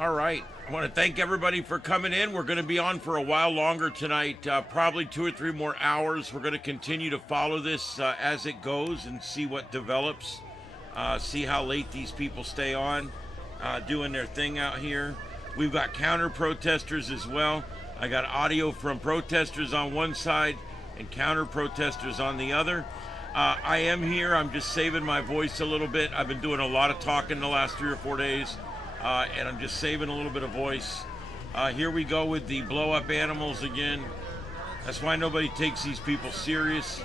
All right. I want to thank everybody for coming in. We're going to be on for a while longer tonight, probably 2 or 3 more hours. We're going to continue to follow this as it goes and see what develops, see how late these people stay on, doing their thing out here. We've got counter protesters as well. I got audio from protesters on one side and counter protesters on the other. I am here. I'm just saving my voice a little bit. I've been doing a lot of talking the last 3 or 4 days. And I'm just saving a little bit of voice. Here we go with the blow-up animals again. That's why nobody takes these people serious.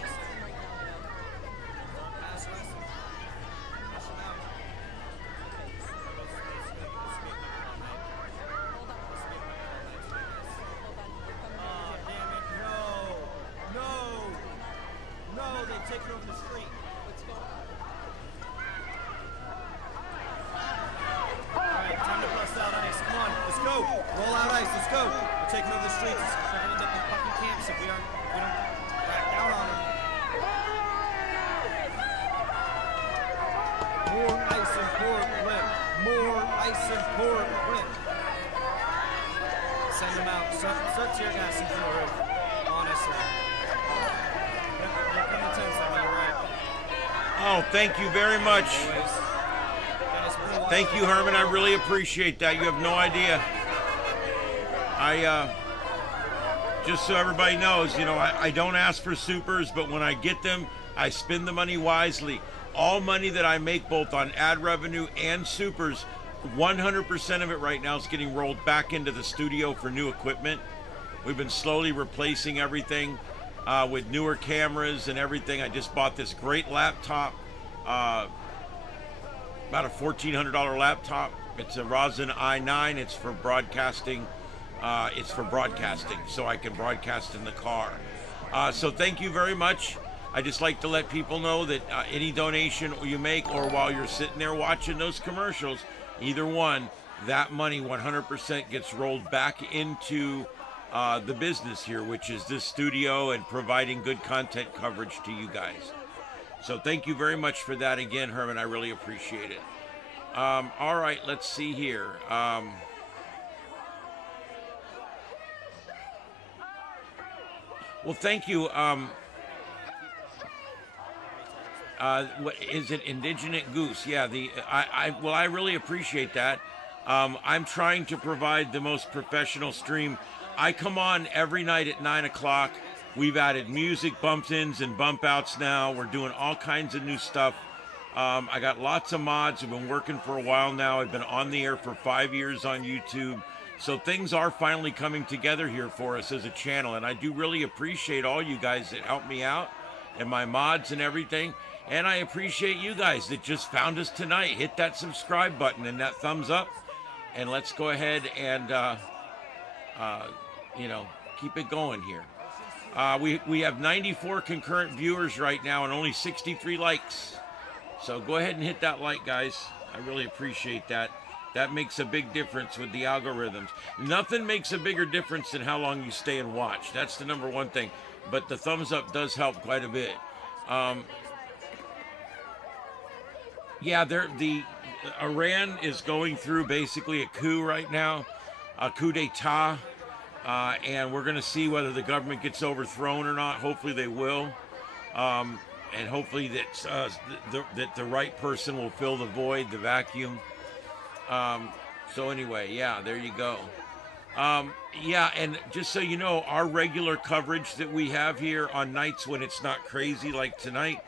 No, they've taken over the street. Let's go. Time to bust out ice. Come on, let's go. Roll out ice. Let's go. We're taking over the streets. We're gonna end up in fucking camps if we don't back down on them. More ice in Portland. More ice in Portland. Send them out. Start tear gassing from the roof. Honestly. They're coming to something, right? Oh, thank you very much. Thank you, Herman. I really appreciate that. You have no idea. Just so everybody knows, you know, I don't ask for supers, but when I get them, I spend the money wisely. All money that I make, both on ad revenue and supers, 100% of it right now is getting rolled back into the studio for new equipment. We've been slowly replacing everything with newer cameras and everything. I just bought this great laptop. About a $1,400 laptop. It's a Ryzen i9. It's for broadcasting. So I can broadcast in the car. So thank you very much. I just like to let people know that any donation you make, or while you're sitting there watching those commercials, either one, that money 100% gets rolled back into the business here, which is this studio and providing good content coverage to you guys. So thank you very much for that again, Herman. I really appreciate it. All right, let's see here. Well, thank you. What is it? Indigenous Goose? Yeah. I really appreciate that. I'm trying to provide the most professional stream. I come on every night at 9 o'clock. We've added music, bump-ins and bump-outs now. We're doing all kinds of new stuff. I got lots of mods. I've been working for a while now. I've been on the air for 5 years on YouTube. So things are finally coming together here for us as a channel. And I do really appreciate all you guys that help me out and my mods and everything. And I appreciate you guys that just found us tonight. Hit that subscribe button and that thumbs up. And let's go ahead and, keep it going here. We have 94 concurrent viewers right now and only 63 likes. So go ahead and hit that like, guys. I really appreciate that. That makes a big difference with the algorithms. Nothing makes a bigger difference than how long you stay and watch. That's the number one thing. But the thumbs up does help quite a bit. The Iran is going through basically a coup right now, a coup d'etat. And we're going to see whether the government gets overthrown or not. Hopefully they will. and hopefully that the right person will fill the void, the vacuum. So anyway, yeah, there you go. Yeah, and just so you know, our regular coverage that we have here on nights when it's not crazy like tonight,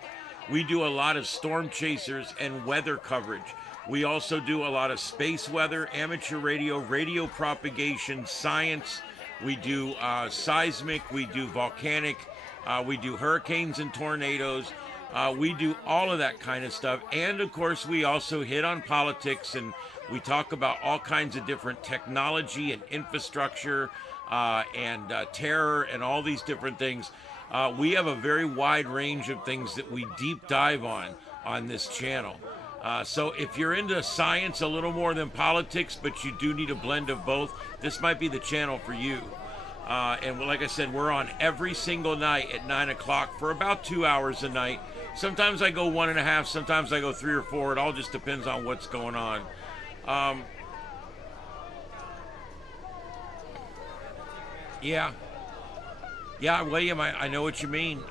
we do a lot of storm chasers and weather coverage. We also do a lot of space weather, amateur radio, radio propagation, science. We do seismic, we do volcanic, we do hurricanes and tornadoes. We do all of that kind of stuff. And of course, we also hit on politics, and we talk about all kinds of different technology and infrastructure and terror and all these different things. We have a very wide range of things that we deep dive on this channel. So if you're into science a little more than politics, but you do need a blend of both, this might be the channel for you. And like I said, we're on every single night at 9 o'clock for about 2 hours a night. Sometimes I go 1.5, sometimes I go 3 or 4. It all just depends on what's going on. Yeah, William, I know what you mean.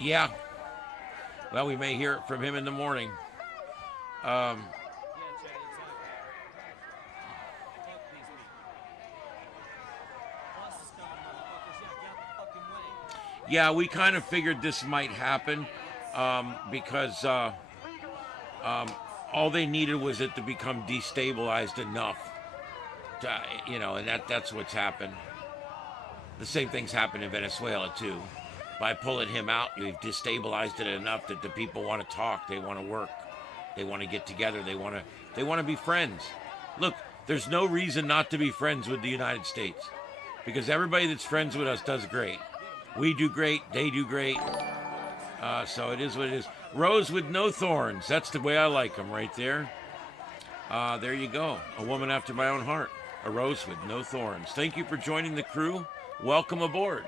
Yeah. Well, we may hear it from him in the morning. Yeah, we kind of figured this might happen because all they needed was it to become destabilized enough. And that's what's happened. The same thing's happened in Venezuela, too. By pulling him out, you've destabilized it enough that the people want to talk, they want to work, they want to get together, they want to be friends. Look, there's no reason not to be friends with the United States, because everybody that's friends with us does great. We do great, they do great. So it is what it is. Rose with no thorns. That's the way I like them right there. There you go. A woman after my own heart. A rose with no thorns. Thank you for joining the crew. Welcome aboard.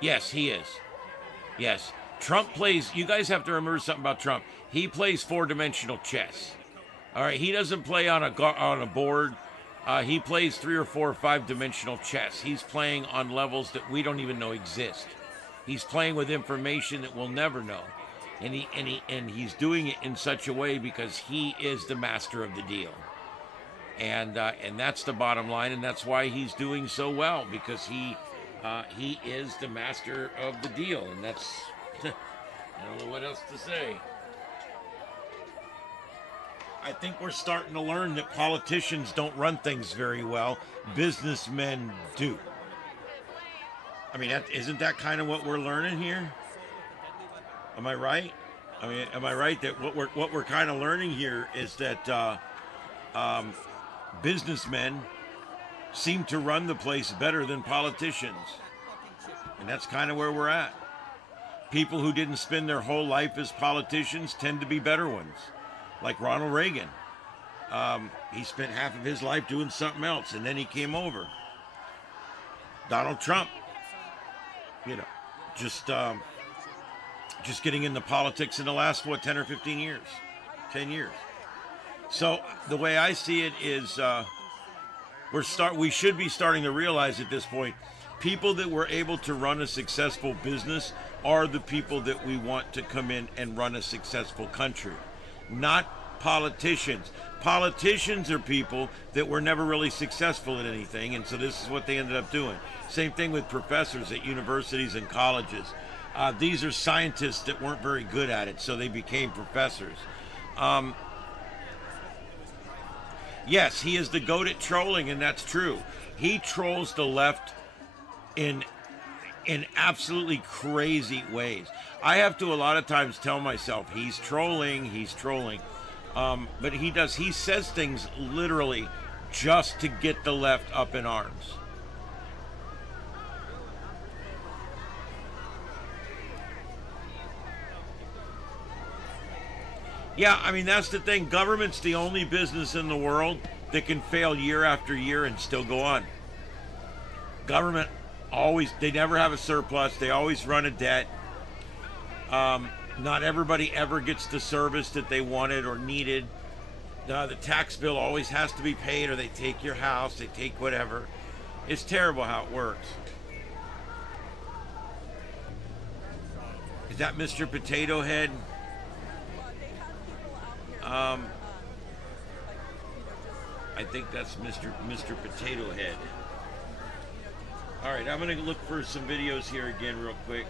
Yes, he is. Yes. Trump plays, you guys have to remember something about Trump. He plays four-dimensional chess. All right, he doesn't play on a board. He plays 3 or 4 or 5-dimensional chess. He's playing on levels that we don't even know exist. He's playing with information that we'll never know. And he's doing it in such a way because he is the master of the deal. And that's the bottom line, and that's why he's doing so well, because he is the master of the deal, and that's I don't know what else to say. I think we're starting to learn that politicians don't run things very well. Businessmen do. I mean, isn't that kind of what we're learning here? Am I right? I mean, am I right that what we're kind of learning here is that businessmen seem to run the place better than politicians, and that's kind of where we're at. People who didn't spend their whole life as politicians tend to be better ones, like Ronald Reagan. He spent half of his life doing something else, and then he came over. Donald Trump, just getting into politics in the last 10 or 15 years, 10 years. So the way I see it is, we should be starting to realize at this point, people that were able to run a successful business are the people that we want to come in and run a successful country, not politicians. Politicians are people that were never really successful at anything, and so this is what they ended up doing. Same thing with professors at universities and colleges. These are scientists that weren't very good at it, so they became professors. Yes, he is the goat at trolling, and that's true. He trolls the left in absolutely crazy ways. I have to a lot of times tell myself, he's trolling. But he says things literally just to get the left up in arms. Yeah, I mean, that's the thing. Government's the only business in the world that can fail year after year and still go on. Government they never have a surplus. They always run a debt. Not everybody ever gets the service that they wanted or needed. The tax bill always has to be paid, or they take your house, they take whatever. It's terrible how it works. Is that Mr. Potato Head? I think that's Mr. Potato Head. All right, I'm going to look for some videos here again real quick.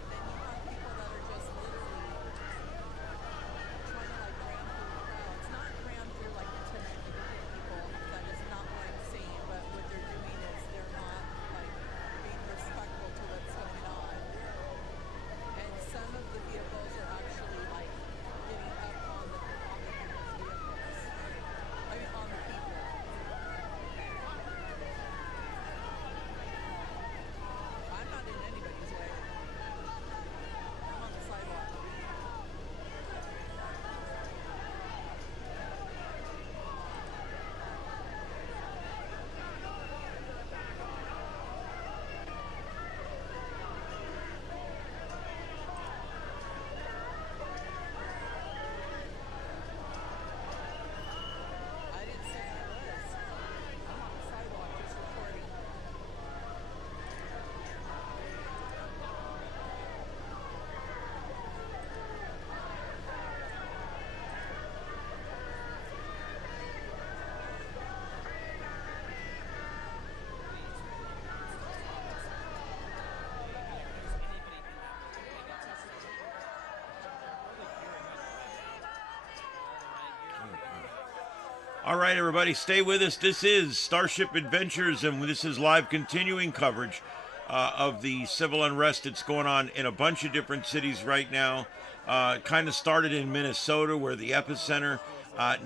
All right, everybody, stay with us. This is Starship Adventures, and this is live continuing coverage of the civil unrest that's going on in a bunch of different cities right now. Kind of started in Minnesota, where the epicenter.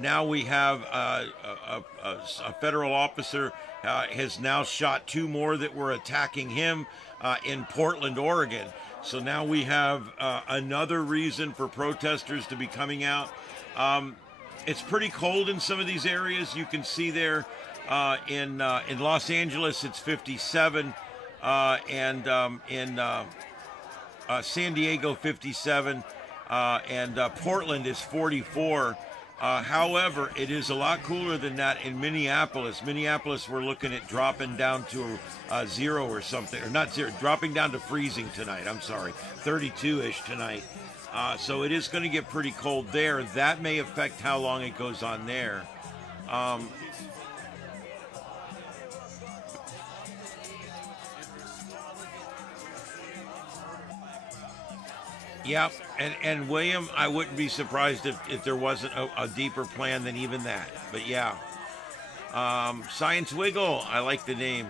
Now we have a federal officer has now shot 2 more that were attacking him in Portland, Oregon. So now we have another reason for protesters to be coming out. It's pretty cold in some of these areas. You can see there in Los Angeles, it's 57, and in San Diego, 57, and Portland is 44. However, it is a lot cooler than that in Minneapolis. Minneapolis, we're looking at dropping down to 0 or something, or not 0, dropping down to freezing tonight. I'm sorry, 32-ish tonight. So it is going to get pretty cold there. That may affect how long it goes on there. Yeah, and William, I wouldn't be surprised if there wasn't a deeper plan than even that. But yeah. Science Wiggle, I like the name.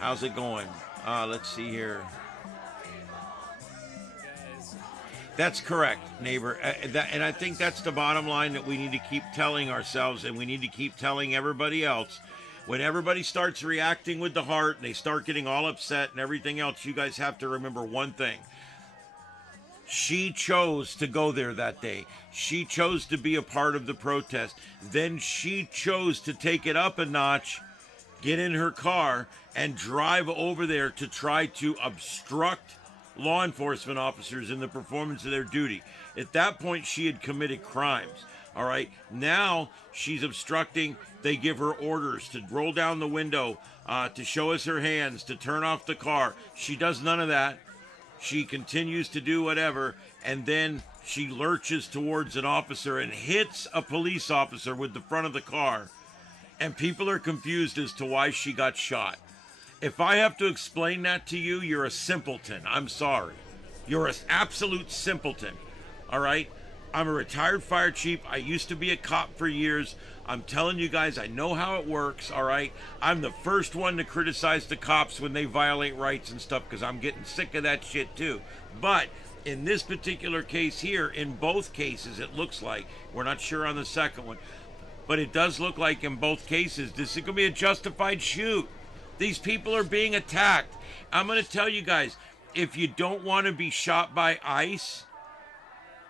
How's it going? Let's see here. That's correct, neighbor. And I think that's the bottom line that we need to keep telling ourselves, and we need to keep telling everybody else. When everybody starts reacting with the heart and they start getting all upset and everything else, you guys have to remember one thing. She chose to go there that day. She chose to be a part of the protest. Then she chose to take it up a notch, get in her car, and drive over there to try to obstruct law enforcement officers in the performance of their duty. At that point, she had committed crimes. All right. Now she's obstructing. They give her orders to roll down the window, to show us her hands, to turn off the car. She does none of that. She continues to do whatever, and then she lurches towards an officer and hits a police officer with the front of the car. And people are confused as to why she got shot. If I have to explain that to you, you're a simpleton. I'm sorry. You're an absolute simpleton. All right? I'm a retired fire chief. I used to be a cop for years. I'm telling you guys, I know how it works, all right? I'm the first one to criticize the cops when they violate rights and stuff, because I'm getting sick of that shit too. But in this particular case here, in both cases, it looks like, we're not sure on the second one, but it does look like in both cases, this is going to be a justified shoot. These people are being attacked. I'm going to tell you guys, if you don't want to be shot by ICE,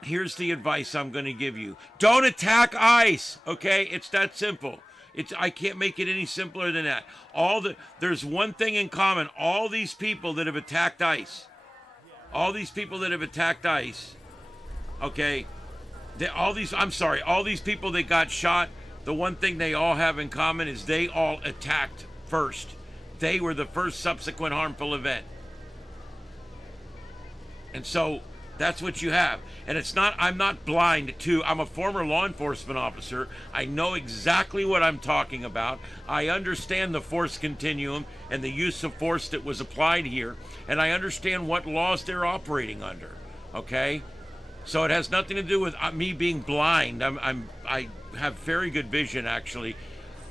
here's the advice I'm going to give you. Don't attack ICE, okay? It's that simple. I can't make it any simpler than that. There's one thing in common. All these people that have attacked ICE, all these people that have shot, the one thing they all have in common is they all attacked first. They were the first subsequent harmful event. And so that's what you have. And it's not, I'm not blind to, I'm a former law enforcement officer. I know exactly what I'm talking about. I understand the force continuum and the use of force that was applied here. And I understand what laws they're operating under. Okay? So it has nothing to do with me being blind. I have very good vision, actually.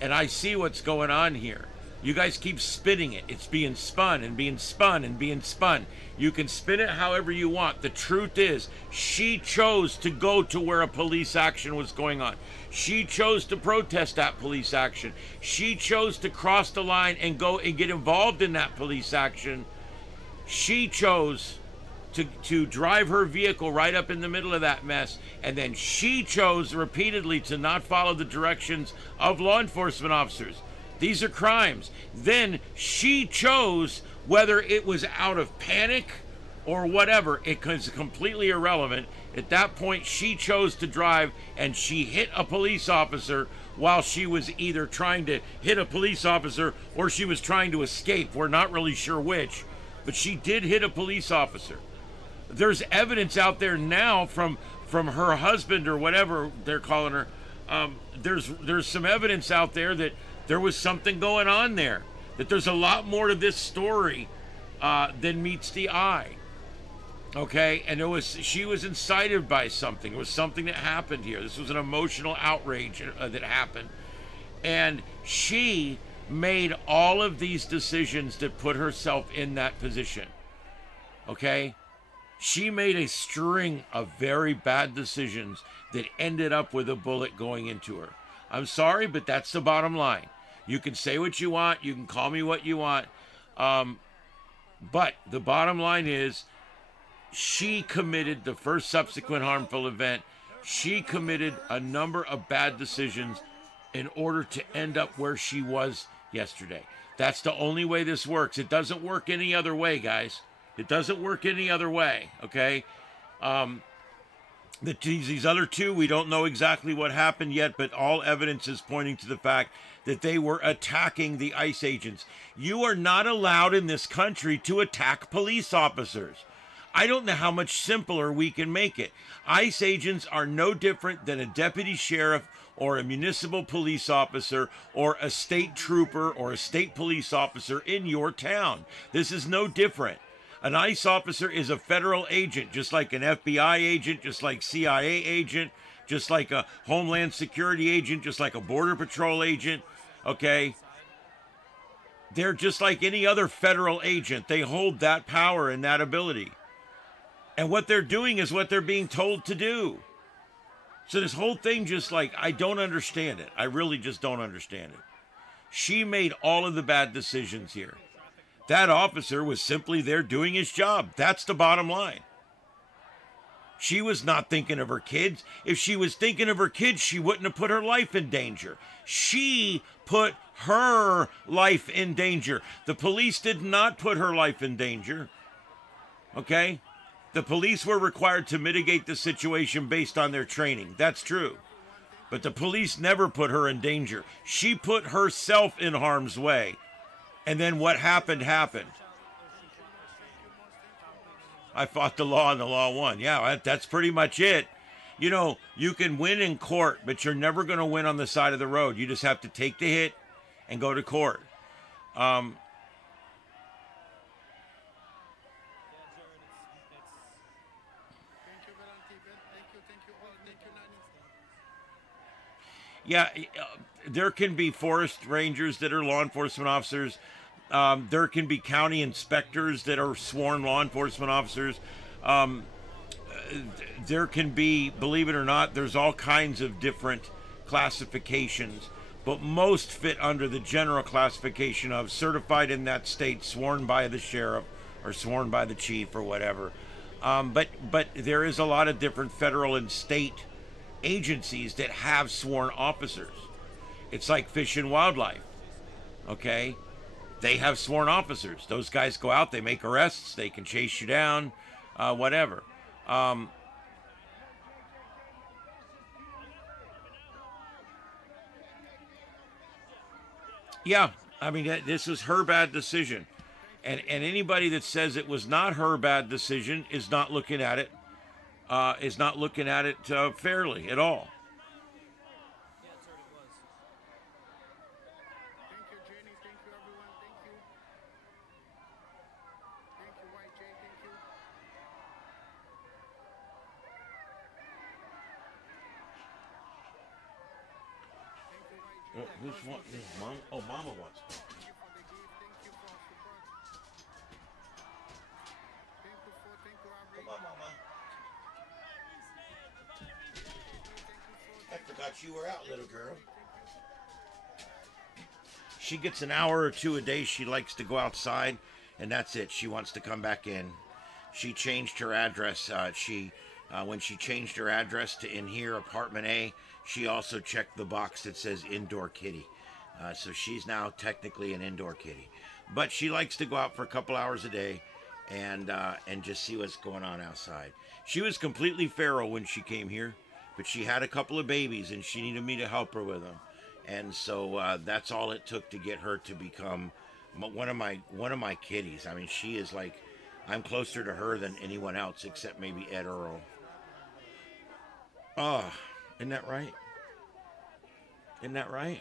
And I see what's going on here. You guys keep spinning it. It's being spun and being spun and being spun. You can spin it however you want. The truth is, she chose to go to where a police action was going on. She chose to protest that police action. She chose to cross the line and go and get involved in that police action. She chose to drive her vehicle right up in the middle of that mess. And then she chose repeatedly to not follow the directions of law enforcement officers. These are crimes. Then she chose, whether it was out of panic or whatever, it was completely irrelevant. At that point, she chose to drive and she hit a police officer while she was either trying to hit a police officer or she was trying to escape. We're not really sure which, but she did hit a police officer. There's evidence out there now from her husband or whatever they're calling her. There's some evidence out there that there was something going on there, that there's a lot more to this story than meets the eye. Okay, and she was incited by something. It was something that happened here. This was an emotional outrage that happened. And she made all of these decisions that put herself in that position. Okay? She made a string of very bad decisions that ended up with a bullet going into her. I'm sorry, but that's the bottom line. You can say what you want. You can call me what you want. But the bottom line is she committed the first subsequent harmful event. She committed a number of bad decisions in order to end up where she was yesterday. That's the only way this works. It doesn't work any other way, guys. It doesn't work any other way, okay? These other two, we don't know exactly what happened yet, but all evidence is pointing to the fact that they were attacking the ICE agents. You are not allowed in this country to attack police officers. I don't know how much simpler we can make it. ICE agents are no different than a deputy sheriff or a municipal police officer or a state trooper or a state police officer in your town. This is no different. An ICE officer is a federal agent, just like an FBI agent, just like CIA agent, just like a Homeland Security agent, just like a Border Patrol agent, okay? They're just like any other federal agent. They hold that power and that ability. And what they're doing is what they're being told to do. So this whole thing just like, I don't understand it. I really just don't understand it. She made all of the bad decisions here. That officer was simply there doing his job. That's the bottom line. She was not thinking of her kids. If she was thinking of her kids, she wouldn't have put her life in danger. She put her life in danger. The police did not put her life in danger. Okay? The police were required to mitigate the situation based on their training. That's true. But the police never put her in danger. She put herself in harm's way. And then what happened, happened. I fought the law and the law won. Yeah, that's pretty much it. You know, you can win in court, but you're never going to win on the side of the road. You just have to take the hit and go to court. Yeah, there can be forest rangers that are law enforcement officers. There can be county inspectors that are sworn law enforcement officers. There can be, believe it or not, there's all kinds of different classifications, but most fit under the general classification of certified in that state, sworn by the sheriff or sworn by the chief or whatever. But there is a lot of different federal and state agencies that have sworn officers. It's like Fish and Wildlife, okay? They have sworn officers. Those guys go out, they make arrests, they can chase you down, whatever. Yeah, I mean, this was her bad decision. And anybody that says it was not her bad decision is not looking at it, fairly at all. Yeah, it certainly was. Thank you, Jenny. Thank you, everyone. Thank you. Thank you, YJ. Thank you. Who's want? Mom? Oh, Mama wants. Come on, Mama. I forgot you were out, little girl. She gets an hour or two a day. She likes to go outside, and that's it. She wants to come back in. She changed her address. When she changed her address to in here, apartment A, she also checked the box that says indoor kitty. So she's now technically an indoor kitty. But she likes to go out for a couple hours a day and just see what's going on outside. She was completely feral when she came here, but she had a couple of babies and she needed me to help her with them. And so that's all it took to get her to become one of my kitties. I mean, she is like, I'm closer to her than anyone else except maybe Ed Earl. Oh, isn't that right? Isn't that right?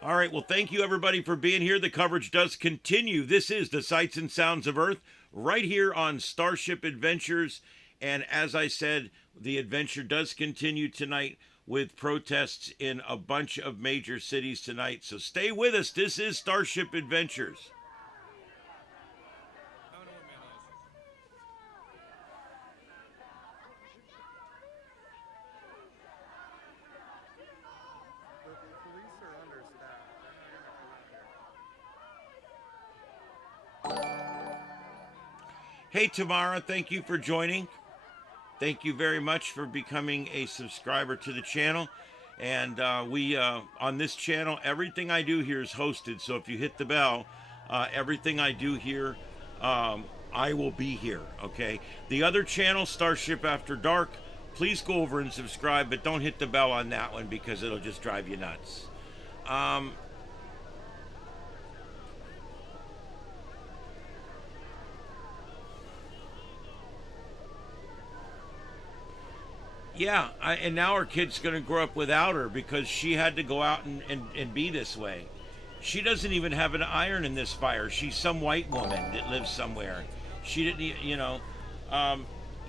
All right, well, thank you, everybody, for being here. The coverage does continue. This is the Sights and Sounds of Earth, right here on Starship Adventures. And as I said, the adventure does continue tonight with protests in a bunch of major cities tonight. So stay with us. This is Starship Adventures. Hey, Tamara, thank you for joining. Thank you very much for becoming a subscriber to the channel. And on this channel, everything I do here is hosted. So if you hit the bell, everything I do here, I will be here, okay? The other channel, Starship After Dark, please go over and subscribe, but don't hit the bell on that one because it'll just drive you nuts. Yeah, and now our kid's going to grow up without her because she had to go out and be this way. She doesn't even have an iron in this fire. She's some white woman that lives somewhere. She didn't,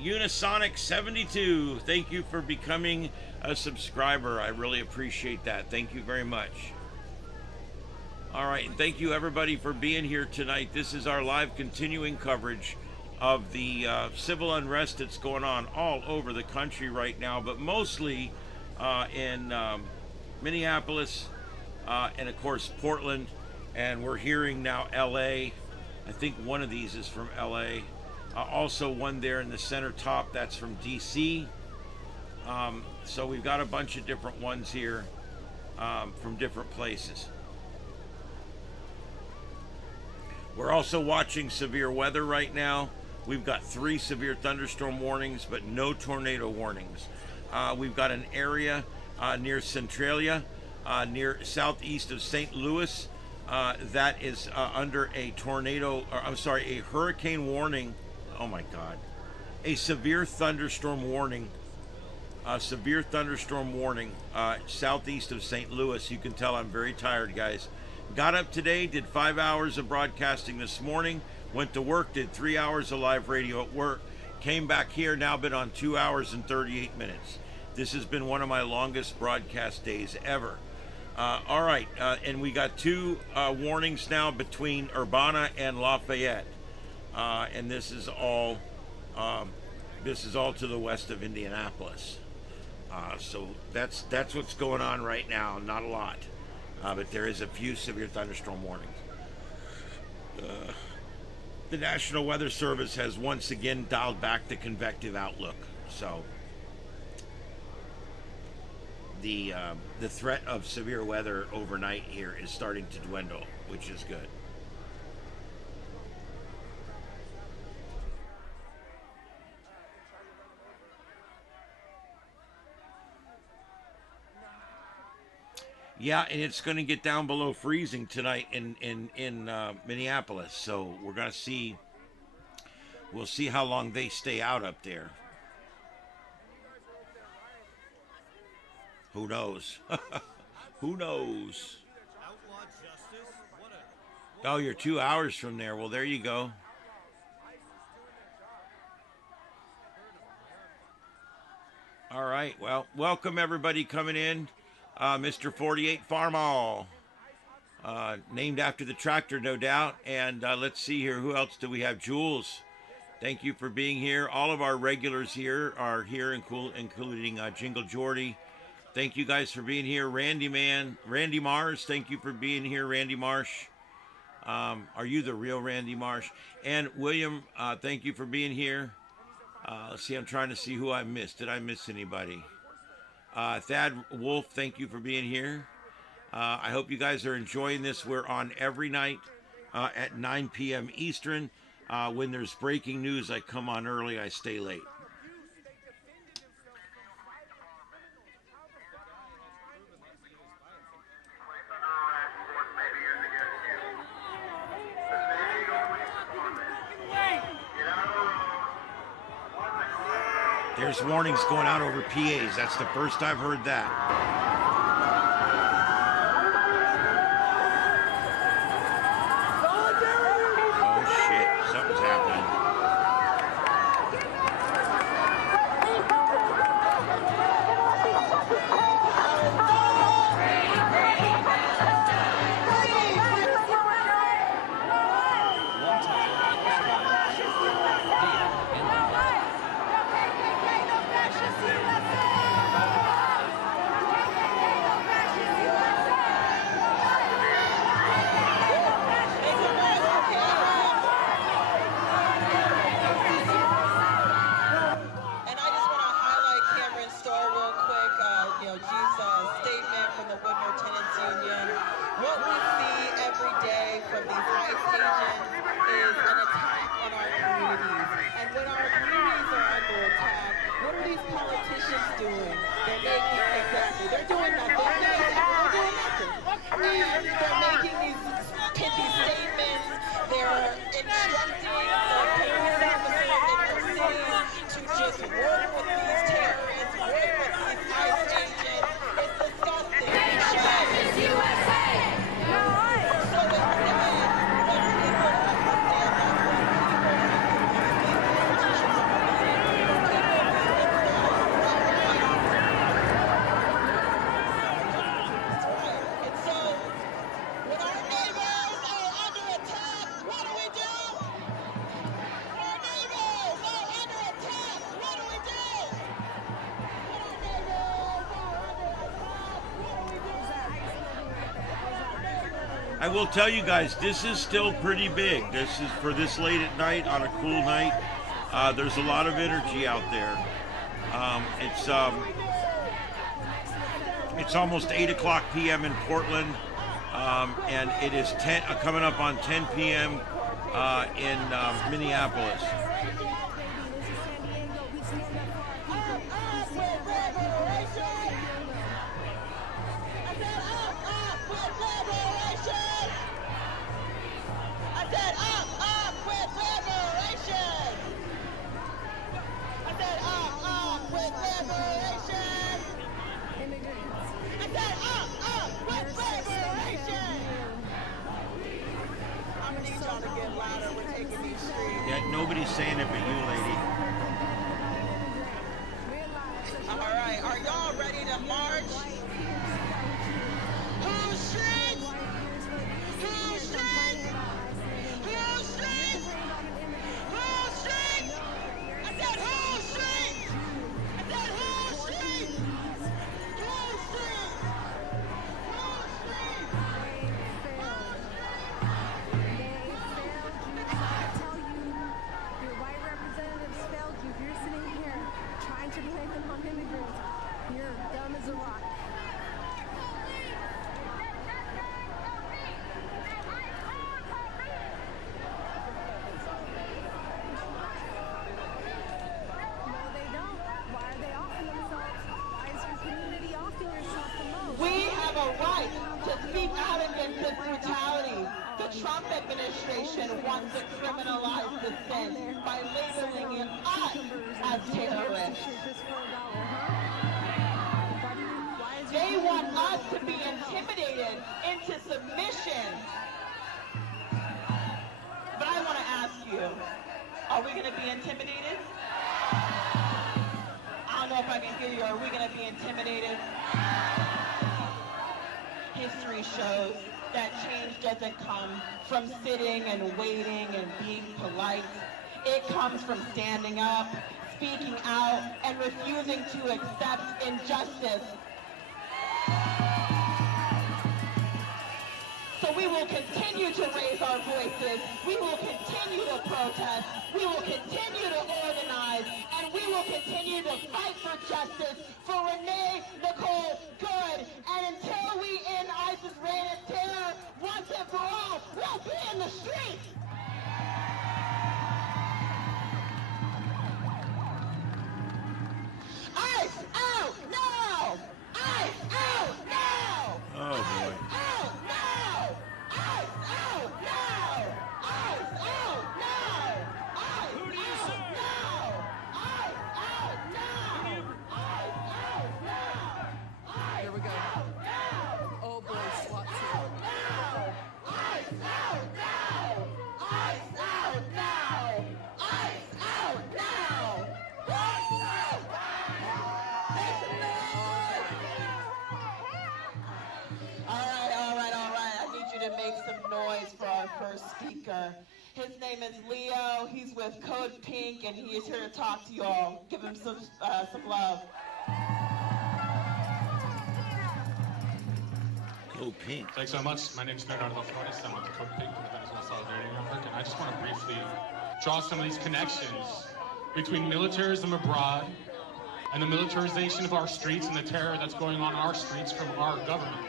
Unisonic 72, thank you for becoming a subscriber. I really appreciate that. Thank you very much. All right, and thank you, everybody, for being here tonight. This is our live continuing coverage of the civil unrest that's going on all over the country right now, but mostly in Minneapolis and, of course, Portland. And we're hearing now LA. I think one of these is from LA. Also one there in the center top, that's from DC. So we've got a bunch of different ones here from different places. We're also watching severe weather right now. We've got 3 severe thunderstorm warnings, but no tornado warnings. We've got an area near Centralia, near southeast of St. Louis, that is under a a hurricane warning. Oh my God. A severe thunderstorm warning. Southeast of St. Louis. You can tell I'm very tired, guys. Got up today, did 5 hours of broadcasting this morning. Went to work, did 3 hours of live radio at work, came back here, now been on 2 hours and 38 minutes. This has been one of my longest broadcast days ever. All right, and we got 2 warnings now between Urbana and Lafayette. And this is all to the west of Indianapolis. So that's what's going on right now, not a lot. But there is a few severe thunderstorm warnings. The National Weather Service has once again dialed back the convective outlook. So the threat of severe weather overnight here is starting to dwindle, which is good. Yeah, and it's going to get down below freezing tonight in Minneapolis. So we're going to see. We'll see how long they stay out up there. Who knows? Who knows? Oh, you're 2 hours from there. Well, there you go. All right. Well, welcome everybody coming in. Mr. 48 Farmall, named after the tractor, no doubt. And let's see here. Who else do we have? Jules, thank you for being here. All of our regulars here are here, including Jingle Jordy. Thank you guys for being here. Randy Mars, thank you for being here. Randy Marsh. Are you the real Randy Marsh? And William, thank you for being here. Let's see, I'm trying to see who I missed. Did I miss anybody? Thad Wolf, thank you for being here. I hope you guys are enjoying this. We're on every night at 9 p.m. Eastern. When there's breaking news, I come on early, I stay late. There's warnings going out over PAs. That's the first I've heard that. Oh shit, something's happening. I will tell you guys, this is still pretty big. This is for this late at night on a cool night. There's a lot of energy out there. It's almost 8 o'clock p.m. in Portland, and it is coming up on 10 p.m. In Minneapolis. Yeah, nobody's saying it but you, lady. All right, are y'all ready to march? Who streets? Who streets? Who streets? Who streets? I said who streets? I said who streets? Who streets? We have a right administration wants to criminalize dissent by labeling us as terrorists. They want us to be intimidated into submission. But I want to ask you, are we going to be intimidated? I don't know if I can hear you. Are we going to be intimidated? History shows that change doesn't come from sitting and waiting and being polite. It comes from standing up, speaking out, and refusing to accept injustice. So we will continue to raise our voices, we will continue to protest, we will continue to organize, and we will continue to fight for justice for Renee Nicole Good. And until we end ISIS reign of terror once and for all, we'll be in the streets. ICE out now! ICE out now! Oh boy. Out now! ICE out now! ICE out now! ICE out now! ICE out now! ICE out now! Here we go. Oh boy, SWAT team. ICE out now! ICE out now! ICE out now! All right. I need you to make some noise for our first speaker. His name is Leo. He's with Code Pink, and he is here to talk to you all. Give him some love. Code Pink. Thanks so much. My name is Bernardo Flores. I'm with Code Pink from the Venezuela Solidarity Network, and I just want to briefly draw some of these connections between militarism abroad and the militarization of our streets and the terror that's going on in our streets from our government.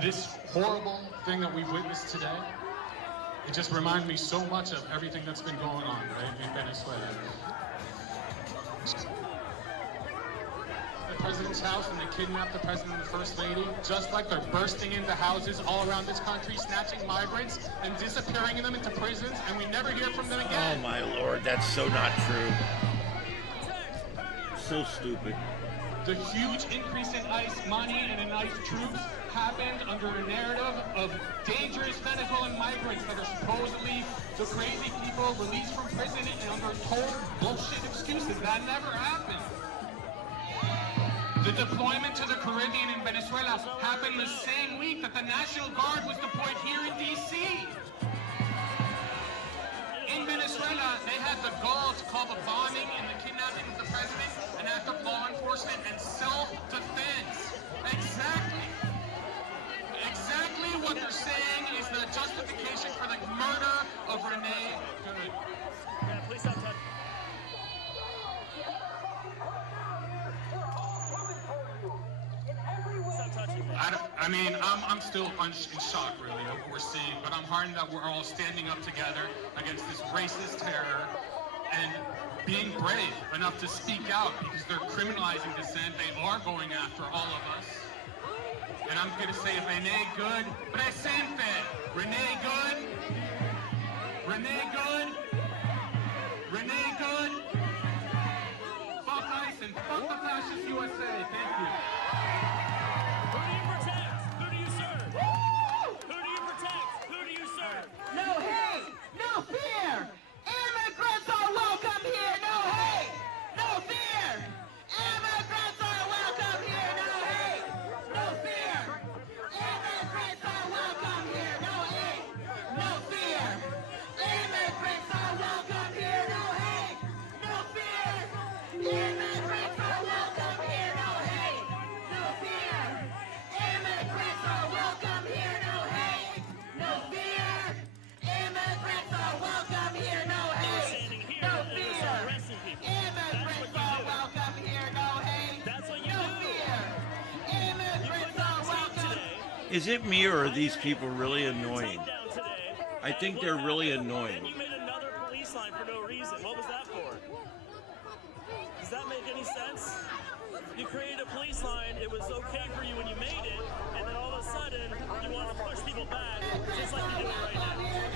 This horrible thing that we've witnessed today, it just reminds me so much of everything that's been going on, right, in Venezuela. The president's house, and they kidnapped the president and the first lady, just like they're bursting into houses all around this country, snatching migrants and disappearing them into prisons, and we never hear from them again. Oh my Lord, that's so not true. So stupid. The huge increase in ICE money and in ICE troops happened under a narrative of dangerous Venezuelan migrants that are supposedly the crazy people released from prison and under total bullshit excuses. That never happened. The deployment to the Caribbean in Venezuela happened the same week that the National Guard was deployed here in D.C. In Venezuela, they had the gall to call the bombing and the kidnapping of the president an act of law enforcement and self-defense. Exactly what they're saying is the justification for the murder of Renee Good. Yeah, please stop touching. I'm still in shock, really, of what we're seeing, but I'm heartened that we're all standing up together against this racist terror and being brave enough to speak out because they're criminalizing dissent. They are going after all of us. And I'm going to say, Renee Good, presente. Renee Good. Renee Good. Renee Good. Fuck ICE and fuck the fascist USA. Thank you. Who do you protect? Who do you serve? Who do you protect? Who do you serve? No hate, no fear. Immigrants are welcome here. No hate, no fear. Immigrants are welcome here. No hate, no fear. Immigrants are welcome here. No hate, no fear. Immigrants are welcome here. No hate, no fear. Immigrants are welcome here. No hate, no fear. Immigrants are welcome here. No hate, no fear. Immigrants are welcome here. No hate, no fear. Immigrants are welcome here. No hate, no fear. Immigrants are welcome. Is it me or are these people really annoying? I think they're really annoying. You made another police line for no reason. What was that for? Does that make any sense? you created a police line, it was okay for you when you made it, and then all of a sudden, you want to push people back, just like you're doing right now.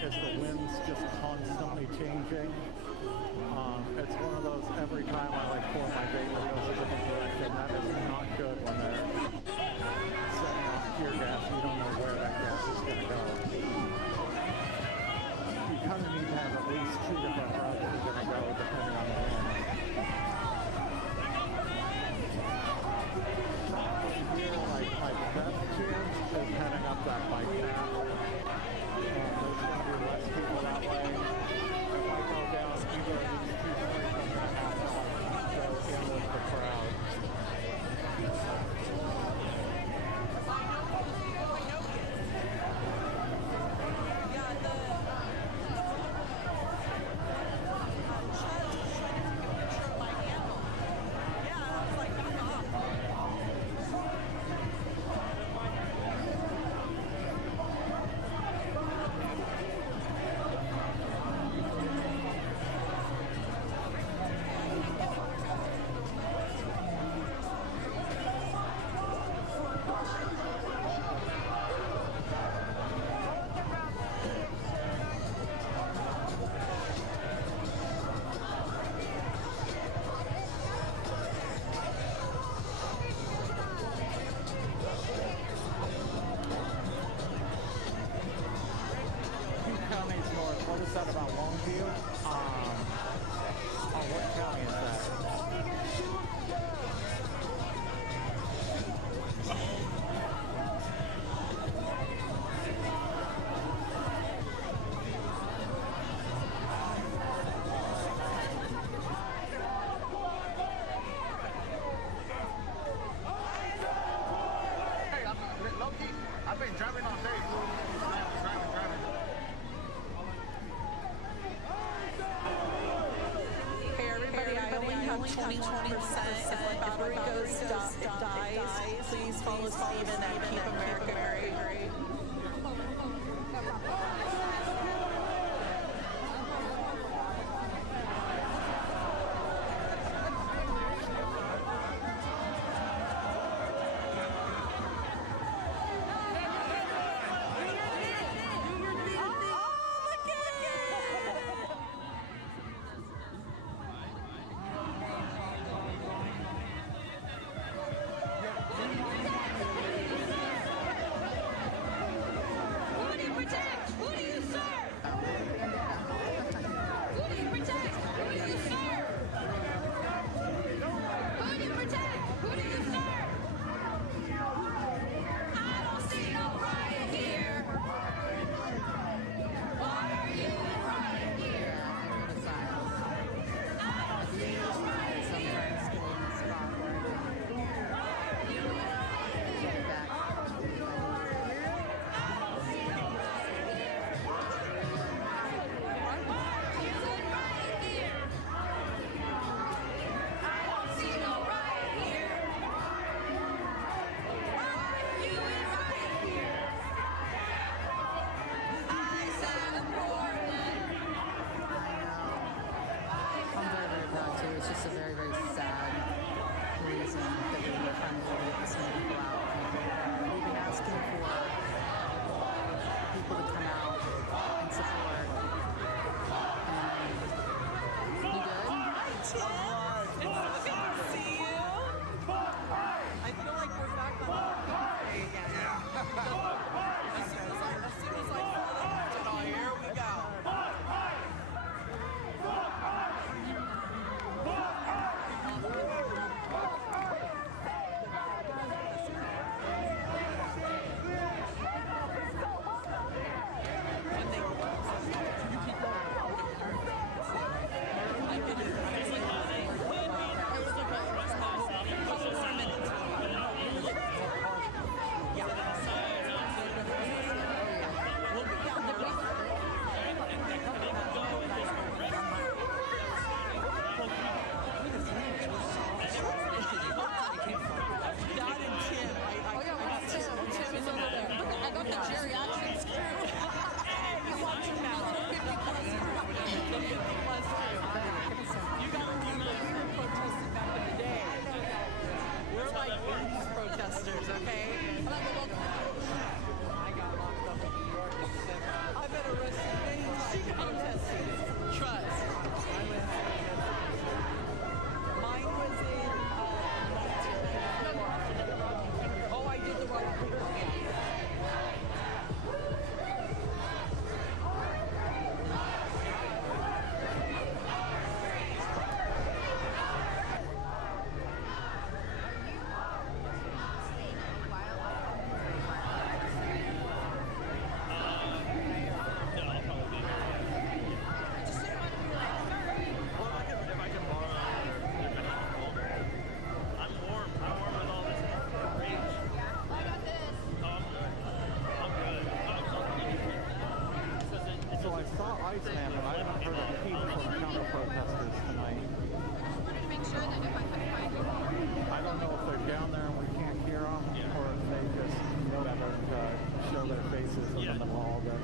is the wind's just constantly changing. It's one of those, every time I like pour my vapor, it goes a different direction. That is not good when they're setting off tear gas. You don't know where that gas is going to go. You kind of need to have at least 2 different routes you're going to go depending on the wind. Here, like my best chance is heading up that bike path. There's going to be less people that way. If I go down either of these 2 streets, I'm going to have to go in with the crowd. What is that about Longview? What county is that? Hey, low-key, I've been driving all day. Driving. Hey everybody, I only have 21%. If my battery dies, please follow Steven and Keep America Great. It's just a very, very sad reason that we were trying to get this many people out. We've been asking for people to come out and support. You good? Hi, Tim. It's so good to see you. I feel like we're back on the day again. As soon as I feel it all, here we go. Protesters, okay? I got locked up in New York. I've been arrested. She contested. Trust. Mine was in 1994. Oh, I did the Rocky Creek one, yeah. So I saw Iceman, but I haven't heard a peep from counter-protesters tonight. I don't know if they're down there and we can't hear them, or if they just whatever show their faces in the middle of all this.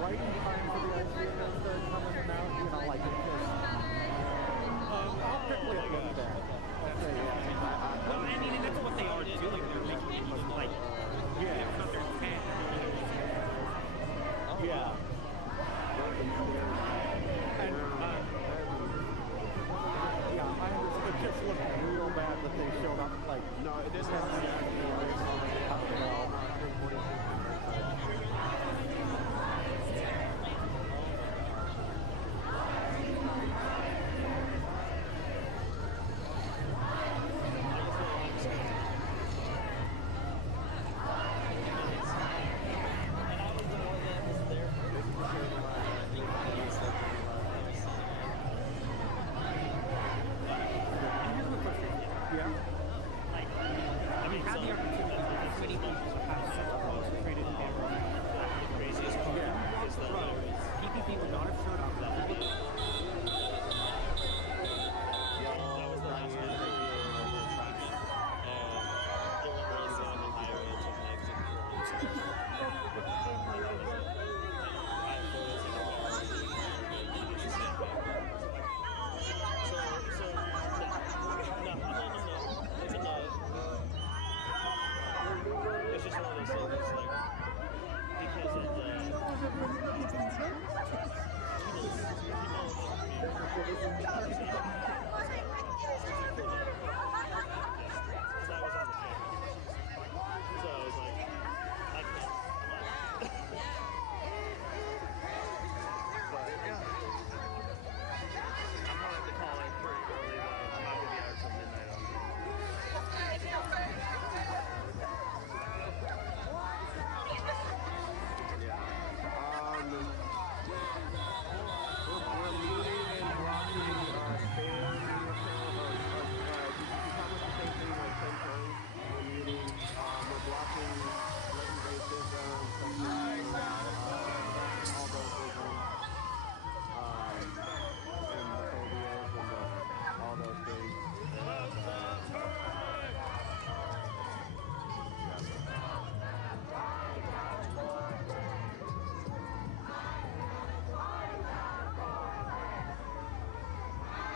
Right in time for the ice cream that's coming out, you know, like it's just, I'll quickly look that. Well, I mean, and that's what they are doing. They're making it like, it's not their intent. Yeah. And, yeah, I understand. It just looked real bad that they showed up, like, no, it isn't.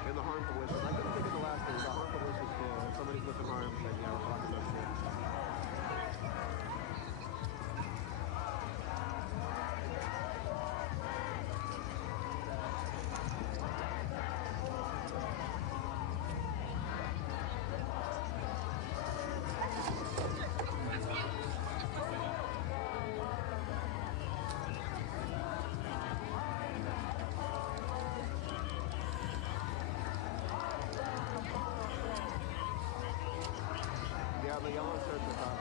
And the harmful wishes. I couldn't think of the last thing. The harmful wishes too. If somebody's wishing harm, then yeah, we're talking about shit. Yeah, the yellow shirts are top.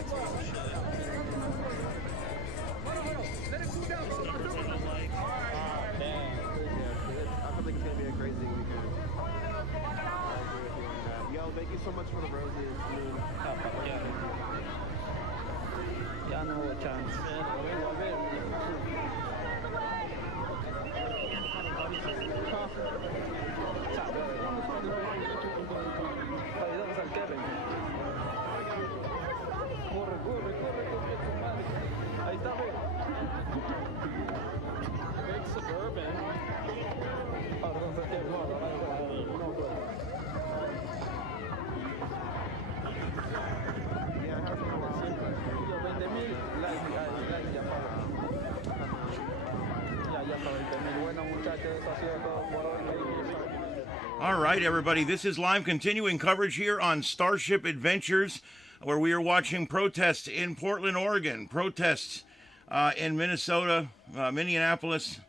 I think it's gonna be a crazy weekend. I agree with you on that. Yo, thank you so much for the roses. Ya no hubo chance. Ayudamos al Kevin. Corre, corre, corre, corre, compadre. Ahí está, ve. Big Suburban. Ayudamos al Kevin. No, All right, everybody, this is live continuing coverage here on Starship Adventures, where we are watching protests in Portland, Oregon, protests in Minnesota, Minneapolis.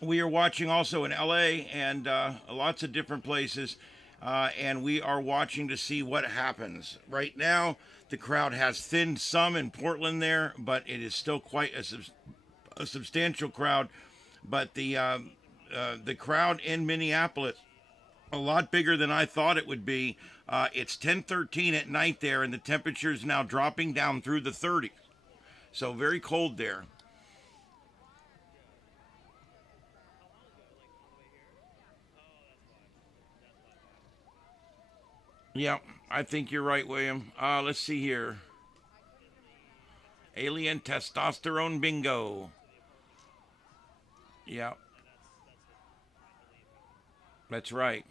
We are watching also in LA and lots of different places, and we are watching to see what happens. Right now, the crowd has thinned some in Portland there, but it is still quite a substantial crowd. But the crowd in Minneapolis, a lot bigger than I thought it would be. It's 10:13 at night there, and the temperature is now dropping down through the 30s. So very cold there. Yeah, I think you're right, William. Let's see here. Alien testosterone bingo. Yeah. That's right.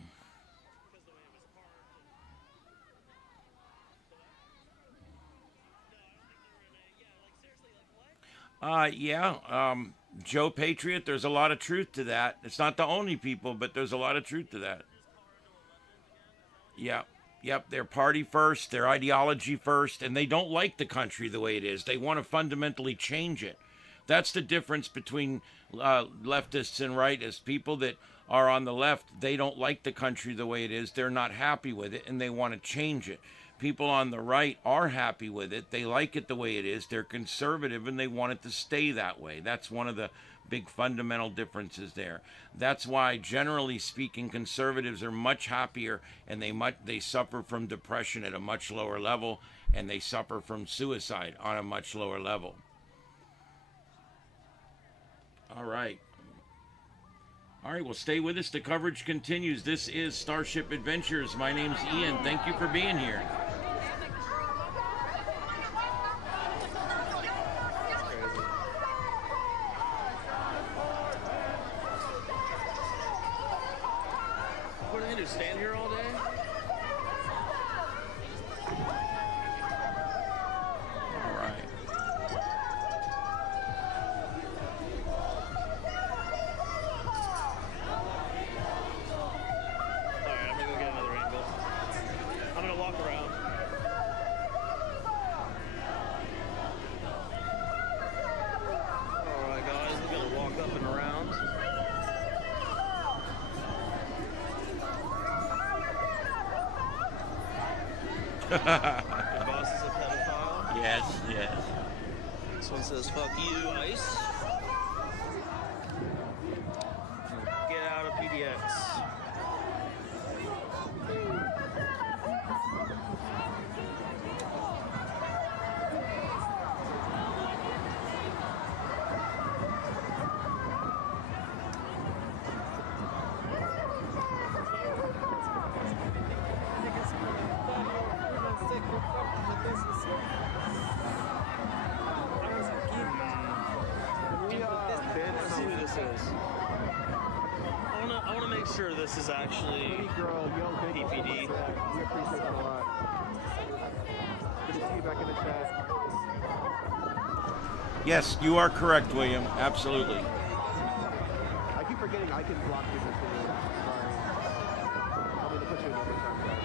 Joe Patriot, there's a lot of truth to that. It's not the only people, but there's a lot of truth to that. Yeah. Yep, their party first, their ideology first, and they don't like the country the way it is. They want to fundamentally change it. That's the difference between leftists and rightists. People that are on the left, they don't like the country the way it is. They're not happy with it, and they want to change it. People on the right are happy with it. They like it the way it is. They're conservative, and they want it to stay that way. That's one of the big fundamental differences there. That's why, generally speaking, conservatives are much happier, and they suffer from depression at a much lower level, and they suffer from suicide on a much lower level. All right. All right, well, stay with us. The coverage continues. This is Starship Adventures. My name's Ian. Thank you for being here. What do they do, stand here all day? All right. Alright, I'm gonna go get another angle. I'm gonna walk around. Alright guys, we're gonna walk up and around. Your boss is a pedophile? Yes, yes. This one says, fuck you, ICE. Get out of PDX. Let's see who this is. I want to make sure this is actually PPD. We appreciate that a lot. Good to see you back in the chat. Yes, you are correct, William. Absolutely. I keep forgetting I can block people too. Sorry. I'm going to put you in overtime, guys.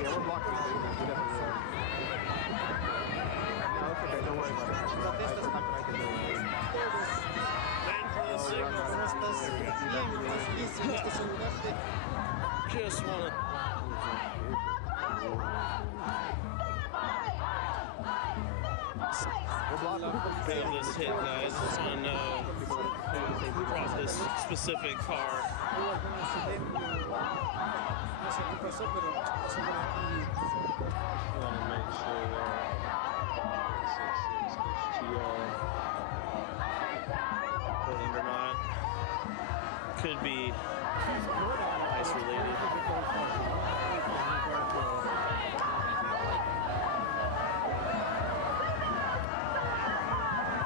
Yeah, we're blocking it. We definitely are. No, it's okay. Don't worry about it. There's nothing I can do. feel this hit, guys. I just want to know who brought this specific car. Want to make sure Portland or not. Could be ice related.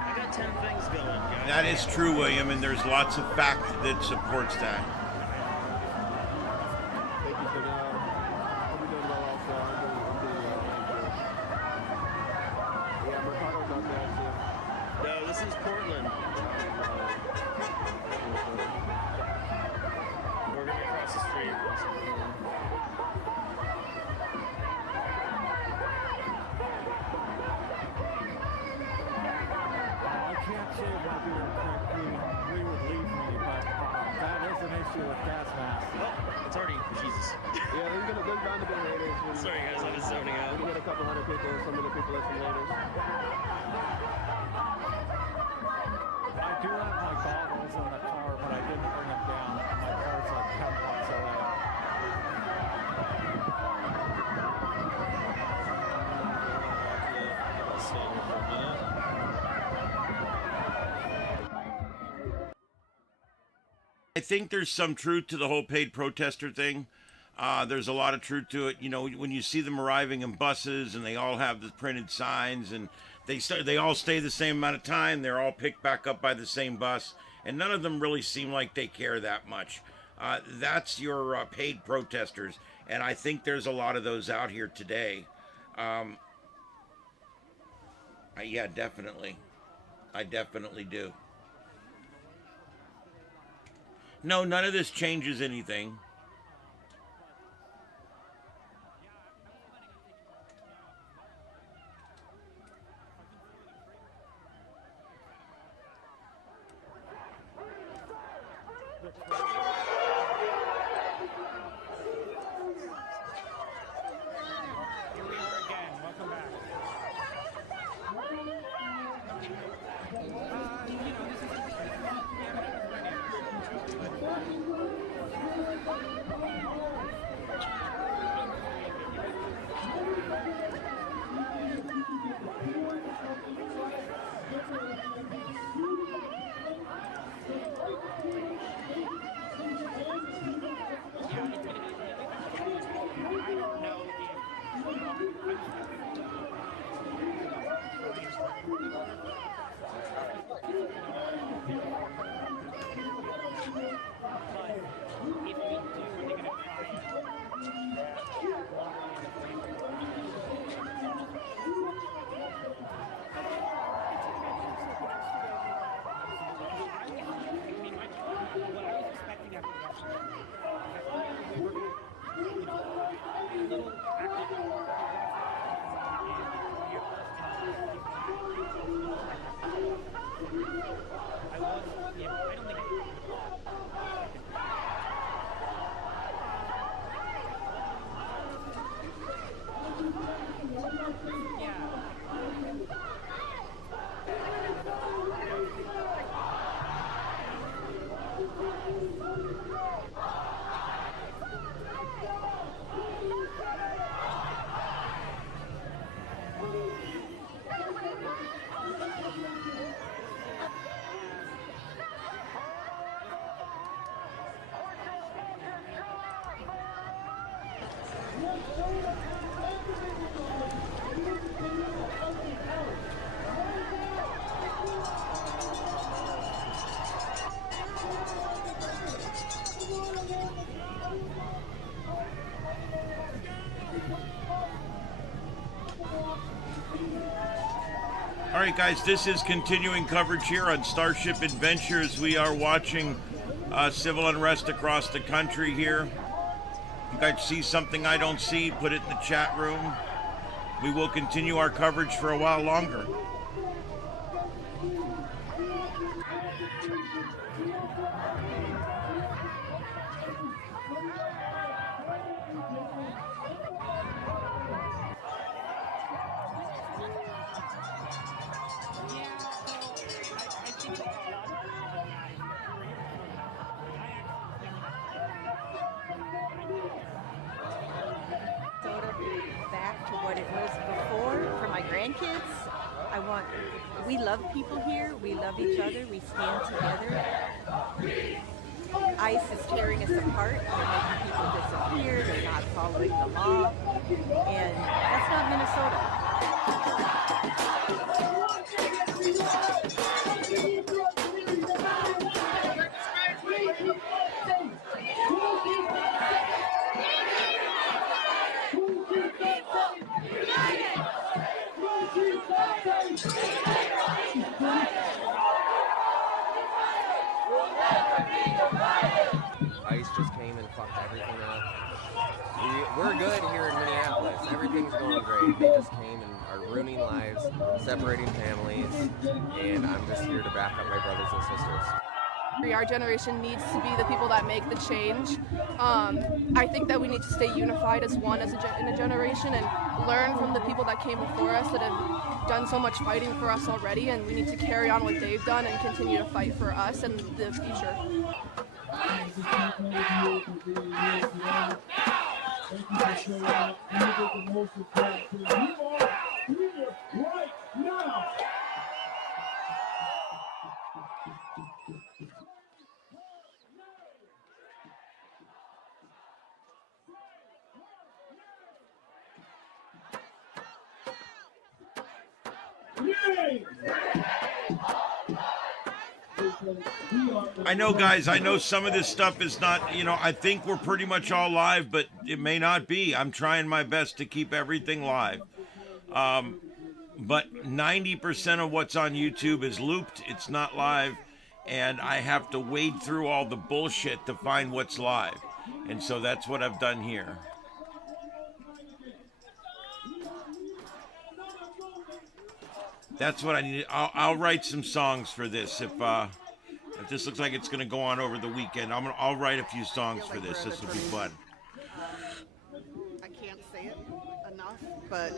I got 10 things going, guys. That is true, William, and there's lots of fact that supports that. Thank you for that. Hope you're doing well also. I'm doing well. Thank you. Yeah, Mercado's out there too. No, this is Portland. We're gonna be across the street. I can't say about the we would leave me, but that is an issue with gas masks. Oh, it's already Jesus. Yeah, there's bound to be haters. Sorry guys, I was zoning out. We get a couple hundred people, some of the people are some haters. I do have my goggles in the car, but I didn't bring them down. My car's like 10 blocks away. I'll stay here for a minute. I think there's some truth to the whole paid protester thing. There's a lot of truth to it. You know, when you see them arriving in buses and they all have the printed signs and they all stay the same amount of time, they're all picked back up by the same bus, and none of them really seem like they care that much. That's your paid protesters, and I think there's a lot of those out here today. Yeah, definitely. I definitely do. No, none of this changes anything. Here we are again. Welcome back. All right, guys, this is continuing coverage here on Starship Adventures. We are watching civil unrest across the country here. If you guys see something I don't see, put it in the chat room. We will continue our coverage for a while longer. Back to what it was before for my grandkids. We love people here, we love each other, we stand together. ICE is tearing us apart, they're making people disappear, they're not following the law, and that's not Minnesota. ICE just came and fucked everything up. We're good here in Minneapolis. Everything's going great. They just came and are ruining lives, separating families, and I'm just here to back up my brothers and sisters. Our generation needs to be the people that make the change. I think that we need to stay unified as one in a generation and learn from the people that came before us that have done so much fighting for us already, and we need to carry on what they've done and continue to fight for us and the future. I know, guys, I know some of this stuff is not, I think we're pretty much all live, but it may not be. I'm trying my best to keep everything live. But 90% of what's on YouTube is looped. It's not live. And I have to wade through all the bullshit to find what's live. And so that's what I've done here. That's what I need. I'll write some songs for this. If this looks like it's going to go on over the weekend, I'll write a few songs for this. This will be fun. I can't say it enough, but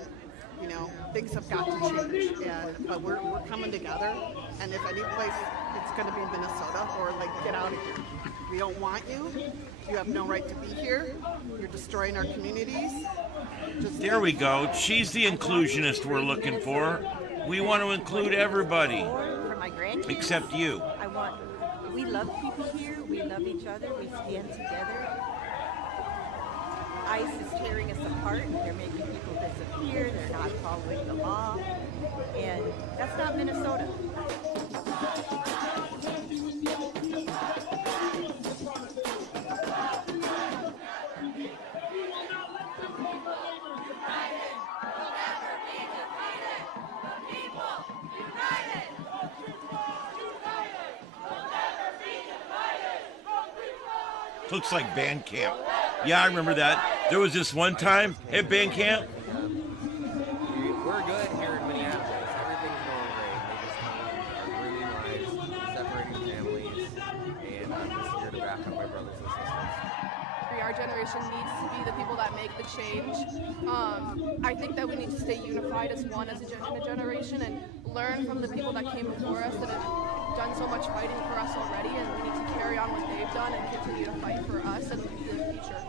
things have got to change. But we're coming together, and if any place it's going to be Minnesota, or get out of here. We don't want you. You have no right to be here. You're destroying our communities. There we go. She's the inclusionist we're looking for. We want to include everybody, For my grandkids, except you. We love people here, we love each other, we stand together. ICE is tearing us apart, they're making people disappear, they're not following the law, and that's not Minnesota. Looks like band camp. Yeah, I remember that. There was this one time at band camp. We're good here in Minneapolis. Everything's going great. They just came and are ruining lives, separating families, and I'm just here to back up my brothers and sisters. Our generation needs to be the people that make the change. I think that we need to stay unified as one in a generation and learn from the people that came before us that have done so much fighting for us already, and we need to carry on what they've done and continue to fight for us and the future.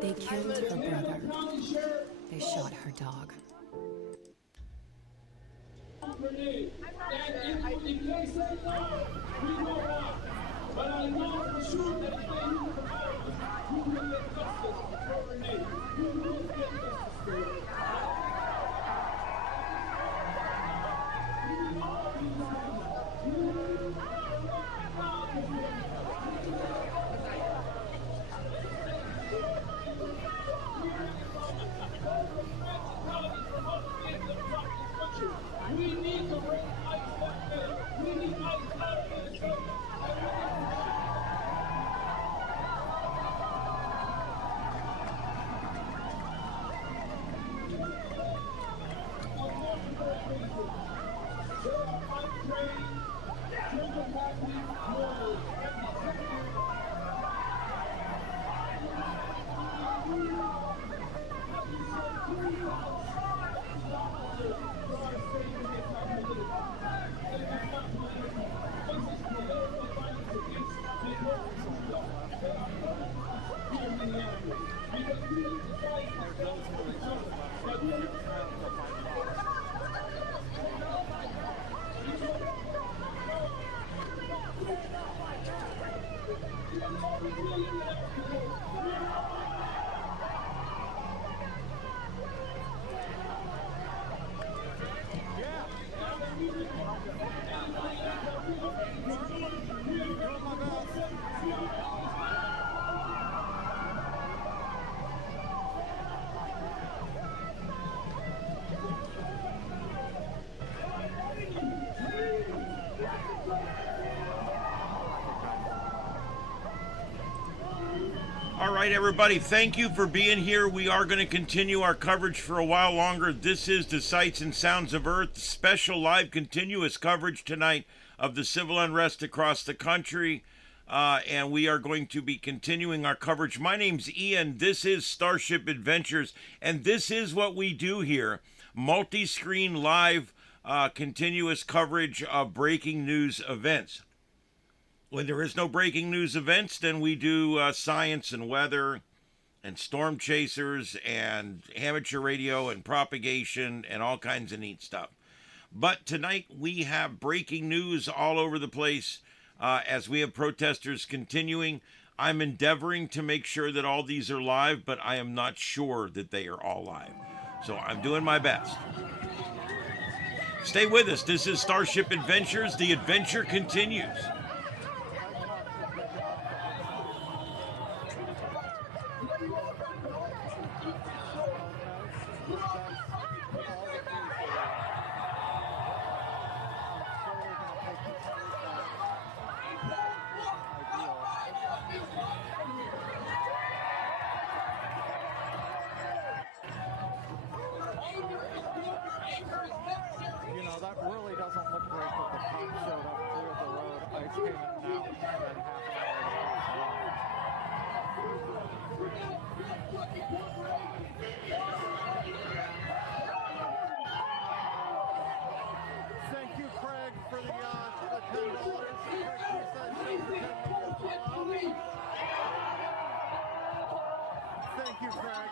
They killed her brother. They shot her dog. But I know for sure that if they knew you will get justice for a grenade. You will get justice for it. We need to bring ICE back there. We need ICE out of this country. All right, everybody, thank you for being here. We are going to continue our coverage for a while longer. This is the Sights and Sounds of Earth, special live continuous coverage tonight of the civil unrest across the country. And we are going to be continuing our coverage. My name's Ian. This is Starship Adventures, and this is what we do here. Multi-screen live continuous coverage of breaking news events. When there is no breaking news events, then we do science and weather and storm chasers and amateur radio and propagation and all kinds of neat stuff. But tonight we have breaking news all over the place as we have protesters continuing. I'm endeavoring to make sure that all these are live, but I am not sure that they are all live. So I'm doing my best. Stay with us. This is Starship Adventures. The adventure continues. That really doesn't look great that the pump showed up through the road. Ice came in and out, and then half an hour. Thank you, Craig, for the $10. Thank you, Craig.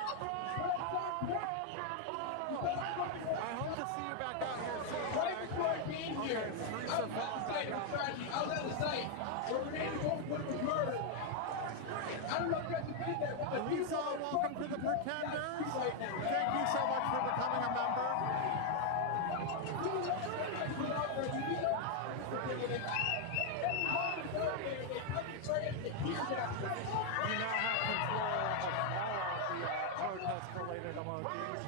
I hope to see you back out here soon, Craig. Okay, streets are falling back out. Lisa, welcome to the Pretenders. Thank you so much for becoming a member. You now have control of all of the protest-related emojis.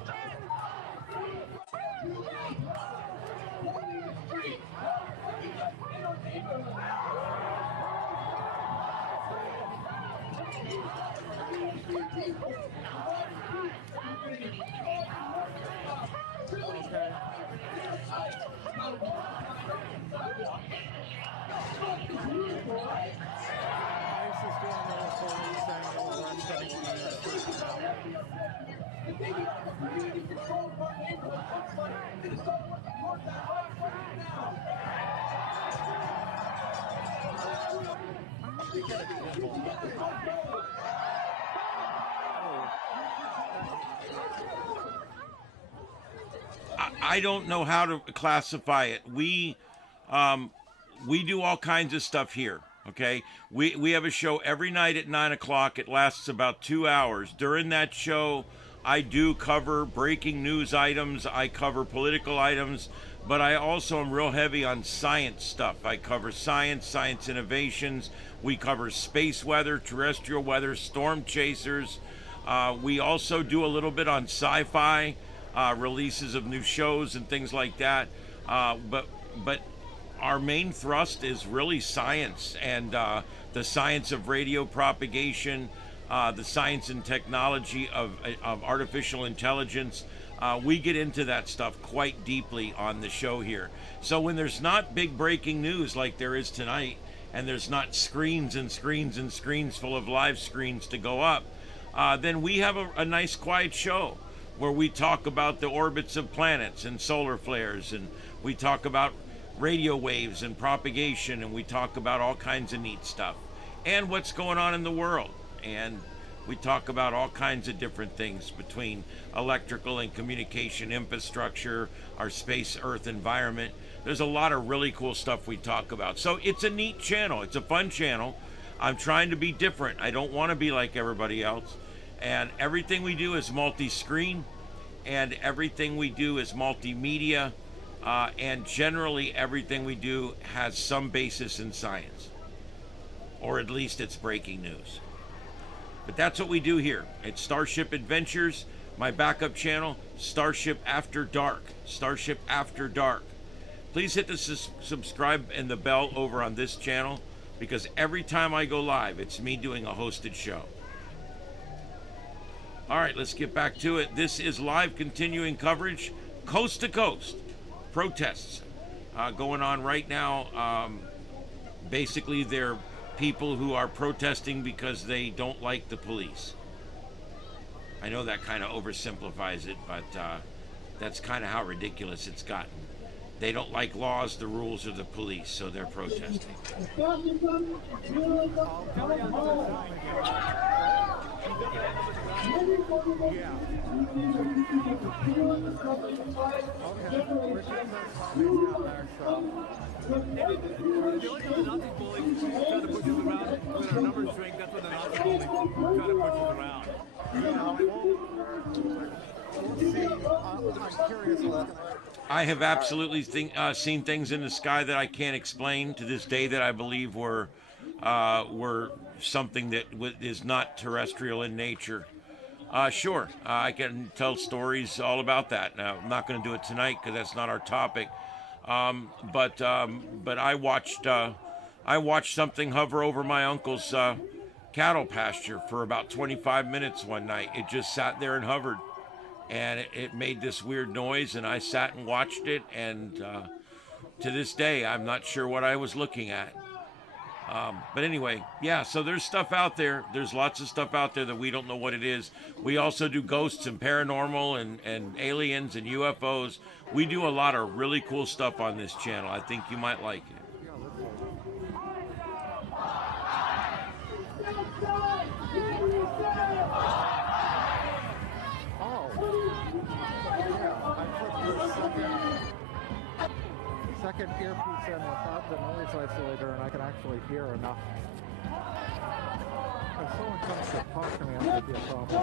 I don't know how to classify it. We do all kinds of stuff here. Okay, we have a show every night at 9 o'clock. It lasts about 2 hours. During that show, I do cover breaking news items. I cover political items, but I also am real heavy on science stuff. I cover science innovations. We cover space weather, terrestrial weather, storm chasers. We also do a little bit on sci-fi, releases of new shows and things like that. But our main thrust is really science and the science of radio propagation, the science and technology of artificial intelligence. We get into that stuff quite deeply on the show here. So when there's not big breaking news like there is tonight, and there's not screens and screens and screens full of live screens to go up, then we have a nice quiet show where we talk about the orbits of planets and solar flares, and we talk about radio waves and propagation, and we talk about all kinds of neat stuff and what's going on in the world. And We talk about all kinds of different things between electrical and communication infrastructure, our space Earth environment. There's a lot of really cool stuff we talk about. So it's a neat channel. It's a fun channel. I'm trying to be different. I don't want to be like everybody else. And everything we do is multi-screen, and everything we do is multimedia, and generally everything we do has some basis in science, or at least it's breaking news. But that's what we do here. It's Starship Adventures, my backup channel, Starship After Dark. Starship After Dark. Please hit the subscribe and the bell over on this channel, because every time I go live, it's me doing a hosted show. All right, let's get back to it. This is live continuing coverage, coast to coast. Protests going on right now. Basically, they're people who are protesting because they don't like the police. I know that kind of oversimplifies it, but that's kind of how ridiculous it's gotten. They don't like laws, the rules, or the police, so they're protesting. I have absolutely seen things in the sky that I can't explain to this day that I believe were something that is not terrestrial in nature. Sure, I can tell stories all about that. Now, I'm not going to do it tonight because that's not our topic. But I watched something hover over my uncle's cattle pasture for about 25 minutes one night. It just sat there and hovered, and it made this weird noise, and I sat and watched it, and to this day, I'm not sure what I was looking at. But anyway, yeah, so there's stuff out there. There's lots of stuff out there that we don't know what it is. We also do ghosts and paranormal and aliens and UFOs. We do a lot of really cool stuff on this channel. I think you might like it. Second earpiece in without the noise isolator, and I can actually hear enough. If someone comes to talk to me, that would be a problem.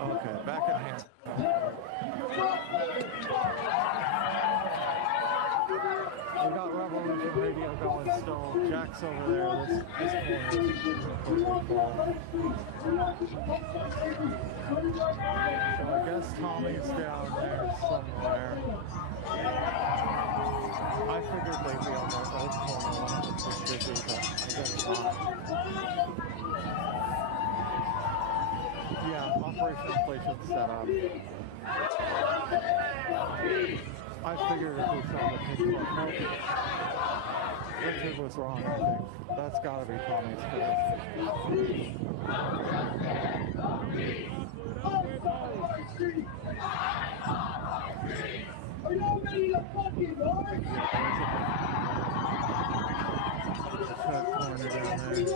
Okay, back in here. We got Revolution Radio going still. Jack's over there. This corner. So I guess Tommy's down there somewhere. I figured they'd be on their own corner when it was busy, but I guess not. Yeah, Operation Inflation set up. I figured if we saw the pink book. Nope. Richard was wrong, I think. That's gotta be Tommy's face. Are y'all ready to fucking go? That corner down there.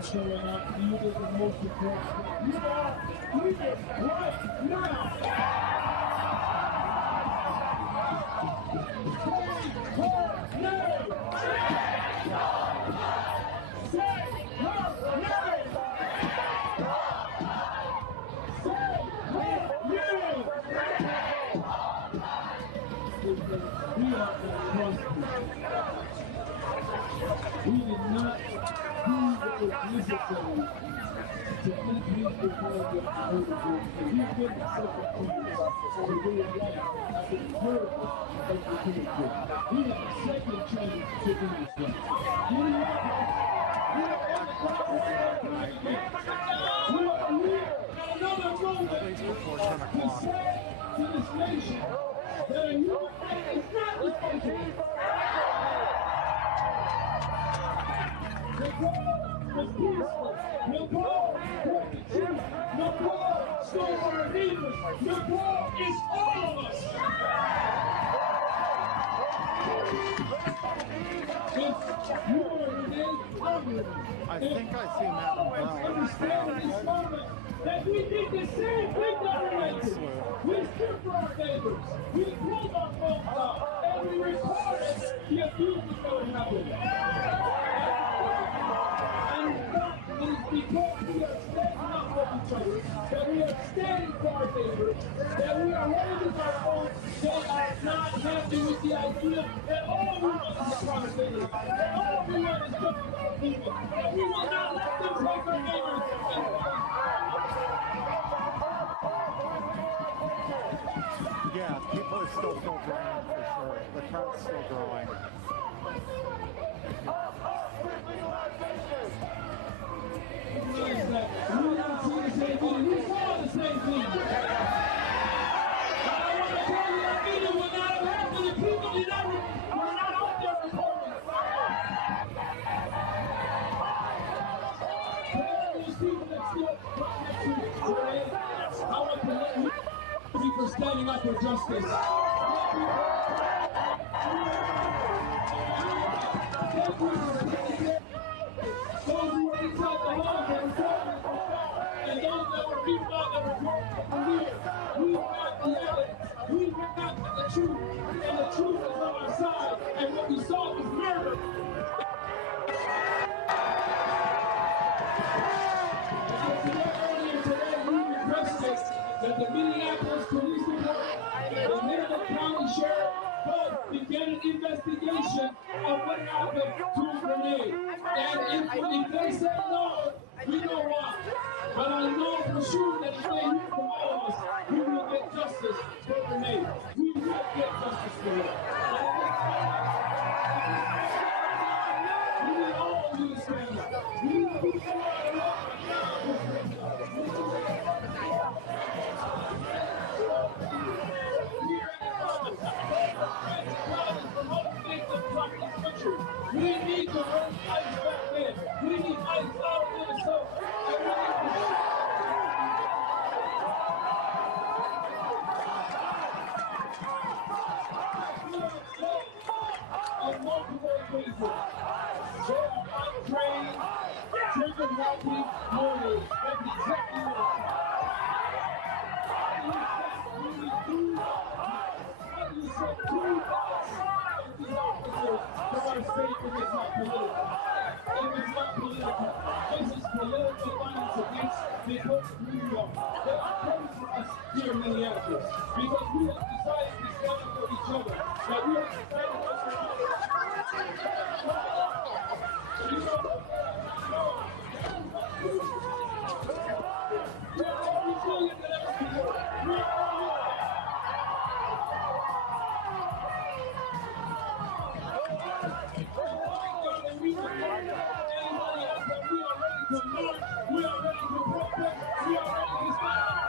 are showing up. You did the most important thing. You are here right now. Say her name. Say her name. We are we did not do what was necessary to keep these people in the we did such a thing to do it right after the first opportunity. We have a second chance to do this right. We are another moment to say to this nation that a human right is not negotiable. The peaceful, the poor, the truth, the poor, stole our neighbors, the poor is all of us. I think I seen that umbrella. That we did the same thing that we did. We stripped our neighbors, we pulled our phones out, and we recorded the abuse that would happen. It is because we are standing up for each other, that we are standing for our neighbors, that we are holding our own. They are not happy with the idea that all we want is accountability, that all we want is justice for people, that we will not let them take our neighbors. Yeah, people are still growing for sure. The crowd's still growing. For standing up for justice. Those who were inside the law and those that were beaten out that were we got the evidence, we got the truth, and the truth is on our side, and what we saw was murder. Earlier today, we requested that the Minneapolis Police Department and the Marion County Sheriff both begin an investigation of what happened to Renee. And if they say no, we know why. But I know for sure that if they hear from all of us, we will get justice for Renee. We will get justice for her. We need all of you to stand up. We need people to we need to run ice back in. We need ice out of Minnesota. On multiple occasions, they are untrained, trigger-happy murders. That's exactly what It is not political. This is political violence against the folks of New York. They are coming for us here in Minneapolis because we have decided to stand up for each other. That we have decided to we are more resilient than ever before. We are we are ready to protest. We are ready to stand.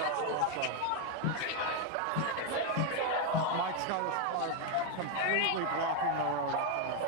awesome. Mike's got his car completely blocking the road up there.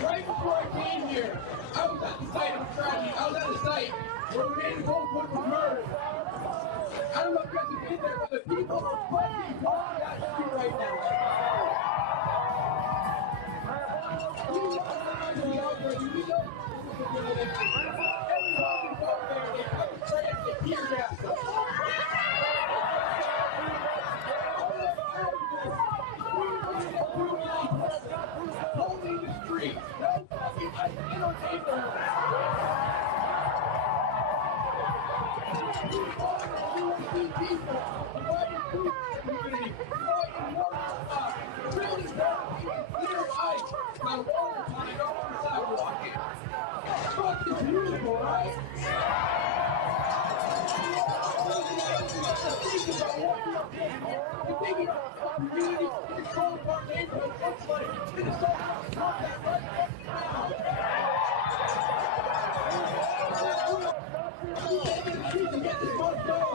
Right before I came here, I was at the site of a tragedy. I was at the site where Renee Goldwood was murdered. I don't know if you guys have been there, but the people are fucking walking that street right now. We know it's not going to be out there. We know this is a good election. Everyone can go there. They come straight and they tear gas us. Holding the street. No fucking entertainment. People fighting food community, fighting water supply, really clear ice, my water time on the sidewalk. It's fucking beautiful, right? You're thinking about our community, control of our neighborhood, what's like, Minnesota, not that right now. We're taking the street to get this one done.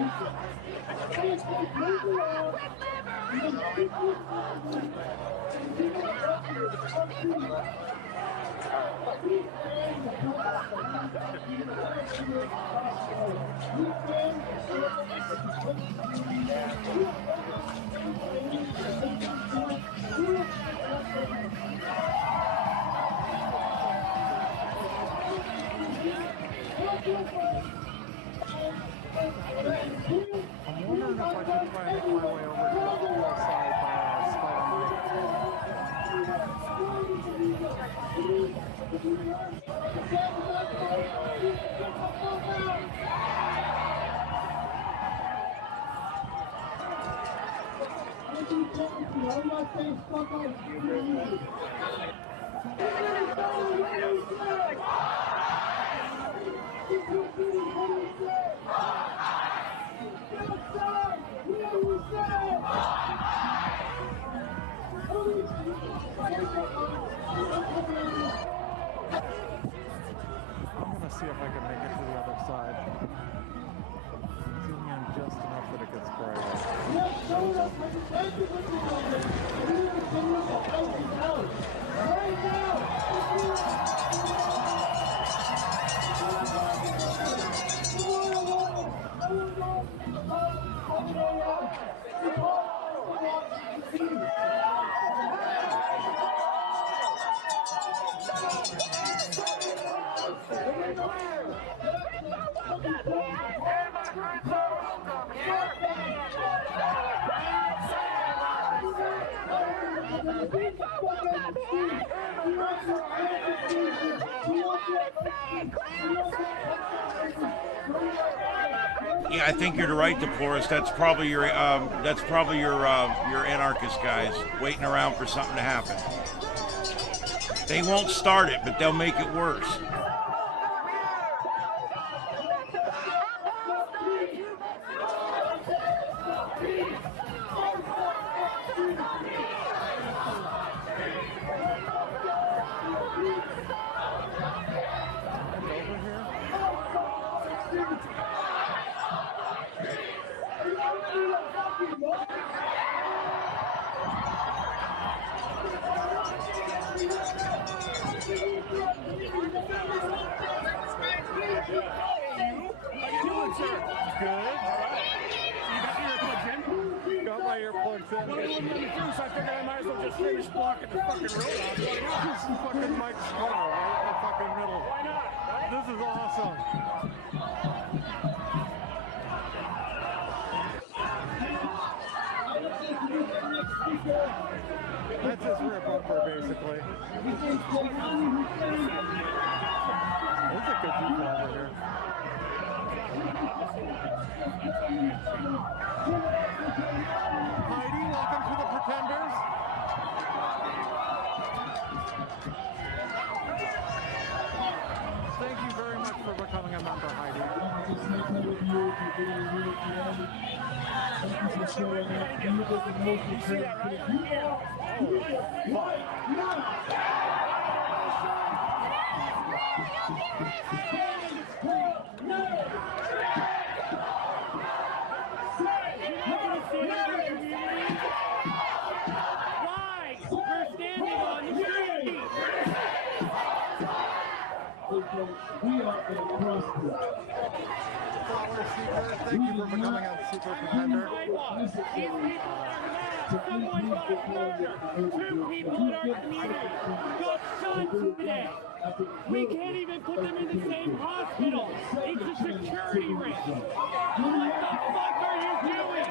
I'm wondering if I should try and make my way over to the other side by I'm gonna see if I can make it to the other side. Zoom in just enough that it gets Yeah, I think you're right, Deplorus. That's probably your anarchist guys waiting around for something to happen. They won't start it, but they'll make it worse. That's his rear bumper, basically. This is a good view over here. Heidi, welcome to the Pretenders. Thank you very much for becoming a member, Heidi. Flower Seeker, thank you for becoming a super pretender. Someone got murdered. 2 people in our community got shot today. We can't even put them in the same hospital. It's a security risk. What the fuck are you doing?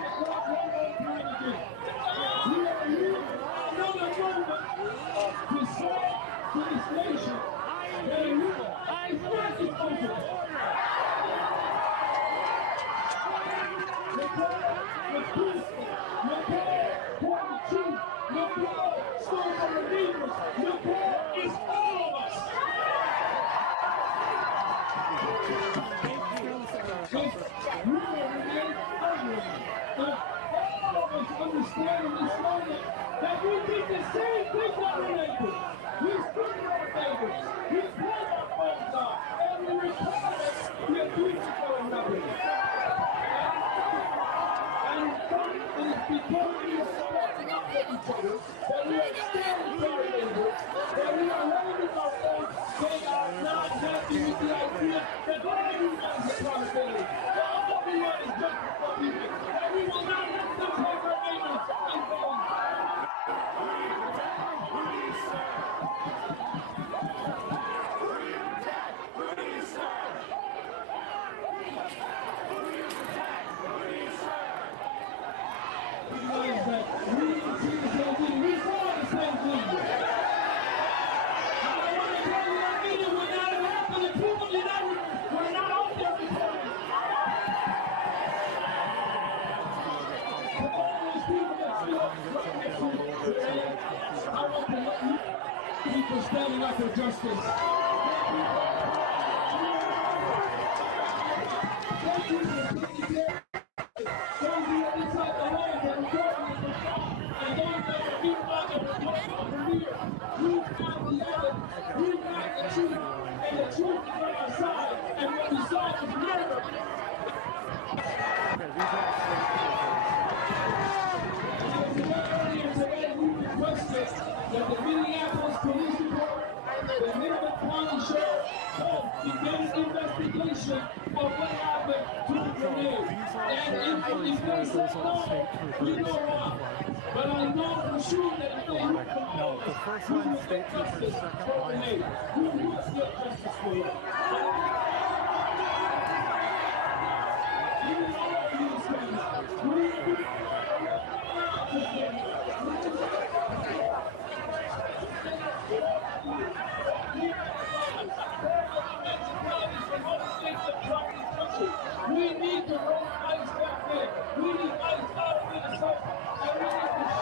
Understand in this moment that we did the same thing that we did. We stood in our neighbors, we pulled our phones off, and we recorded the abuse of one another. standing up for justice. Thank you for taking care of those who are inside the land that are working in the shop, and those that are meanwhile that are going over here. Root out the evidence, root out the truth, and the truth is on our side, and what we saw was murder. Earlier today, we requested that the Minneapolis Police Department, the Midland County Sheriff, begin an investigation of what happened to the grenade. And if they say no, you know why. But I know for sure that if they no, the first line state troopers, second line. We would get justice for it. Even all of these things, we We need to roll ice back there. We need ice out of Minnesota. And we need to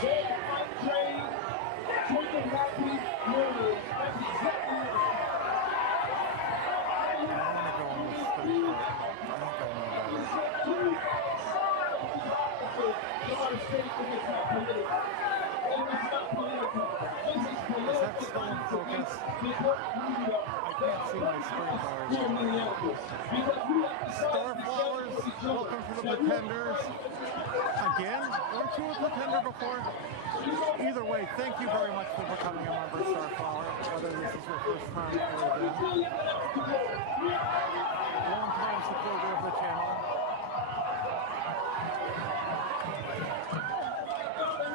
ship they might trade chicken happy murderers. That's exactly what Is that still in focus? I can't see my screen Starflowers, welcome to the Pretenders. Again? Weren't you a Pretender before? Either way, thank you very much for becoming a member, Starflower, whether this is your first time or again. Long-time supporter of the channel.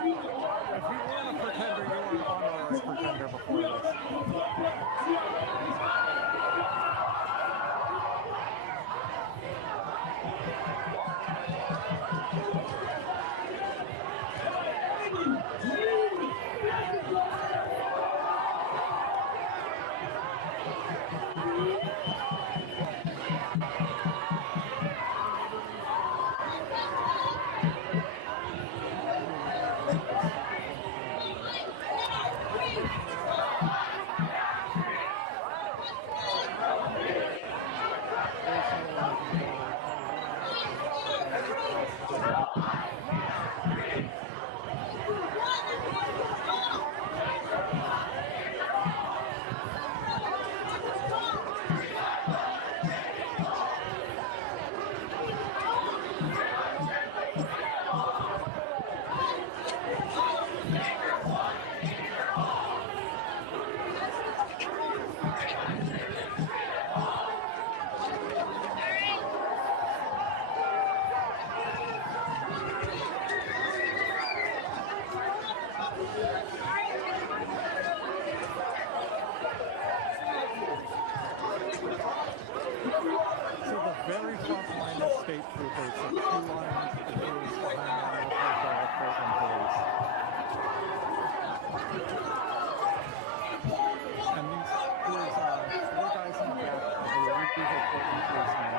If you weren't a pretender, you were an honorary pretender before this. Very front line of state troopers, the two lines of the police behind the Portland police. And there's four guys in the back of the usual Portland police now.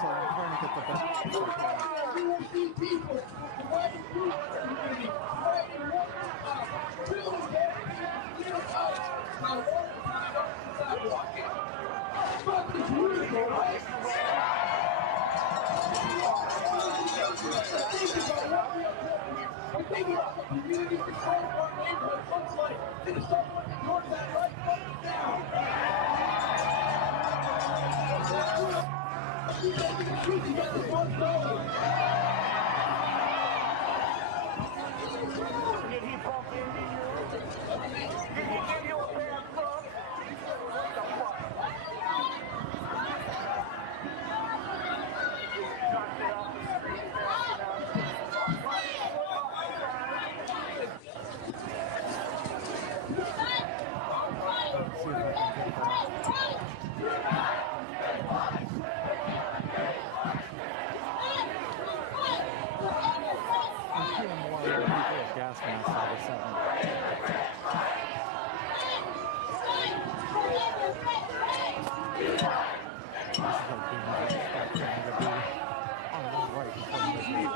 So I'm trying to get the best. POC people, fighting through the community, fighting one to the unified by one sidewalk. Fucking beautiful, right? I think about the community control of our neighborhood looks like. Then someone ignores that right fucking now. You got responsibility. Did he bump into you? Did he give you a bad look? What the fuck? Knocked it off the street fast I'm seeing more people with gas masks all of a sudden. This is like being expecting to be on the right before you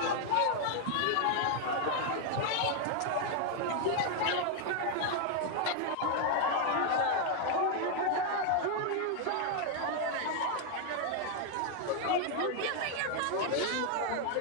Using your fucking power!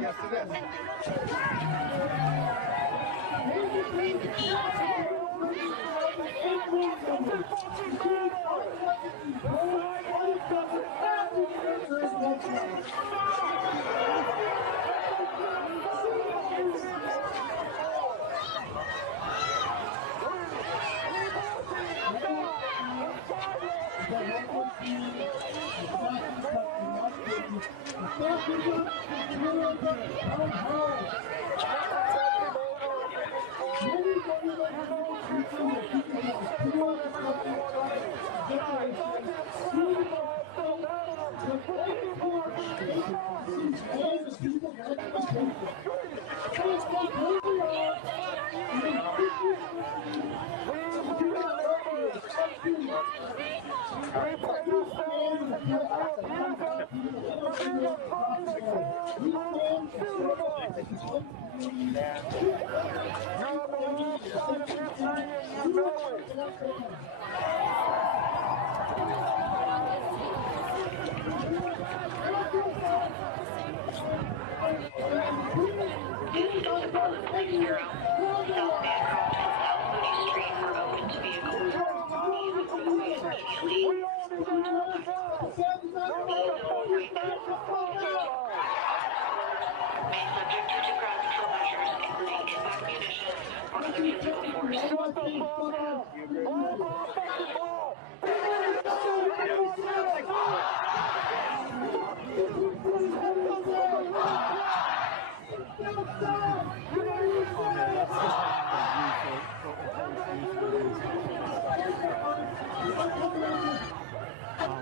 Yes, it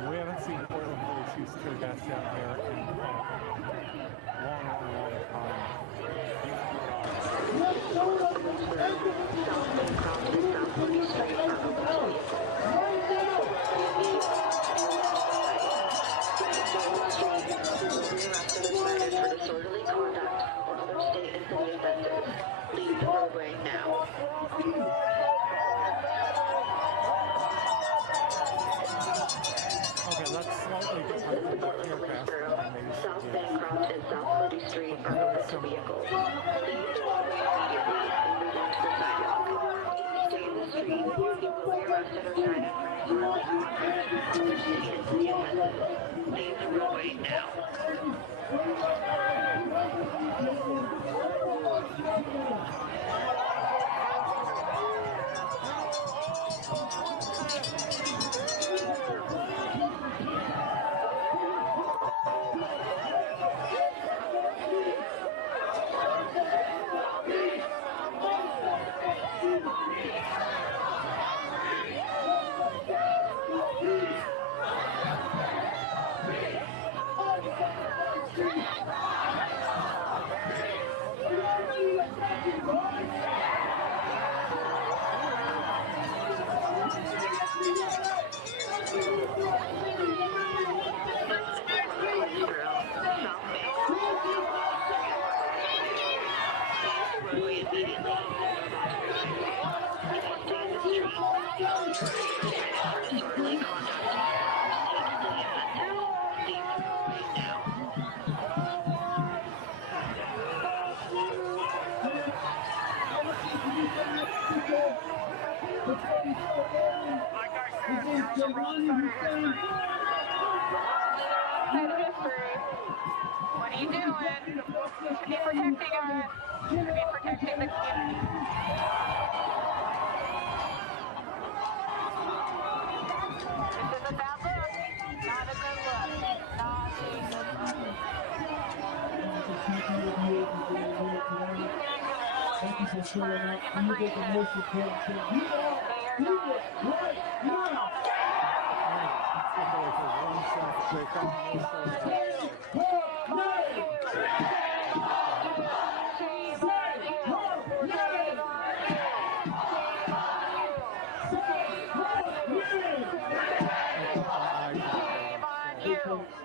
We haven't seen Portland police use tear gas down here in a long Disorderly conduct or other state and city offenses. Leave the roadway now. Okay, that's slightly different than the tear gas. South Bancroft and South Moody Street are open to vehicles. Leave the roadway What are you doing? Should be protecting us. Should be protecting the community. This is a bad look. Not a good look. Not a good look. Thank you for showing up. You get the most important thing. You are here right now.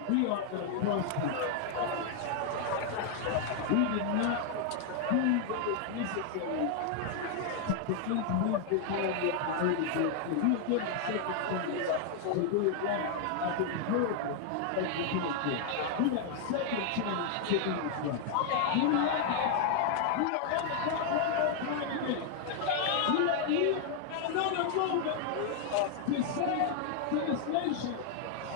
We are the first. We did not do what was necessary to influence the quality of the early days. We were given a second chance to do it right after the miracle of the Hurricane. We got a second chance to do this right. We are on the top one more time again. We are here at another moment to say to this nation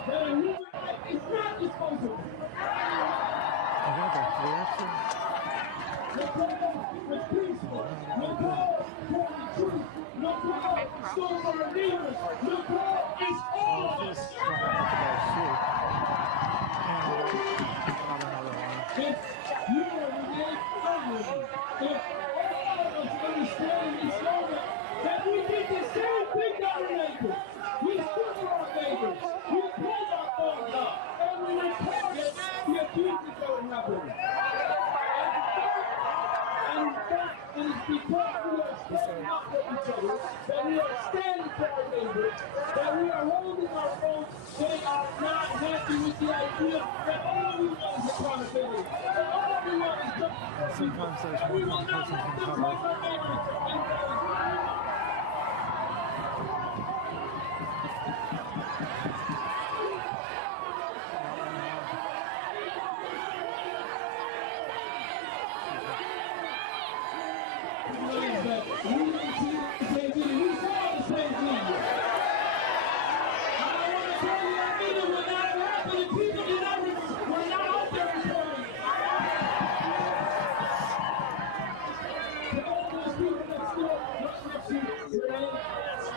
that a human life is not disposable. No call for retreat. No call to stone our neighbors. No call is all of us. If you are remain firmly, if all of us understand this moment, that we did the same thing to our neighbors. We stood with our neighbors. We pulled our phones up. And we reported the abuses that were happening. And in fact, it is because we are standing up for each other, that we are standing for our neighbors, that we are holding our phones. They are not happy with the idea that all we want is accountability. That all we want is justice. Sometimes there's we will not let them take our neighbors.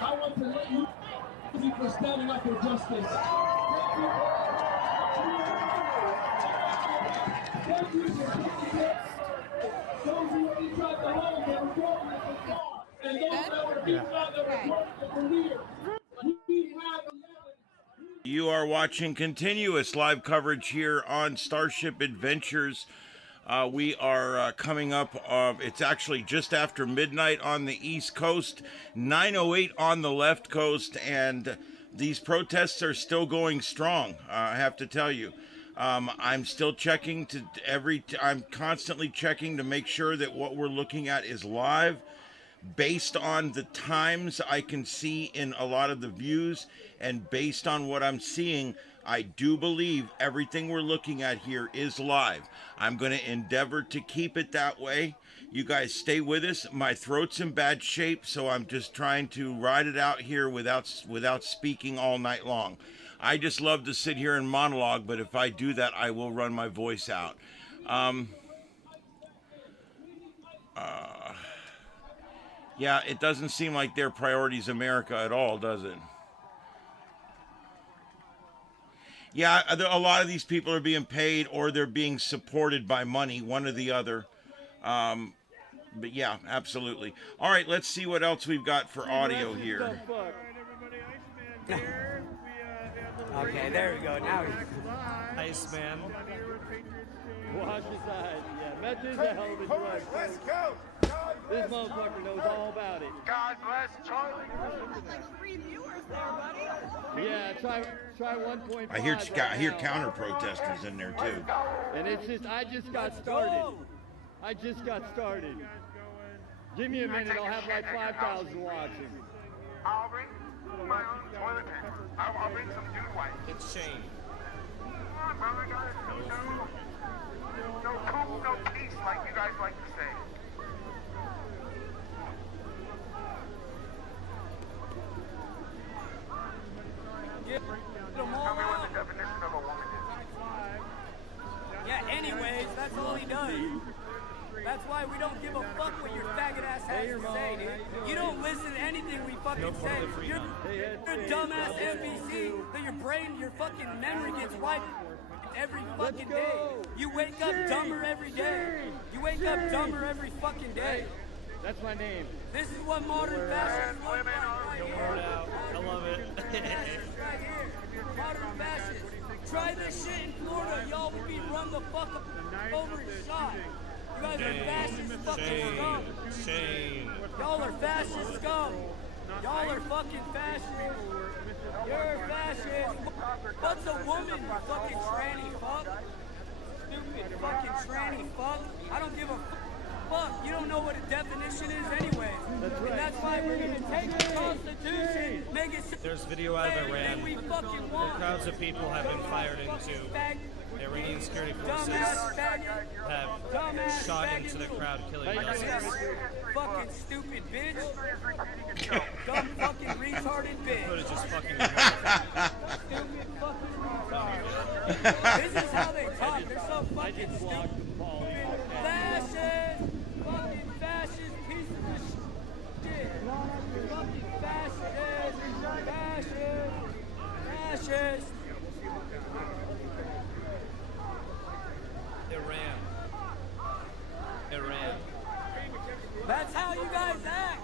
I want to let you for standing up for justice. Thank you for those who are inside the home that were broken at the car, and those that were being out that were broken at the rear. We have You are watching continuous live coverage here on Starship Adventures. We are coming up, it's actually just after midnight on the East Coast, 9:08 on the left coast, and these protests are still going strong, I have to tell you. I'm still checking I'm constantly checking to make sure that what we're looking at is live. based on the times I can see in a lot of the views and based on what I'm seeing, I do believe everything we're looking at here is live. I'm going to endeavor to keep it that way. You guys stay with us. My throat's in bad shape, so I'm just trying to ride it out here without speaking all night long. I just love to sit here and monologue, but if I do that, I will run my voice out. Yeah, it doesn't seem like their priority is America at all, does it? Yeah, a lot of these people are being paid or they're being supported by money, one or the other. But yeah, absolutely. All right, let's see what else we've got for audio here. Okay, there we go. Now Iceman. Wash aside. Yeah, Meth is a hell of a drug. Let's go. This motherfucker knows all about it. God bless Charlie. Yeah, try 1.5. I hear counter protesters in there too. And it's just, I just got started. I just got started. Give me a minute, I'll have like 5,000 watching. I'll bring my own toilet paper. I'll bring some dude wipes. It's Shane. Come on, brother. No coop, no peace, like you guys like to say. Tell me what the definition of a woman is. Yeah, anyways, that's all he does. That's why we don't give a fuck what your faggot ass has to say, dude. You don't listen to anything we fucking say. You're a dumbass NPC that your fucking memory gets wiped every fucking day. You wake up dumber every day. You wake up dumber every fucking day. That's my name. This is what modern fascists look like right here. I love it. Right here. Modern fascists. Try this shit in Florida, y'all would be run the fuck up over and shot. You guys are fascist fucking scum. Shane. Y'all are fascist scum. Y'all are fucking fascists. You're a fascist. What's a woman, you fucking tranny fuck? Stupid fucking tranny fuck. I don't give a fuck. You don't know what a definition is anyway. And that's why we're gonna take the Constitution, make it There's video out of Iran we fucking where want. crowds of people have been fired into. The Iranian security forces have shot into the crowd, killing dozens. Fucking stupid bitch. Dumb fucking retarded bitch. Footage is fucking Stupid fucking retarded. This is how they talk. They're so fucking stupid. Fascist. Fucking fascist piece of shit. Fucking fascist. Fascist. Iran. That's how you guys act.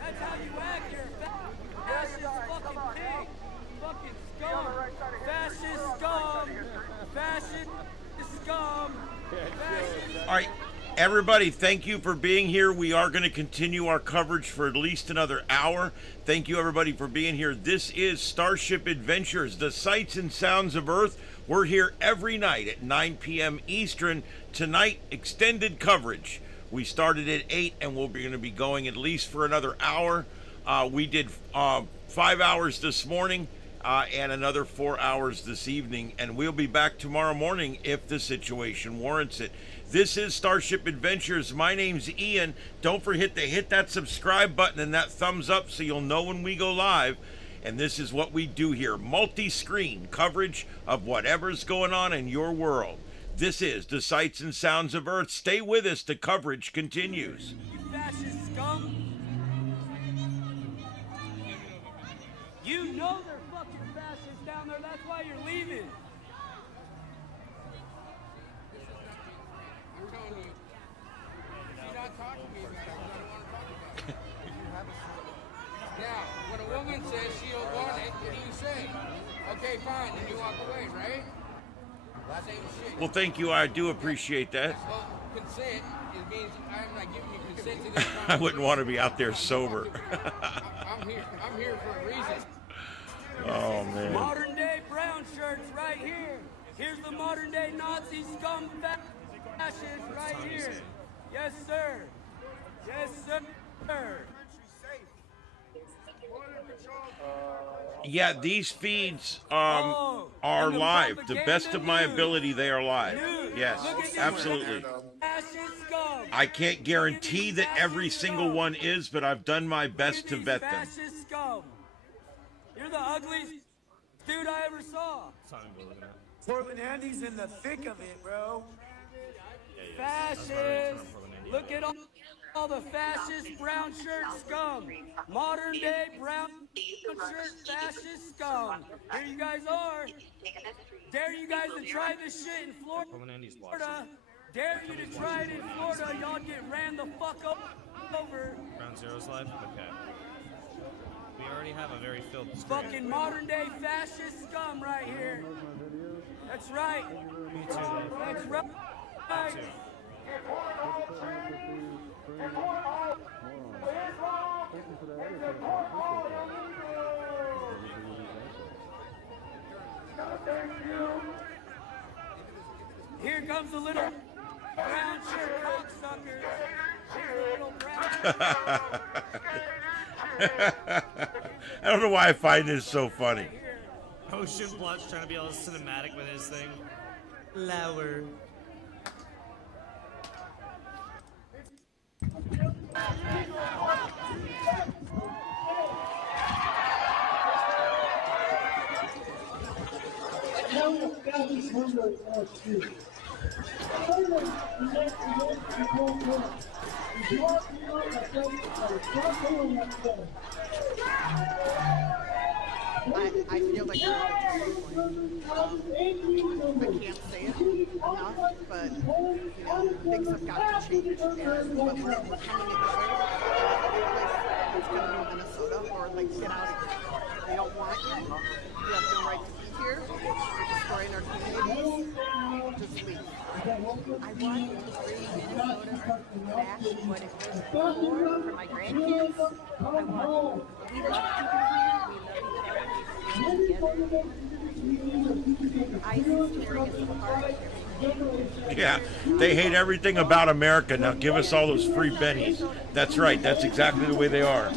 That's how you act. You're a fascist fucking pig. Fucking scum. Fascist scum. Fascist scum. Fascist. All right, everybody, thank you for being here. We are going to continue our coverage for at least another hour. Thank you, everybody, for being here. This is Starship Adventures, the sights and sounds of Earth. We're here every night at 9 p.m. Eastern. Tonight, extended coverage. We started at 8 and we're going to be going at least for another hour. We did 5 hours this morning and another 4 hours this evening. And we'll be back tomorrow morning if the situation warrants it. This is Starship Adventures. My name's Ian. Don't forget to hit that subscribe button and that thumbs up so you'll know when we go live. And this is what we do here. Multi-screen coverage of whatever's going on in your world. This is the Sights and Sounds of Earth. Stay with us. The coverage continues. You fascist scum. You know they're fucking fascists down there. That's why you're leaving. Now, when a woman says she don't want it, what do you say? Okay, fine, then you walk away, right? Same shit. Well, thank you. I do appreciate that. Well, consent, it means I'm not giving you consent to this. I wouldn't want to be out there sober. I'm here for a reason. Oh, man. Modern day brown shirts right here. Here's the modern day Nazi scum fascists right here. Yes, sir. Yes, sir. Yeah, these feeds are live. The best of my ability, they are live. Yes, absolutely. I can't guarantee that every single one is, but I've done my best to vet them. You're the ugliest dude I ever saw. Portland Andy's in the thick of it, bro. Fascists! Look at all the fascist brown shirt scum. Modern day brown shirt fascist scum. Here you guys are. Dare you guys to try this shit in Florida. Dare you to try it in Florida. Y'all get ran the fuck over. Ground Zero's live? Okay. We already have a very filled screen. Fucking modern day fascist scum right here. That's right. Me too, Dave. That's right. Me too. Here comes the little brown shirt cocksucker. Here's the little brown I don't know why I find this so funny. Ocean Blunt's trying to be all cinematic with his thing. Lower. I feel like we're at a turning point. I can't say it enough, but things have got to change, but we're coming together. And it's going to be Minnesota, or like get out of here. They don't want you. You have no right to be here. You're destroying our communities. Just leave. I want to bring Minnesota back to what it was before for my grandkids. We love people here. We love each other. We stay together. ICE is tearing us apart. Yeah, they hate everything about America. Now give us all those free bennies. That's right. That's exactly the way they are.